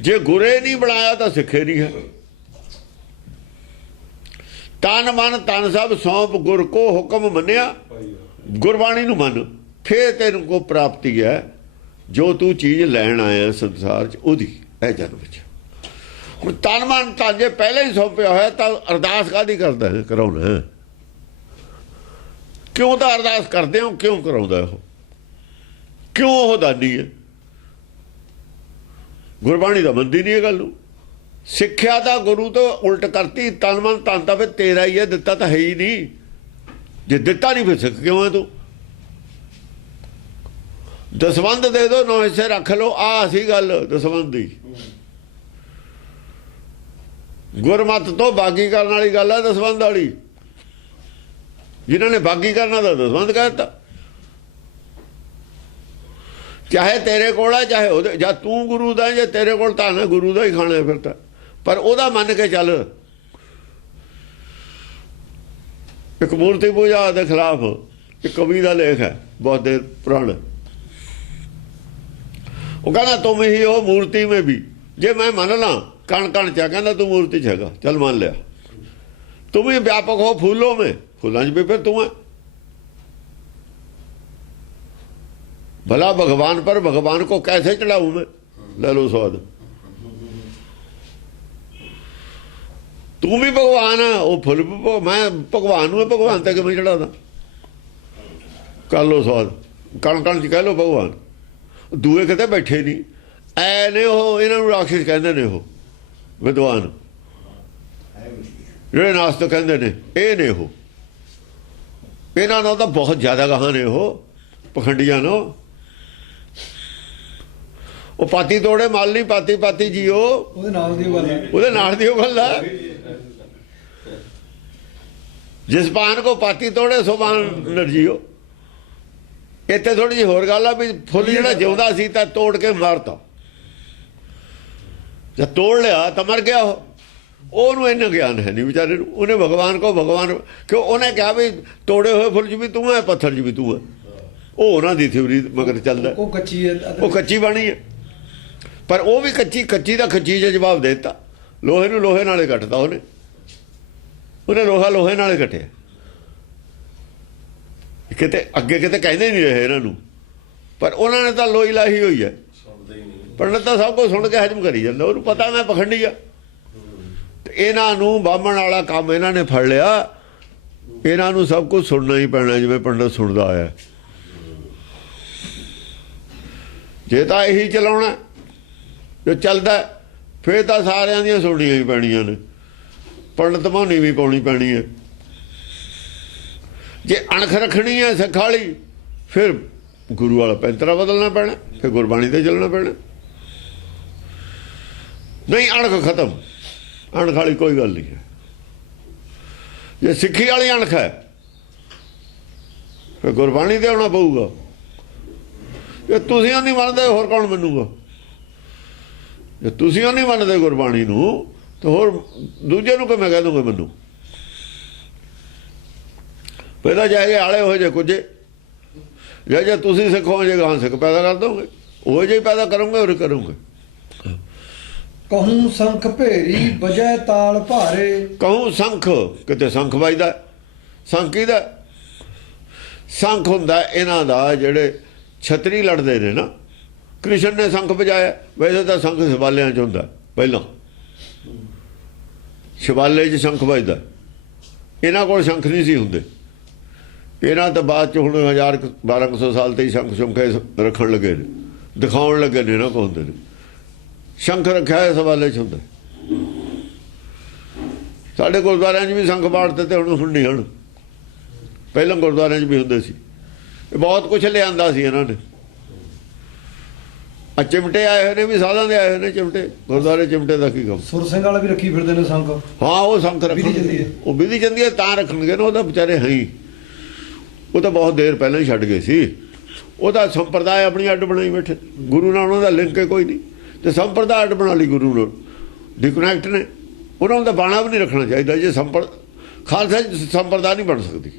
ਜੇ ਗੁਰੇ ਨਹੀਂ ਬਣਾਇਆ ਤਾਂ ਸਿੱਖੇ ਨਹੀਂ ਹੈ। ਤਨ ਮਨ ਤਨ ਸਭ ਸੌਂਪ ਗੁਰ ਕੋ ਹੁਕਮ ਮੰਨਿਆ, ਗੁਰਬਾਣੀ ਨੂੰ ਮੰਨ, ਫੇਰ ਤੈਨੂੰ ਕੋ ਪ੍ਰਾਪਤੀ ਹੈ। ਜੋ ਤੂੰ ਚੀਜ਼ ਲੈਣ ਆਇਆ ਸੰਸਾਰ 'ਚ ਉਹਦੀ ਇਹ ਜਨਮ ਵਿੱਚ। ਹੁਣ ਤਨ ਮਨ ਤਨ ਜੇ ਪਹਿਲਾਂ ਹੀ ਸੌਂਪਿਆ ਹੋਇਆ ਤਾਂ ਅਰਦਾਸ ਕਾਹਦੀ ਕਰਦਾ ਹੈ? ਕਰਾਉਣਾ ਕਿਉਂ? ਤਾਂ ਅਰਦਾਸ ਕਰਦੇ ਹੋ, ਕਿਉਂ ਕਰਾਉਂਦਾ ਉਹ? ਕਿਉਂ ਉਹ ਦਾਨੀ ਹੈ? ਗੁਰਬਾਣੀ ਦਾ ਮੰਨਦੀ ਨਹੀਂ ਇਹ ਗੱਲ ਨੂੰ। ਸਿੱਖਿਆ ਤਾਂ ਗੁਰੂ ਤੋਂ ਉਲਟ ਕਰਤੀ, ਤਨ ਮਨ ਤਨ ਤਾਂ ਫਿਰ ਤੇਰਾ ਹੀ ਹੈ, ਦਿੱਤਾ ਤਾਂ ਹੈ ਹੀ ਨਹੀਂ। ਜੇ ਦਿੱਤਾ ਨਹੀਂ ਫਿਰ ਸਿੱਖ ਕਿਉਂ ਹੈ ਤੂੰ? ਦਸਵੰਧ ਦੇ ਦੋ, 9 ਹਿੱਸੇ ਰੱਖ ਲਓ, ਆ ਸੀ ਗੱਲ ਦਸਵੰਧ ਦੀ। ਗੁਰਮਤ ਤੋਂ ਬਾਗੀ ਕਰਨ ਵਾਲੀ ਗੱਲ ਹੈ ਦਸਵੰਧ ਵਾਲੀ। ਜਿਨ੍ਹਾਂ ਨੇ ਬਾਗੀ ਕਰਨਾ ਤਾਂ ਦਸਵੰਧ ਕਹਿ ਦਿੱਤਾ। ਚਾਹੇ ਤੇਰੇ ਕੋਲ ਹੈ ਚਾਹੇ ਉਹਦੇ, ਜਾਂ ਤੂੰ ਗੁਰੂ ਦਾ, ਜੇ ਤੇਰੇ ਕੋਲ ਤਾਂ ਨਾ ਗੁਰੂ ਦਾ ਹੀ ਖਾਣਾ ਫਿਰ ਤਾਂ, ਪਰ ਉਹਦਾ ਮੰਨ ਕੇ ਚੱਲ। ਇੱਕ ਮੂਰਤੀ ਪੂਜਾ ਦੇ ਖਿਲਾਫ ਇੱਕ ਕਵੀ ਦਾ ਲੇਖ ਹੈ, ਬਹੁਤ ਦੇਰ ਪੁਰਾਣਾ। ਉਹ ਕਹਿੰਦਾ ਤੁਮ ਹੀ ਹੋ ਮੂਰਤੀ में भी। ਜੇ ਮੈਂ ਮੰਨ ਲਾਂ ਕਣ ਕਣ ਚ, ਕਹਿੰਦਾ ਤੂੰ ਮੂਰਤੀ ਚ ਹੈਗਾ, ਚੱਲ ਮੰਨ ਲਿਆ। ਤੁਮ ਹੀ ਵਿਆਪਕ ਹੋ ਫੂਲੋਂ में, फूलों ਚ भी फिर तू है। भला भगवान पर भगवान को कैसे चढ़ाऊं मैं? ले लो स्वाद। तू भी भगवान है, वो फुल मैं भगवान हूं, भगवान तक मैं चढ़ादा। कर लो स्वाद, कण कण च कह लो भगवान। दूए किते बैठे नहीं ऐ ने, वो इन्हों राक्षस कहते ने, वो विद्वान ਜਿਹੜੇ ਨਾਸਤਕ ਕਹਿੰਦੇ ਨੇ ਇਹ ਨੇ। ਉਹ ਇਹਨਾਂ ਨਾਲ ਤਾਂ ਬਹੁਤ ਜ਼ਿਆਦਾ ਗਾਹਾਂ ਨੇ, ਉਹ ਪਖੰਡੀਆਂ ਨੂੰ। ਉਹ ਪਾਤੀ ਤੋੜੇ ਮਾਲ ਨਹੀਂ, ਪਾਤੀ ਪਾਤੀ ਜੀਓ, ਉਹਦੇ ਨਾਲ ਦੀ ਗੱਲ ਹੈ, ਉਹਦੇ ਨਾਲ ਦੀ ਉਹ ਗੱਲ ਹੈ। ਜਿਸ ਪਾਨ ਕੋ ਪਾਤੀ ਤੋੜੇ ਸੋ ਪਾਨ ਨਰਜੀਓ। ਇੱਥੇ ਥੋੜੀ ਜਿਹੀ ਹੋਰ ਗੱਲ ਆ ਵੀ ਫੁੱਲ ਜਿਹੜਾ ਜਿਉਂਦਾ ਸੀ ਤਾਂ ਤੋੜ ਕੇ ਮਾਰਤਾ, ਜਦ ਤੋੜ ਲਿਆ ਤਾਂ ਮਰ ਗਿਆ ਉਹ। ਉਹਨੂੰ ਇੰਨਾ ਗਿਆਨ ਹੈ ਨਹੀਂ ਵਿਚਾਰੇ ਨੂੰ। ਉਹਨੇ ਭਗਵਾਨ ਕੋ ਭਗਵਾਨ ਕਿਉਂ? ਉਹਨੇ ਕਿਹਾ ਵੀ ਤੋੜੇ ਹੋਏ ਫੁੱਲ 'ਚ ਵੀ ਤੂੰ ਹੈ, ਪੱਥਰ 'ਚ ਵੀ ਤੂੰ ਹੈ। ਉਹ ਉਹਨਾਂ ਦੀ ਥਿਊਰੀ ਮਗਰ ਚੱਲਦਾ। ਉਹ ਕੱਚੀ ਹੈ, ਉਹ ਕੱਚੀ ਬਣੀ ਹੈ, ਪਰ ਉਹ ਵੀ ਕੱਚੀ ਕੱਚੀ ਦਾ ਖੱਚੀ ਜਿਹਾ ਜਵਾਬ ਦੇ ਦਿੱਤਾ। ਲੋਹੇ ਨੂੰ ਲੋਹੇ ਨਾਲੇ ਕੱਟਦਾ ਉਹਨੇ ਲੋਹਾ ਲੋਹੇ ਨਾਲੇ ਕੱਟਿਆ। ਕਿਤੇ ਅੱਗੇ ਕਿਤੇ ਕਹਿੰਦੇ ਨਹੀਂ ਰਹੇ ਇਹਨਾਂ ਨੂੰ, ਪਰ ਉਹਨਾਂ ਨੇ ਤਾਂ ਲੋਈ ਲਾਹੀ ਹੋਈ ਹੈ। ਪੰਡਤ ਤਾਂ ਸਭ ਕੁਝ ਸੁਣ ਕੇ ਹਜਮ ਕਰੀ ਜਾਂਦਾ, ਉਹਨੂੰ ਪਤਾ ਮੈਂ ਪਖੰਡੀ ਆ। ਇਹਨਾਂ ਨੂੰ ਬਾਹਮਣ ਵਾਲਾ ਕੰਮ ਇਹਨਾਂ ਨੇ ਫੜ ਲਿਆ, ਇਹਨਾਂ ਨੂੰ ਸਭ ਕੁਝ ਸੁਣਨਾ ਹੀ ਪੈਣਾ ਜਿਵੇਂ ਪੰਡਤ ਸੁਣਦਾ ਆਇਆ। ਜੇ ਤਾਂ ਇਹੀ ਚਲਾਉਣਾ ਜੋ ਚੱਲਦਾ, ਫਿਰ ਤਾਂ ਸਾਰਿਆਂ ਦੀਆਂ ਸੁਣਨੀਆਂ ਹੀ ਪੈਣੀਆਂ ਨੇ। ਪੰਡਤ ਮਾਨੀ ਵੀ ਪਾਉਣੀ ਪੈਣੀ ਹੈ। ਜੇ ਅਣਖ ਰੱਖਣੀ ਹੈ ਸਿੱਖ ਵਾਲੀ, ਫਿਰ ਗੁਰੂ ਵਾਲਾ ਪੈਂਤਰਾ ਬਦਲਣਾ ਪੈਣਾ, ਫਿਰ ਗੁਰਬਾਣੀ ਤੇ ਚੱਲਣਾ ਪੈਣਾ। ਨਹੀਂ ਅਣਖ ਖਤਮ, ਅਣਖ ਵਾਲੀ ਕੋਈ ਗੱਲ ਨਹੀਂ ਹੈ। ਜੇ ਸਿੱਖੀ ਵਾਲੀ ਅਣਖ ਹੈ ਫਿਰ ਗੁਰਬਾਣੀ ਤੇ ਆਉਣਾ ਪਊਗਾ। ਜੇ ਤੁਸੀਂ ਉਹ ਨਹੀਂ ਮੰਨਦੇ ਹੋਰ ਕੌਣ ਮੰਨੂਗਾ? ਜੇ ਤੁਸੀਂ ਉਹ ਨਹੀਂ ਮੰਨਦੇ ਗੁਰਬਾਣੀ ਨੂੰ ਤਾਂ ਹੋਰ ਦੂਜੇ ਨੂੰ ਕਿਵੇਂ ਕਹਿ ਦੂੰਗੇ ਮੈਨੂੰ? ਪਹਿਲਾਂ ਜਾਏਗੇ ਆਲੇ ਹੋ ਜੇ ਕੁਝੇ, ਜੇ ਤੁਸੀਂ ਸਿੱਖੋ ਜੇ ਗਾਂ ਸਿੱਖ ਪੈਦਾ ਕਰ ਦੋਗੇ, ਉਹ ਜਿਹੇ ਪੈਦਾ ਕਰੋਗੇ ਹੋਰ ਕਰੋਗੇ। ਕਹੂੰ ਸੰਖ ਭੇਰੀ ਵਜੈ ਤਾਲ ਭਾਰੇ। ਕਹੂੰ ਸੰਖ, ਕਿਤੇ ਸੰਖ ਵੱਜਦਾ। ਸੰਖ ਕਿਹਦਾ? ਸੰਖ ਹੁੰਦਾ ਇਹਨਾਂ ਦਾ ਜਿਹੜੇ ਛਤਰੀ ਲੜਦੇ ਨੇ ਨਾ। ਕ੍ਰਿਸ਼ਨ ਨੇ ਸੰਖ ਵਜਾਇਆ। ਵੈਸੇ ਤਾਂ ਸੰਖ ਸ਼ਿਵਾਲਿਆਂ 'ਚ ਹੁੰਦਾ, ਪਹਿਲਾਂ ਸ਼ਿਵਾਲੇ 'ਚ ਸ਼ੰਖ ਵੱਜਦਾ। ਇਹਨਾਂ ਕੋਲ ਸ਼ੰਖ ਨਹੀਂ ਸੀ ਹੁੰਦੇ। ਇਹਨਾਂ ਤਾਂ ਬਾਅਦ 'ਚ ਹੁਣ 1200 ਸਾਲ ਤੇ ਹੀ ਸ਼ੰਖ ਸ਼ੁੰਖੇ ਰੱਖਣ ਲੱਗੇ ਨੇ, ਦਿਖਾਉਣ ਲੱਗੇ ਨੇ ਇਹਨਾਂ ਕੋਲ ਹੁੰਦੇ ਨੇ। ਸ਼ੰਖ ਰੱਖਿਆ ਹੋਇਆ ਸਵਾਲੇ 'ਚ ਹੁੰਦਾ। ਸਾਡੇ ਗੁਰਦੁਆਰਿਆਂ 'ਚ ਵੀ ਸੰਖ ਬਾੜਦੇ ਤੇ ਹੁਣ ਨਹੀਂ ਹਨ, ਪਹਿਲਾਂ ਗੁਰਦੁਆਰਿਆਂ 'ਚ ਵੀ ਹੁੰਦੇ ਸੀ। ਇਹ ਬਹੁਤ ਕੁਛ ਲਿਆਂਦਾ ਸੀ ਇਹਨਾਂ ਨੇ। ਆ ਚਿਮਟੇ ਆਏ ਹੋਏ ਨੇ ਵੀ ਸਾਧਾਂ ਦੇ ਆਏ ਹੋਏ ਨੇ ਚਿਮਟੇ, ਗੁਰਦੁਆਰੇ ਚਿਮਟੇ ਦਾ ਕੀ ਕੰਮ। ਸੁਰ ਸਿੰਘ ਵਾਲਾ ਵੀ ਰੱਖੀ ਫਿਰਦੇ ਨੇ ਸੰਗ। ਹਾਂ ਉਹ ਸੰਖ ਵਿਧੀ ਜਾਂਦੀ ਰੱਖਣਗੇ, ਹੈ। ਉਹ ਵਿਧੀ ਜਾਂਦੀ ਹੈ ਤਾਂ ਰੱਖਣਗੇ ਨਾ, ਉਹਦਾ ਵਿਚਾਰੇ ਹੈ ਹੀ, ਉਹ ਤਾਂ ਬਹੁਤ ਦੇਰ ਪਹਿਲਾਂ ਹੀ ਛੱਡ ਗਏ ਸੀ। ਉਹਦਾ ਸੰਪਰਦਾਇ ਆਪਣੀ ਅੱਡ ਬਣਾਈ ਬੈਠੇ, ਗੁਰੂ ਨਾਲ ਉਹਨਾਂ ਦਾ ਲਿੰਕ ਕੋਈ ਨਹੀਂ, ਤੇ ਸੰਪਰਦਾਇ ਅੱਡ ਬਣਾ ਲਈ ਗੁਰੂ ਨਾਲ, ਡਿਸਕਨੈਕਟ ਨੇ। ਉਹਨਾਂ ਦਾ ਬਾਣਾ ਵੀ ਨਹੀਂ ਰੱਖਣਾ ਚਾਹੀਦਾ। ਜੇ ਖਾਲਸਾ ਸੰਪਰਦਾ ਨਹੀਂ ਬਣ ਸਕਦੀ,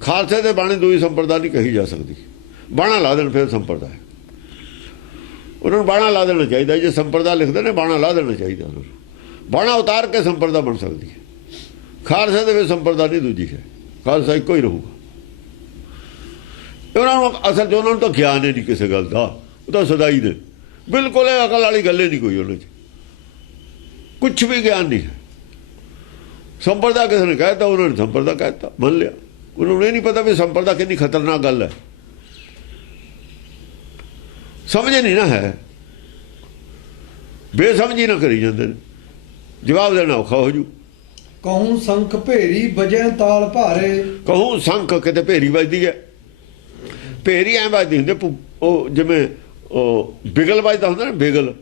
ਖਾਲਸੇ ਦੇ ਬਾਣੇ ਦੂਈ ਸੰਪਰਦਾ ਨਹੀਂ ਕਹੀ ਜਾ ਸਕਦੀ। ਬਾਣਾ ਲਾ ਦੇਣ ਫਿਰ ਸੰਪਰਦਾ, ਉਹਨਾਂ ਨੂੰ ਬਾਣਾ ਲਾ ਦੇਣਾ ਚਾਹੀਦਾ। ਜੇ ਸੰਪਰਦਾ ਲਿਖਦੇ ਨੇ ਬਾਣਾ ਲਾ ਦੇਣਾ ਚਾਹੀਦਾ ਉਹਨਾਂ ਨੂੰ, ਬਾਣਾ ਉਤਾਰ ਕੇ ਸੰਪਰਦਾ ਬਣ ਸਕਦੀ ਹੈ। ਖਾਲਸੇ ਦੇ ਵਿੱਚ ਸੰਪਰਦਾ ਨਹੀਂ ਦੂਜੀ ਹੈ, ਖਾਲਸਾ ਇੱਕੋ ਹੀ ਰਹੂਗਾ। ਉਹਨਾਂ ਨੂੰ ਅਸਲ 'ਚ ਉਹਨਾਂ ਨੂੰ ਤਾਂ ਗਿਆਨ ਹੀ ਨਹੀਂ ਕਿਸੇ ਗੱਲ ਦਾ, ਉਹ ਤਾਂ ਸਦਾਈ ਨੇ, ਬਿਲਕੁਲ ਇਹ ਅਕਲ ਵਾਲੀ ਗੱਲ ਹੀ ਨਹੀਂ ਕੋਈ ਉਹਨਾਂ 'ਚ, ਕੁਛ ਵੀ ਗਿਆਨ ਨਹੀਂ ਹੈ। ਸੰਪਰਦਾ ਕਿਸੇ ਨੇ ਕਹਿਤਾ, ਉਹਨਾਂ ਨੇ ਸੰਪਰਦਾ ਕਹਿਤਾ, ਮੰਨ ਲਿਆ। ਉਹਨਾਂ ਨੂੰ ਇਹ ਨਹੀਂ ਪਤਾ ਵੀ ਸੰਪਰਦਾ ਕਿੰਨੀ ਖਤਰਨਾਕ ਗੱਲ ਹੈ, ਸਮਝ ਨਹੀਂ ਨਾ ਹੈ, ਬੇਸਮਝੀ ਨਾ ਕਰੀ ਜਾਂਦੇ ਨੇ, ਜਵਾਬ ਦੇਣਾ ਔਖਾ ਹੋ ਜੂ। ਕਹੂੰ ਸੰਖ ਭੇਰੀ ਵਜੈ ਤਾਲ ਭਾਰੇ। ਕਹੂੰ ਸੰਖ ਕਿਤੇ ਭੇਰੀ ਵੱਜਦੀ ਹੈ, ਭੇਰੀ ਐਂ ਵੱਜਦੀ ਹੁੰਦੀ, ਉਹ ਜਿਵੇਂ ਉਹ ਬਿਗਲ ਵੱਜਦਾ ਹੁੰਦਾ ਨਾ, ਬਿਗਲ,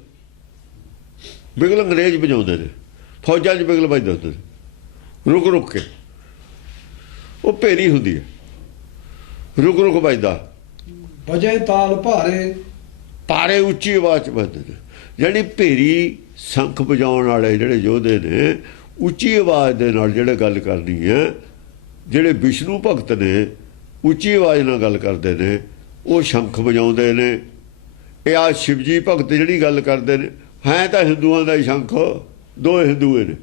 ਬਿਗਲ ਅੰਗਰੇਜ਼ ਵਜਾਉਂਦੇ ਨੇ, ਫੌਜਾਂ 'ਚ ਬਿਗਲ ਵੱਜਦਾ ਹੁੰਦਾ ਨੇ, ਰੁਕ ਰੁਕ ਕੇ, ਉਹ ਭੇਰੀ ਹੁੰਦੀ ਹੈ, ਰੁਕ ਰੁਕ ਵੱਜਦਾ। ਵਜੈ ਤਾਲ ਭਾਰੇ, ਭਾਰੇ ਉੱਚੀ ਆਵਾਜ਼ 'ਚ ਵੱਜਦੇ ਨੇ। ਜਿਹੜੀ ਭੇਰੀ ਸੰਖ ਵਜਾਉਣ ਵਾਲੇ ਜਿਹੜੇ ਯੋਧੇ ਨੇ, ਉੱਚੀ ਆਵਾਜ਼ ਦੇ ਨਾਲ ਜਿਹੜੇ ਗੱਲ ਕਰਨੀ ਹੈ, ਜਿਹੜੇ ਵਿਸ਼ਨੂੰ ਭਗਤ ਨੇ ਉੱਚੀ ਆਵਾਜ਼ ਨਾਲ ਗੱਲ ਕਰਦੇ ਨੇ, ਉਹ ਸ਼ੰਖ ਵਜਾਉਂਦੇ ਨੇ। ਇਹ ਆ ਸ਼ਿਵਜੀ ਭਗਤ ਜਿਹੜੀ ਗੱਲ ਕਰਦੇ ਨੇ, ਹੈ ਤਾਂ ਹਿੰਦੂਆਂ ਦਾ ਹੀ ਸ਼ੰਖ, ਦੋਏ ਹਿੰਦੂਏ ਨੇ,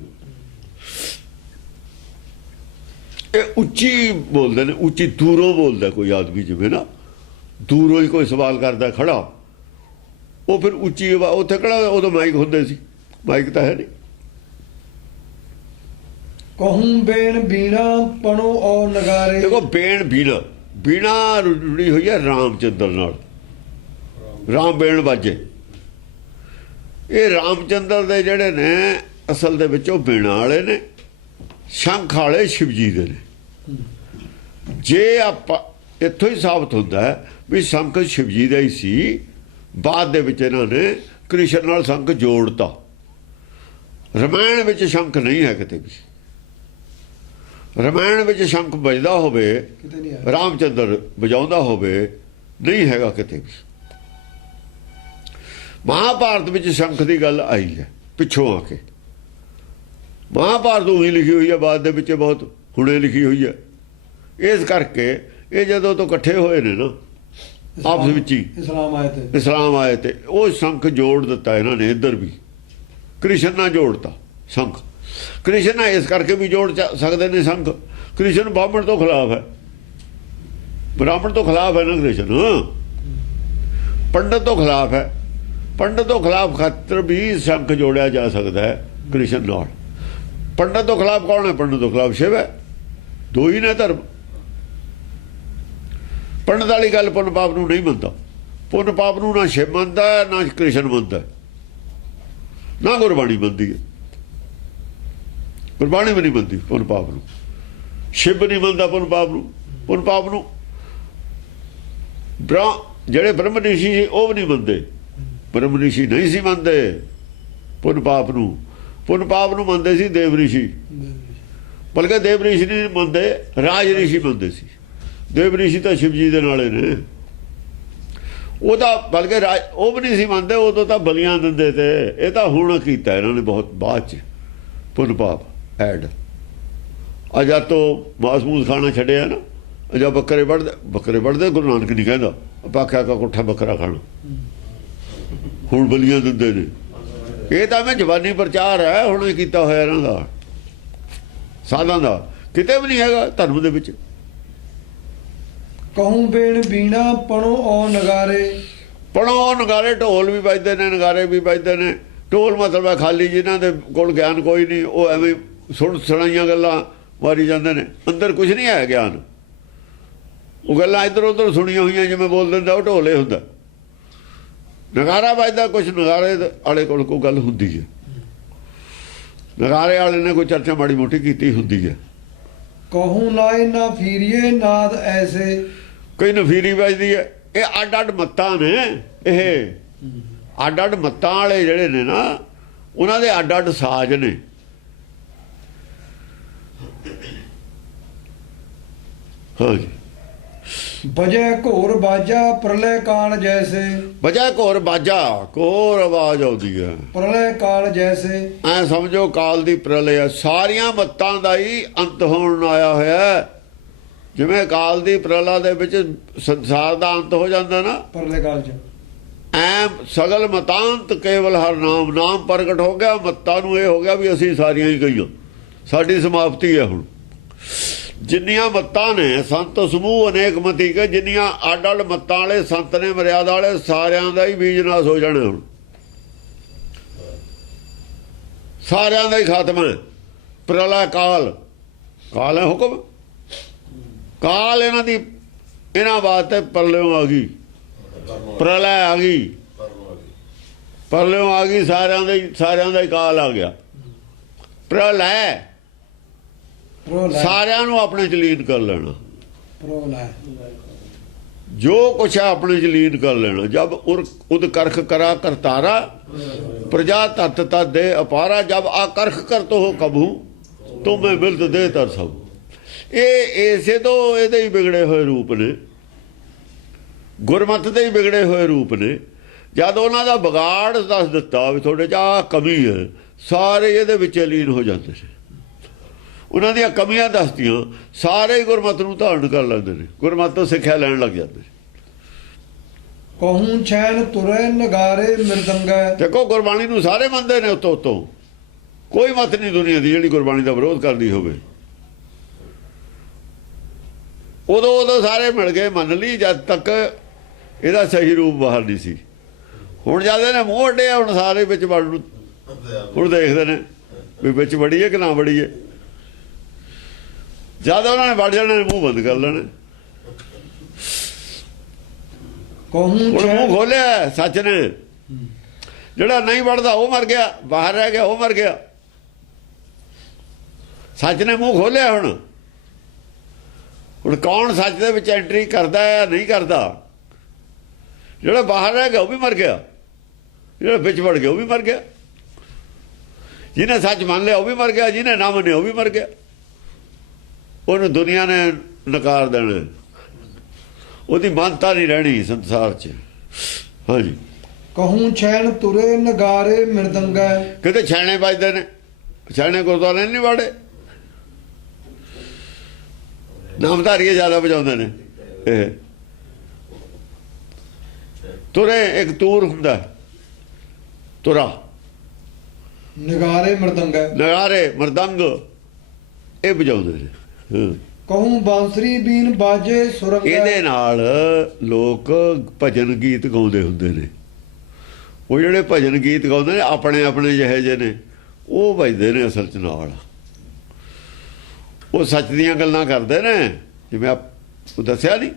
ਇਹ ਉੱਚੀ ਬੋਲਦੇ ਨੇ, ਉੱਚੀ ਦੂਰੋਂ ਬੋਲਦਾ ਕੋਈ ਆਦਮੀ, ਜਿਵੇਂ ਨਾ ਦੂਰੋਂ ਹੀ ਕੋਈ ਸਵਾਲ ਕਰਦਾ ਖੜਾ, ਉਹ ਫਿਰ ਉੱਚੀ ਆਵਾਜ਼, ਉੱਥੇ ਕਿਹੜਾ ਉਦੋਂ ਮਾਈਕ ਹੁੰਦੇ ਸੀ, ਮਾਈਕ ਤਾਂ ਹੈ ਨਹੀਂ। ਕਹੂੰ ਬੇਨ ਬੀਣਾ ਪਣੋ ਔ ਨਗਾਰੇ। ਦੇਖੋ ਬੇਣ ਬੀਣਾ, ਬੀਣਾ ਜੁੜੀ ਹੋਈ ਹੈ ਰਾਮਚੰਦਰ ਨਾਲ, ਰਾਮ ਬੇਣ ਵਾਜੇ। ਇਹ ਰਾਮਚੰਦਰ ਦੇ ਜਿਹੜੇ ਨੇ ਅਸਲ ਦੇ ਵਿੱਚ ਉਹ ਬੀਣਾ ਵਾਲੇ ਨੇ, ਸ਼ੰਖ ਵਾਲੇ ਸ਼ਿਵਜੀ ਦੇ ਨੇ। ਜੇ ਆਪਾਂ ਇੱਥੋਂ ਹੀ ਸਾਬਤ ਹੁੰਦਾ ਹੈ ਵੀ ਸ਼ੰਖ ਸ਼ਿਵਜੀ ਦਾ ਹੀ ਸੀ, ਬਾਅਦ ਦੇ ਵਿੱਚ ਇਹਨਾਂ ਨੇ ਕ੍ਰਿਸ਼ਨ ਨਾਲ ਸ਼ੰਖ ਜੋੜਤਾ। ਰਮਾਇਣ ਵਿੱਚ ਸ਼ੰਖ ਨਹੀਂ ਹੈ ਕਿਤੇ ਵੀ, ਰਮਾਇਣ ਵਿੱਚ ਸ਼ੰਖ ਵੱਜਦਾ ਹੋਵੇ, ਰਾਮਚੰਦਰ ਵਜਾਉਂਦਾ ਹੋਵੇ, ਨਹੀਂ ਹੈਗਾ ਕਿਤੇ ਵੀ। ਮਹਾਭਾਰਤ ਵਿੱਚ ਸ਼ੰਖ ਦੀ ਗੱਲ ਆਈ ਹੈ ਪਿੱਛੋਂ ਆ ਕੇ, ਮਹਾਭਾਰਤ ਉਹੀ ਲਿਖੀ ਹੋਈ ਹੈ, ਬਾਅਦ ਦੇ ਵਿੱਚ ਬਹੁਤ ਹੁਣੇ ਲਿਖੀ ਹੋਈ ਹੈ। ਇਸ ਕਰਕੇ ਇਹ ਜਦੋਂ ਤੋਂ ਇਕੱਠੇ ਹੋਏ ਨੇ ਨਾ ਆਪਸ ਵਿੱਚ ਹੀ, ਇਸਲਾਮ ਆਏ ਤੇ ਉਹ ਸ਼ੰਖ ਜੋੜ ਦਿੱਤਾ ਇਹਨਾਂ ਨੇ। ਇੱਧਰ ਵੀ ਕ੍ਰਿਸ਼ਨ ਨਾਲ ਜੋੜਤਾ ਸ਼ੰਖ, ਕ੍ਰਿਸ਼ਨ ਨਾਲ ਇਸ ਕਰਕੇ ਵੀ ਜੋੜ ਸਕਦੇ ਨੇ ਸ਼ੰਖ। ਕ੍ਰਿਸ਼ਨ ਬ੍ਰਾਹਮਣ ਤੋਂ ਖਿਲਾਫ ਹੈ, ਬ੍ਰਾਹਮਣ ਤੋਂ ਖਿਲਾਫ ਹੈ ਨਾ ਕ੍ਰਿਸ਼ਨ, ਪੰਡਤ ਤੋਂ ਖਿਲਾਫ ਹੈ। ਪੰਡਤ ਤੋਂ ਖਿਲਾਫ ਖਾਤਰ ਵੀ ਸ਼ੰਖ ਜੋੜਿਆ ਜਾ ਸਕਦਾ ਹੈ ਕ੍ਰਿਸ਼ਨ ਨਾਲ। ਪੰਡਤ ਤੋਂ ਖਿਲਾਫ ਕੌਣ ਹੈ? ਪੰਡਤ ਤੋਂ ਖਿਲਾਫ ਸ਼ਿਵ ਹੈ, ਦੋ ਹੀ ਨੇ ਧਰਮ। ਪੰਡਤ ਵਾਲੀ ਗੱਲ ਪੁੰਨ ਪਾਪ ਨੂੰ ਨਹੀਂ ਮੰਨਦਾ, ਪੁੰਨ ਪਾਪ ਨੂੰ ਨਾ ਸ਼ਿਵ ਮੰਨਦਾ, ਨਾ ਕ੍ਰਿਸ਼ਨ ਮੰਨਦਾ, ਨਾ ਗੁਰਬਾਣੀ ਮੰਨਦੀ ਹੈ। ਗੁਰਬਾਣੀ ਵੀ ਨਹੀਂ ਮੰਨਦੀ ਪੁੰਨ ਪਾਪ ਨੂੰ, ਸ਼ਿਵ ਨਹੀਂ ਮੰਨਦਾ ਪੁੰਨ ਪਾਪ ਨੂੰ। ਪੁੰਨ ਪਾਪ ਨੂੰ ਜਿਹੜੇ ਬ੍ਰਹਮ ਰਿਸ਼ੀ ਸੀ ਉਹ ਵੀ ਨਹੀਂ ਮੰਨਦੇ, ਬ੍ਰਹਮ ਰਿਸ਼ੀ ਨਹੀਂ ਸੀ ਮੰਨਦੇ ਪੁੰਨ ਪਾਪ ਨੂੰ। ਪੁੰਨ ਪਾਪ ਨੂੰ ਮੰਨਦੇ ਸੀ ਦੇਵ ਰਿਸ਼ੀ, ਬਲਕਿ ਦੇਵ ਰਿਸ਼ੀ ਨਹੀਂ ਮੰਨਦੇ, ਰਾਜ ਰਿਸ਼ੀ ਮੰਨਦੇ ਸੀ। ਦੇਵ ਰਿਸ਼ੀ ਤਾਂ ਸ਼ਿਵ ਜੀ ਦੇ ਨਾਲੇ ਨੇ, ਉਹਦਾ ਬਲਕਿ ਉਹ ਵੀ ਨਹੀਂ ਸੀ ਮੰਨਦੇ, ਉਦੋਂ ਤਾਂ ਬਲੀਆਂ ਦਿੰਦੇ ਤੇ। ਇਹ ਤਾਂ ਹੁਣ ਕੀਤਾ ਇਹਨਾਂ ਨੇ ਬਹੁਤ ਬਾਅਦ 'ਚ ਪੁੰਨ ਪਾਪ ਐਡ। ਅਜਾ ਤੋਂ ਮਾਸ ਮੂਸ ਖਾਣਾ ਛੱਡਿਆ ਨਾ, ਅਜਾ ਬੱਕਰੇ ਵੱਢਦੇ ਗੁਰੂ ਨਾਨਕ ਨਹੀਂ ਕਹਿੰਦਾ ਪਾਖਿਆ ਕਾ ਕੋਠਾ ਬੱਕਰਾ ਖਾਣਾ, ਹੁਣ ਬਲੀਆਂ ਦਿੰਦੇ ਨੇ। ਇਹ ਤਾਂ ਮੈਂ ਜਵਾਨੀ ਪ੍ਰਚਾਰ ਹੈ ਹੁਣ ਇਹ ਕੀਤਾ ਹੋਇਆ ਇਹਨਾਂ ਦਾ, ਸਾਧਾਂ ਦਾ, ਕਿਤੇ ਵੀ ਨਹੀਂ ਹੈਗਾ ਧਰਮ ਦੇ ਵਿੱਚ। ਕਹੂੰ ਬੇਣ ਬੀਣਾ ਪਣੋ ਔ ਨਗਾਰੇ। ਪਣੋ ਨਗਾਰੇ, ਢੋਲ ਵੀ ਵੱਜਦੇ ਨੇ, ਨਗਾਰੇ ਵੀ ਵੱਜਦੇ ਨੇ। ਢੋਲ ਮਤਲਬ ਹੈ ਖਾਲੀ ਜਿਨ੍ਹਾਂ ਦੇ ਕੋਲ ਗਿਆਨ ਕੋਈ ਨਹੀਂ, ਉਹ ਐਵੇਂ ਸੁਣਾਈਆਂ ਗੱਲਾਂ ਮਾਰੀ ਜਾਂਦੇ ਨੇ, ਅੰਦਰ ਕੁਝ ਨਹੀਂ ਹੈ ਗਿਆਨ। ਉਹ ਗੱਲਾਂ ਇੱਧਰ ਉੱਧਰ ਸੁਣੀਆਂ ਹੋਈਆਂ ਜਿਵੇਂ ਬੋਲ ਦਿੰਦਾ, ਉਹ ਢੋਲੇ ਹੁੰਦਾ। ਨਗਾਰਾ ਵੱਜਦਾ, ਕੁਛ ਨਗਾਰੇ ਵਾਲੇ ਕੋਲ ਕੋਈ ਗੱਲ ਹੁੰਦੀ ਹੈ, ਨਗਾਰੇ ਵਾਲੇ ਨੇ ਕੋਈ ਚਰਚਾ ਮਾੜੀ ਮੋਟੀ ਕੀਤੀ ਹੁੰਦੀ ਹੈ। ਕਹੂੰ ਲਾਏ ਨਾ ਫੀਰੀਏ ਨਾਦ ਐਸੇ। ਕਈ ਨਫੀਰੀ ਵੱਜਦੀ ਹੈ। ਇਹ ਅੱਡ ਅੱਡ ਮੱਤਾਂ ਨੇ, ਇਹ ਅੱਡ ਅੱਡ ਮੱਤਾਂ ਵਾਲੇ ਜਿਹੜੇ ਨੇ ਨਾ ਉਹਨਾਂ ਦੇ ਅੱਡ ਅੱਡ ਸਾਜ਼ ਨੇ। ਹਾਂਜੀ, ਬਜੈ ਘੋਰ ਬਾਜਾ ਪ੍ਰਲੈ ਕਾਲ ਜੈਸੇ, ਵਜਾ ਘੋਰ ਬਾਜਾ, ਘੋਰ ਆਵਾਜ਼ ਆਉਂਦੀ ਹੈ, ਪ੍ਰਲੈ ਕਾਲ ਜੈਸੇ। ਐ ਸਮਝੋ ਕਾਲ ਦੀ ਪ੍ਰਲਯ ਹੈ, ਸਾਰੀਆਂ ਮੱਤਾਂ ਦਾ ਹੀ ਅੰਤ ਹੋਣ ਆਇਆ ਹੋਇਆ ਹੈ। ਜਿਵੇਂ ਕਾਲ ਦੀ ਪ੍ਰਲਯ ਦੇ ਵਿੱਚ ਸੰਸਾਰ ਦਾ ਅੰਤ ਹੋ ਜਾਂਦਾ ਨਾ, ਪ੍ਰਲੈ ਕਾਲ ਚ ਐ ਸਗਲ ਮਤਾਂਤ ਕੇਵਲ ਹਰ ਨਾਮ, ਨਾਮ ਪ੍ਰਗਟ ਹੋ ਗਿਆ। ਮੱਤਾਂ ਨੂੰ ਇਹ ਹੋ ਗਿਆ ਵੀ ਅਸੀਂ ਸਾਰੀਆਂ ਹੀ ਗਈਆਂ, ਸਾਡੀ ਸਮਾਪਤੀ ਹੈ। ਹੁਣ ਜਿੰਨੀਆਂ ਮੱਤਾਂ ਨੇ ਸੰਤ ਸਮੂਹ ਅਨੇਕ ਮਤੀ ਕੇ, ਜਿੰਨੀਆਂ ਅੱਡ ਅੱਡ ਮੱਤਾਂ ਵਾਲੇ ਸੰਤ ਨੇ ਮਰਿਆਦਾ ਵਾਲੇ, ਸਾਰਿਆਂ ਦਾ ਹੀ ਬੀਜ ਨਾਸ ਹੋ ਜਾਣਾ। ਹੁਣ ਸਾਰਿਆਂ ਦਾ ਹੀ ਖਾਤਮਾ ਹੈ। ਪ੍ਰਲਯ ਕਾਲ, ਕਾਲ ਹੈ ਹੁਕਮ, ਕਾਲ ਇਹਨਾਂ ਦੀ, ਇਹਨਾਂ ਵਾਸਤੇ ਪ੍ਰਲਯ ਆ ਗਈ, ਪ੍ਰਲਯ ਆ ਗਈ, ਪ੍ਰਲਯ ਆ ਗਈ, ਸਾਰਿਆਂ ਦਾ ਹੀ ਕਾਲ ਆ ਗਿਆ। ਪ੍ਰਲਯ ਪ੍ਰਲੈ ਸਾਰਿਆਂ ਨੂੰ ਆਪਣੇ ਚ ਲੀਨ ਕਰ ਲੈਣਾ, ਪ੍ਰਲੈ ਜੋ ਕੁਛ ਹੈ ਆਪਣੇ ਚ ਲੀਨ ਕਰ ਲੈਣਾ। ਜਬ ਉਦ ਕਰਖ ਕਰਾ ਕਰਤਾਰਾ, ਪ੍ਰਜਾ ਤਤ ਤਤ ਦੇ ਅਪਾਰਾ, ਜਬ ਆ ਕਰਖ ਕਰ ਤੋ ਹੋ ਕਬੂ, ਤੁਮੇ ਮਿਲਤ ਦੇ ਤਰ ਸਭ। ਇਹ ਇਸੇ ਤੋਂ ਇਹਦੇ ਹੀ ਵਿਗੜੇ ਹੋਏ ਰੂਪ ਨੇ, ਗੁਰਮਤਿ ਦੇ ਹੀ ਵਿਗੜੇ ਹੋਏ ਰੂਪ ਨੇ। ਜਦ ਉਹਨਾਂ ਦਾ ਵਿਗਾੜ ਦੱਸ ਦਿੱਤਾ ਵੀ ਤੁਹਾਡੇ 'ਚ ਆਹ ਕਮੀ ਹੈ, ਸਾਰੇ ਇਹਦੇ ਵਿੱਚ ਲੀਨ ਹੋ ਜਾਂਦੇ ਨੇ। ਉਹਨਾਂ ਦੀਆਂ ਕਮੀਆਂ ਦੱਸਦੀਆਂ, ਸਾਰੇ ਹੀ ਗੁਰਮਤਿ ਨੂੰ ਧਾਰਨ ਕਰ ਲੈਂਦੇ ਨੇ, ਗੁਰਮਤਿ ਤੋਂ ਸਿੱਖਿਆ ਲੈਣ ਲੱਗ ਜਾਂਦੇ ਨੇ। ਕਹੂੰ ਛੈਨ ਤੁਰੇ ਨਗਾਰੇ ਮਿਰਦੰਗੈ। ਦੇਖੋ ਗੁਰਬਾਣੀ ਨੂੰ ਸਾਰੇ ਮੰਨਦੇ ਨੇ, ਉੱਤੋਂ ਕੋਈ ਮਤ ਨਹੀਂ ਦੁਨੀਆ ਦੀ ਜਿਹੜੀ ਗੁਰਬਾਣੀ ਦਾ ਵਿਰੋਧ ਕਰਦੀ ਹੋਵੇ। ਉਦੋਂ ਸਾਰੇ ਮਿਲ ਕੇ ਮੰਨ ਲਈ, ਜਦ ਤੱਕ ਇਹਦਾ ਸਹੀ ਰੂਪ ਬਾਹਰ ਨਹੀਂ ਸੀ। ਹੁਣ ਜਦ ਇਹਨੇ ਮੂੰਹ ਅੱਡਿਆ, ਹੁਣ ਸਾਰੇ ਵਿੱਚ ਵੜ ਨੂੰ ਹੁਣ ਦੇਖਦੇ ਨੇ ਵੀ ਵਿੱਚ ਵੜੀਏ ਕਿ ਨਾ ਵੜੀਏ। ਜਦ ਉਹਨਾਂ ਨੇ ਵੜ ਜਾਣਾ, ਮੂੰਹ ਬੰਦ ਕਰ ਲੈਣਾ। ਹੁਣ ਮੂੰਹ ਖੋਲਿਆ ਸੱਚ ਨੇ, ਜਿਹੜਾ ਨਹੀਂ ਵੜਦਾ ਉਹ ਮਰ ਗਿਆ, ਬਾਹਰ ਰਹਿ ਗਿਆ ਉਹ ਮਰ ਗਿਆ। ਸੱਚ ਨੇ ਮੂੰਹ ਖੋਲਿਆ। ਹੁਣ ਕੌਣ ਸੱਚ ਦੇ ਵਿੱਚ ਐਂਟਰੀ ਕਰਦਾ ਹੈ ਨਹੀਂ ਕਰਦਾ? ਜਿਹੜਾ ਬਾਹਰ ਰਹਿ ਗਿਆ ਉਹ ਵੀ ਮਰ ਗਿਆ, ਜਿਹੜਾ ਵਿੱਚ ਵੜ ਗਿਆ ਉਹ ਵੀ ਮਰ ਗਿਆ। ਜਿਹਨੇ ਸੱਚ ਮੰਨ ਲਿਆ ਉਹ ਵੀ ਮਰ ਗਿਆ, ਜਿਹਨੇ ਨਾ ਮੰਨਿਆ ਉਹ ਵੀ ਮਰ ਗਿਆ। ਉਹਨੂੰ ਦੁਨੀਆ ਨੇ ਨਕਾਰ ਦੇਣਾ, ਉਹਦੀ ਮਾਨਤਾ ਨਹੀਂ ਰਹਿਣੀ ਸੰਸਾਰ 'ਚ। ਹਾਂਜੀ, ਕਹੂੰ ਛੈਨ ਤੁਰੇ ਨਗਾਰੇ ਮਿਰਦੰਗੈ। ਕਿਤੇ ਛੈਣੇ ਵੱਜਦੇ ਨੇ, ਛੈਣੇ ਗੁਰਦੁਆਰੇ ਨਹੀਂ ਵਾੜੇ, ਨਾਮਧਾਰੀਏ ਜ਼ਿਆਦਾ ਵਜਾਉਂਦੇ ਨੇ। ਇਹ ਤੁਰੇ ਇੱਕ ਤੂਰ ਹੁੰਦਾ, ਤੁਰਾ, ਨਗਾਰੇ ਮਿਰਦੰਗੈ, ਨਗਾਰੇ ਮਰਦੰਗ ਇਹ ਵਜਾਉਂਦੇ ਨੇ। ਕਹੂੰ ਬਾਂਸਰੀ ਬੀਨ ਬਾਜੇ ਸੁਰੰਗ। ਇਹਦੇ ਨਾਲ ਲੋਕ ਭਜਨ ਗੀਤ ਗਾਉਂਦੇ ਹੁੰਦੇ ਨੇ। ਉਹ ਜਿਹੜੇ ਭਜਨ ਗੀਤ ਗਾਉਂਦੇ ਨੇ ਆਪਣੇ ਆਪਣੇ ਜਿਹੇ ਜਿਹੇ ਨੇ, ਉਹ ਵੱਜਦੇ ਨੇ ਅਸਲ 'ਚ ਨਾਲ। ਉਹ ਸੱਚ ਦੀਆਂ ਗੱਲਾਂ ਕਰਦੇ ਨੇ, ਜਿਵੇਂ ਆਪ ਦੱਸਿਆ ਨਹੀਂ,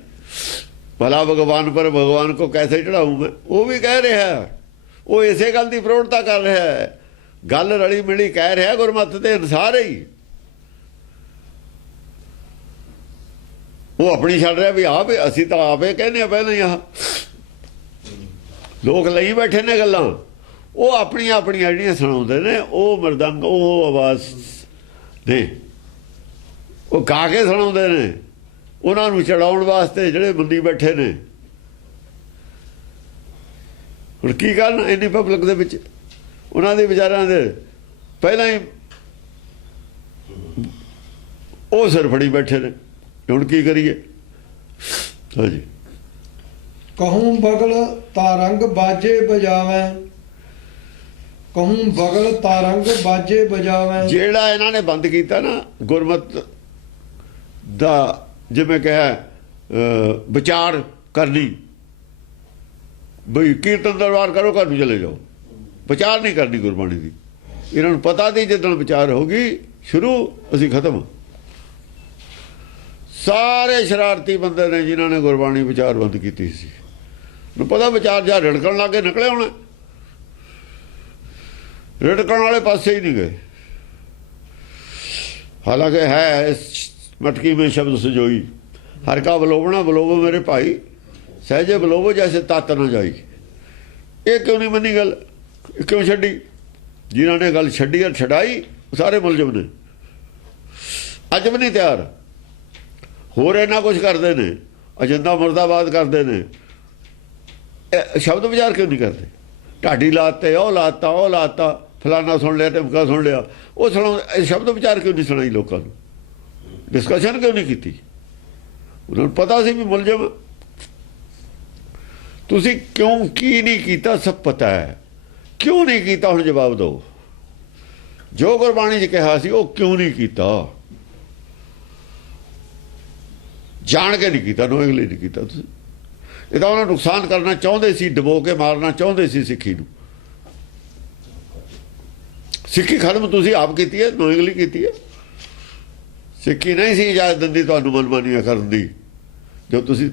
ਭਲਾ ਭਗਵਾਨ ਪਰ ਭਗਵਾਨ ਕੋ ਕੈਸੇ ਚੜਾਊਂ ਮੈਂ, ਉਹ ਵੀ ਕਹਿ ਰਿਹਾ। ਉਹ ਇਸੇ ਗੱਲ ਦੀ ਪ੍ਰੋੜਤਾ ਕਰ ਰਿਹਾ ਹੈ, ਗੱਲ ਰਲੀ ਮਿਲੀ ਕਹਿ ਰਿਹਾ ਗੁਰਮਤਿ ਦੇ ਅਨੁਸਾਰ ਹੀ। ਉਹ ਆਪਣੀ ਛੱਡ ਰਿਹਾ ਵੀ ਆਪ ਅਸੀਂ ਤਾਂ ਆਪੇ ਕਹਿੰਦੇ ਆ ਪਹਿਲਾਂ ਹੀ। ਆਹ ਲੋਕ ਲਈ ਬੈਠੇ ਨੇ ਗੱਲਾਂ, ਉਹ ਆਪਣੀਆਂ ਆਪਣੀਆਂ ਜਿਹੜੀਆਂ ਸੁਣਾਉਂਦੇ ਨੇ, ਉਹ ਮਰਦੰਗ, ਉਹ ਆਵਾਜ਼ ਨੇ, ਉਹ ਗਾ ਕੇ ਸੁਣਾਉਂਦੇ ਨੇ ਉਹਨਾਂ ਨੂੰ ਚੜਾਉਣ ਵਾਸਤੇ ਜਿਹੜੇ ਬੰਦੀ ਬੈਠੇ ਨੇ। ਹੁਣ ਕੀ ਕਰਨ ਇੰਨੀ ਪਬਲਿਕ ਦੇ ਵਿੱਚ? ਉਹਨਾਂ ਦੇ ਵਿਚਾਰਾਂ ਦੇ ਪਹਿਲਾਂ ਹੀ ਉਹ ਸਿਰ ਫੜੀ ਬੈਠੇ ਨੇ। ਹੁਣ ਕੀ ਕਰੀਏ? ਹਾਂਜੀ, ਕਹੂੰ ਬਗਲ ਤਾਰੰਗ ਬਾਜੇ ਬਜਾਵੇਂ। ਕਹੂੰ ਬਗਲ ਤਾਰੰਗ ਬਾਜੇ ਬਜਾਵੇਂ। ਜਿਹੜਾ ਇਹਨਾਂ ਨੇ ਬੰਦ ਕੀਤਾ ਨਾ ਗੁਰਮਤਿ ਦਾ, ਜਿਵੇਂ ਕਿਹਾ ਵਿਚਾਰ ਕਰਨੀ, ਬਈ ਕੀਰਤਨ ਦਰਬਾਰ ਕਰੋ, ਘਰ ਨੂੰ ਚਲੇ ਜਾਓ, ਵਿਚਾਰ ਨਹੀਂ ਕਰਨੀ ਗੁਰਬਾਣੀ ਦੀ। ਇਹਨਾਂ ਨੂੰ ਪਤਾ ਨਹੀਂ ਜਦੋਂ ਵਿਚਾਰ ਹੋ ਗਈ ਸ਼ੁਰੂ, ਅਸੀਂ ਖਤਮ। ਸਾਰੇ ਸ਼ਰਾਰਤੀ ਬੰਦੇ ਨੇ ਜਿਨ੍ਹਾਂ ਨੇ ਗੁਰਬਾਣੀ ਵਿਚਾਰ ਬੰਦ ਕੀਤੀ ਸੀ, ਨੂੰ ਪਤਾ ਵਿਚਾਰ ਜਾਂ ਰੜਕਣ ਲੱਗੇ ਨਿਕਲੇ ਹੋਣਾ, ਰੜਕਣ ਵਾਲੇ ਪਾਸੇ ਹੀ ਨਹੀਂ ਗਏ। ਹਾਲਾਂਕਿ ਹੈ ਇਸ ਮਟਕੀ में शब्द सजोई, हर का बलोबना बलोबो मेरे भाई, सहजे बलोबो जैसे तत न जाई। ਇਹ ਕਿਉਂ ਨਹੀਂ ਮੰਨੀ ਗੱਲ, ਇਹ ਕਿਉਂ ਛੱਡੀ? ਜਿਨ੍ਹਾਂ ਨੇ ਗੱਲ ਛੱਡੀ ਆ ਛਡਾਈ ਉਹ ਸਾਰੇ ਮੁਲਜ਼ਮ ਨੇ, ਅੱਜ ਵੀ ਨਹੀਂ ਤਿਆਰ। ਹੋਰ ਇੰਨਾ ਕੁਝ ਕਰਦੇ ਨੇ, ਅਜੰਦਾ ਮੁਰਦਾਬਾਦ ਕਰਦੇ ਨੇ, ਇਹ ਸ਼ਬਦ ਵਿਚਾਰ ਕਿਉਂ ਨਹੀਂ ਕਰਦੇ? ਢਾਡੀ ਲਾਤੇ, ਉਹ ਲਾਤਾ, ਉਹ ਲਾਤਾ, ਫਲਾਨਾ ਸੁਣ ਲਿਆ, ਟਿਮਕਾ ਸੁਣ ਲਿਆ, ਉਹ ਸੁਣਾ ਸ਼ਬਦ ਵਿਚਾਰ ਕਿਉਂ ਨਹੀਂ ਸੁਣਾਈ ਲੋਕਾਂ ਨੂੰ? ਡਿਸਕਸ਼ਨ ਕਿਉਂ ਨਹੀਂ ਕੀਤੀ? ਉਹਨਾਂ ਨੂੰ ਪਤਾ ਸੀ ਵੀ ਮੁਲਜ਼ਮ। ਤੁਸੀਂ ਕਿਉਂ ਕੀ ਨਹੀਂ ਕੀਤਾ ਸਭ ਪਤਾ ਹੈ, ਕਿਉਂ ਨਹੀਂ ਕੀਤਾ ਹੁਣ ਜਵਾਬ ਦਿਓ। ਜੋ ਗੁਰਬਾਣੀ 'ਚ ਕਿਹਾ ਸੀ ਉਹ ਕਿਉਂ ਨਹੀਂ ਕੀਤਾ? ਜਾਣ ਕੇ ਨਹੀਂ ਕੀਤਾ, ਨੋਇੰਗਲੀ ਨਹੀਂ ਕੀਤਾ ਤੁਸੀਂ। ਇਹ ਤਾਂ ਉਹਨਾਂ ਨੁਕਸਾਨ ਕਰਨਾ ਚਾਹੁੰਦੇ ਸੀ, ਡਬੋ ਕੇ ਮਾਰਨਾ ਚਾਹੁੰਦੇ ਸੀ ਸਿੱਖੀ ਨੂੰ। ਸਿੱਖੀ ਖਤਮ ਤੁਸੀਂ ਆਪ ਕੀਤੀ ਹੈ, ਨੋਇੰਗਲੀ ਕੀਤੀ ਹੈ। ਸਿੱਖੀ ਨਹੀਂ ਸੀ ਇਜਾਜ਼ਤ ਦਿੰਦੀ ਤੁਹਾਨੂੰ ਮਨਮਾਨੀਆਂ ਕਰਨ ਦੀ, ਜੋ ਤੁਸੀਂ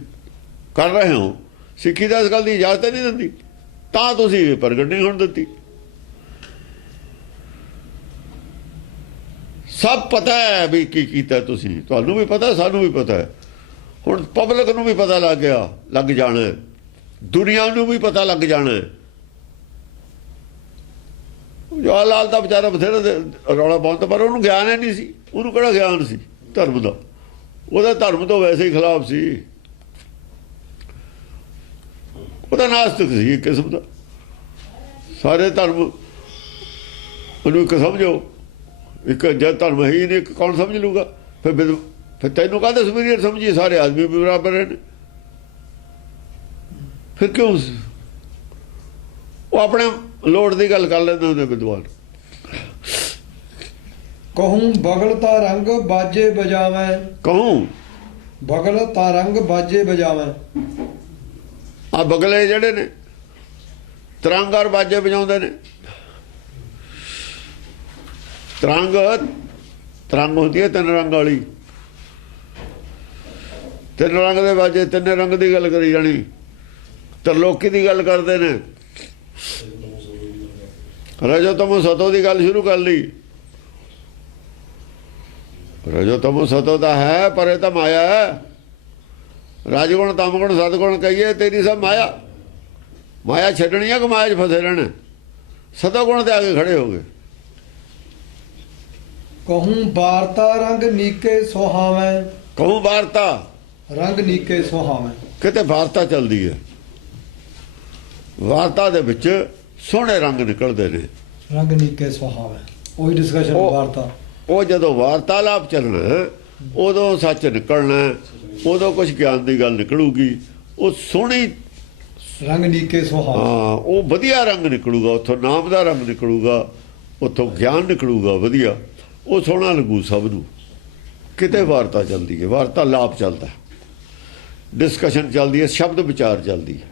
ਕਰ ਰਹੇ ਹੋ। ਸਿੱਖੀ ਦਾ ਇਸ ਗੱਲ ਦੀ ਇਜਾਜ਼ਤ ਨਹੀਂ ਦਿੰਦੀ, ਤਾਂ ਤੁਸੀਂ ਪ੍ਰਗਟ ਨਹੀਂ ਹੋਣ ਦਿੱਤੀ। ਸਭ ਪਤਾ ਹੈ ਵੀ ਕੀ ਕੀਤਾ ਤੁਸੀਂ, ਤੁਹਾਨੂੰ ਵੀ ਪਤਾ, ਸਾਨੂੰ ਵੀ ਪਤਾ ਹੈ। ਹੁਣ ਪਬਲਿਕ ਨੂੰ ਵੀ ਪਤਾ ਲੱਗ ਗਿਆ, ਲੱਗ ਜਾਣਾ, ਦੁਨੀਆ ਨੂੰ ਵੀ ਪਤਾ ਲੱਗ ਜਾਣਾ। ਜਵਾਹਰ ਲਾਲ ਦਾ ਵਿਚਾਰਾ ਬਥੇਰਾ ਰੌਲਾ ਪਾਉਂਦਾ, ਪਰ ਉਹਨੂੰ ਗਿਆਨ ਹੀ ਨਹੀਂ ਸੀ। ਉਹਨੂੰ ਕਿਹੜਾ ਗਿਆਨ ਸੀ ਧਰਮ ਦਾ? ਉਹਦਾ ਧਰਮ ਤੋਂ ਵੈਸੇ ਹੀ ਖਿਲਾਫ ਸੀ, ਉਹਦਾ ਨਾਸਤਿਕ ਸੀ ਇੱਕ ਕਿਸਮ ਦਾ। ਸਾਰੇ ਧਰਮ ਉਹਨੂੰ ਇੱਕ ਸਮਝੋ, ਇੱਕ ਜਦ ਧਰਮ ਹੀ ਨਹੀਂ, ਇੱਕ ਕੌਣ ਸਮਝ ਲੂਗਾ? ਫਿਰ ਤੈਨੂੰ ਕਾਹਦੇ ਸੁਪੀਰੀਅਰ ਸਮਝੀਏ? ਸਾਰੇ ਆਦਮੀ ਵੀ ਬਰਾਬਰ ਨੇ, ਫਿਰ ਕਿਉਂ? ਉਹ ਆਪਣੇ ਲੋੜ ਦੀ ਗੱਲ ਕਰ ਲੈਂਦੇ ਹੁੰਦੇ ਵਿਦਵਾਨ। ਕਹੂੰ ਬਗਲ ਤਾ ਰੰਗ ਬਾਜੇ ਬਜਾਵੇਂ, ਕਹੂੰ ਬਗਲ ਤਾ ਰੰਗ ਬਾਜੇ ਬਜਾਵੇਂ। ਆ ਬਗਲੇ ਜਿਹੜੇ ਨੇ ਤਰੰਗ ਔਰ ਬਾਜੇ ਵਜਾਉਂਦੇ ਨੇ। ਤਰੰਗ ਹੁੰਦੀ ਹੈ ਤਿੰਨ ਰੰਗ ਵਾਲੀ, ਤਿੰਨ ਰੰਗ ਦੇ ਬਾਜੇ, ਤਿੰਨ ਰੰਗ ਦੀ ਗੱਲ ਕਰੀ ਜਾਣੀ। ਤਰਲੋਕੀ ਦੀ ਗੱਲ ਕਰਦੇ ਨੇ, ਰਜੋ ਤਮੋ ਸਤੋ ਦੀ ਗੱਲ ਸ਼ੁਰੂ ਕਰ ਲਈ। ਰਜੋ ਤਮੋ ਸਤੋ ਦਾ ਹੈ, ਪਰ ਇਹ ਤਾਂ ਮਾਇਆ ਹੈ। ਰਾਜਗੁਣ ਤਮਗੁਣ ਸਤਗੁਣ ਕਹੀਏ, ਤੇਰੀ ਸਭ ਮਾਇਆ। ਮਾਇਆ ਛੱਡਣੀ ਹੈ ਕਿ ਮਾਇਆ 'ਚ ਫਸੇ ਰਹਿਣਾ? ਸਤਗੁਣ ਤੇ ਆ ਕੇ ਖੜੇ ਹੋ ਗਏ। ਕਹੂੰ ਵਾਰਤਾ ਰੰਗ ਨੀਕੇ ਸੁਹਾਵੇਂ, ਕਹੂੰ ਵਾਰਤਾ ਰੰਗ ਨੀਕੇ ਸੁਹਾਵੇਂ। ਕਿਤੇ ਵਾਰਤਾ ਚੱਲਦੀ ਹੈ, ਵਾਰਤਾ ਦੇ ਵਿੱਚ ਸੋਹਣੇ ਰੰਗ ਨਿਕਲਦੇ ਨੇ, ਰੰਗ ਨੀਕੇ ਸੁਹਾਵੇਂ। ਉਹੀ ਡਿਸਕਸ਼ਨ ਵਾਰਤਾ। ਉਹ ਜਦੋਂ ਵਾਰਤਾਲਾਪ ਚੱਲਣਾ, ਉਦੋਂ ਸੱਚ ਨਿਕਲਣਾ, ਉਦੋਂ ਕੁਝ ਗਿਆਨ ਦੀ ਗੱਲ ਨਿਕਲੂਗੀ। ਉਹ ਸੋਹਣੀ ਰੰਗ ਨੀਕੇ ਸੁਹਾਵੇਂ, ਹਾਂ, ਉਹ ਵਧੀਆ ਰੰਗ ਨਿਕਲੂਗਾ। ਉੱਥੋਂ ਨਾਮ ਦਾ ਰੰਗ ਨਿਕਲੂਗਾ, ਉੱਥੋਂ ਗਿਆਨ ਨਿਕਲੂਗਾ ਵਧੀਆ। ਉਹ ਸੋਹਣਾ ਲੱਗੂ ਸਭ ਨੂੰ। ਕਿਤੇ ਵਾਰਤਾ ਚੱਲਦੀ ਹੈ, ਵਾਰਤਾਲਾਪ ਚੱਲਦਾ, ਡਿਸਕਸ਼ਨ ਚੱਲਦੀ ਹੈ, ਸ਼ਬਦ ਵਿਚਾਰ ਚੱਲਦੀ ਹੈ।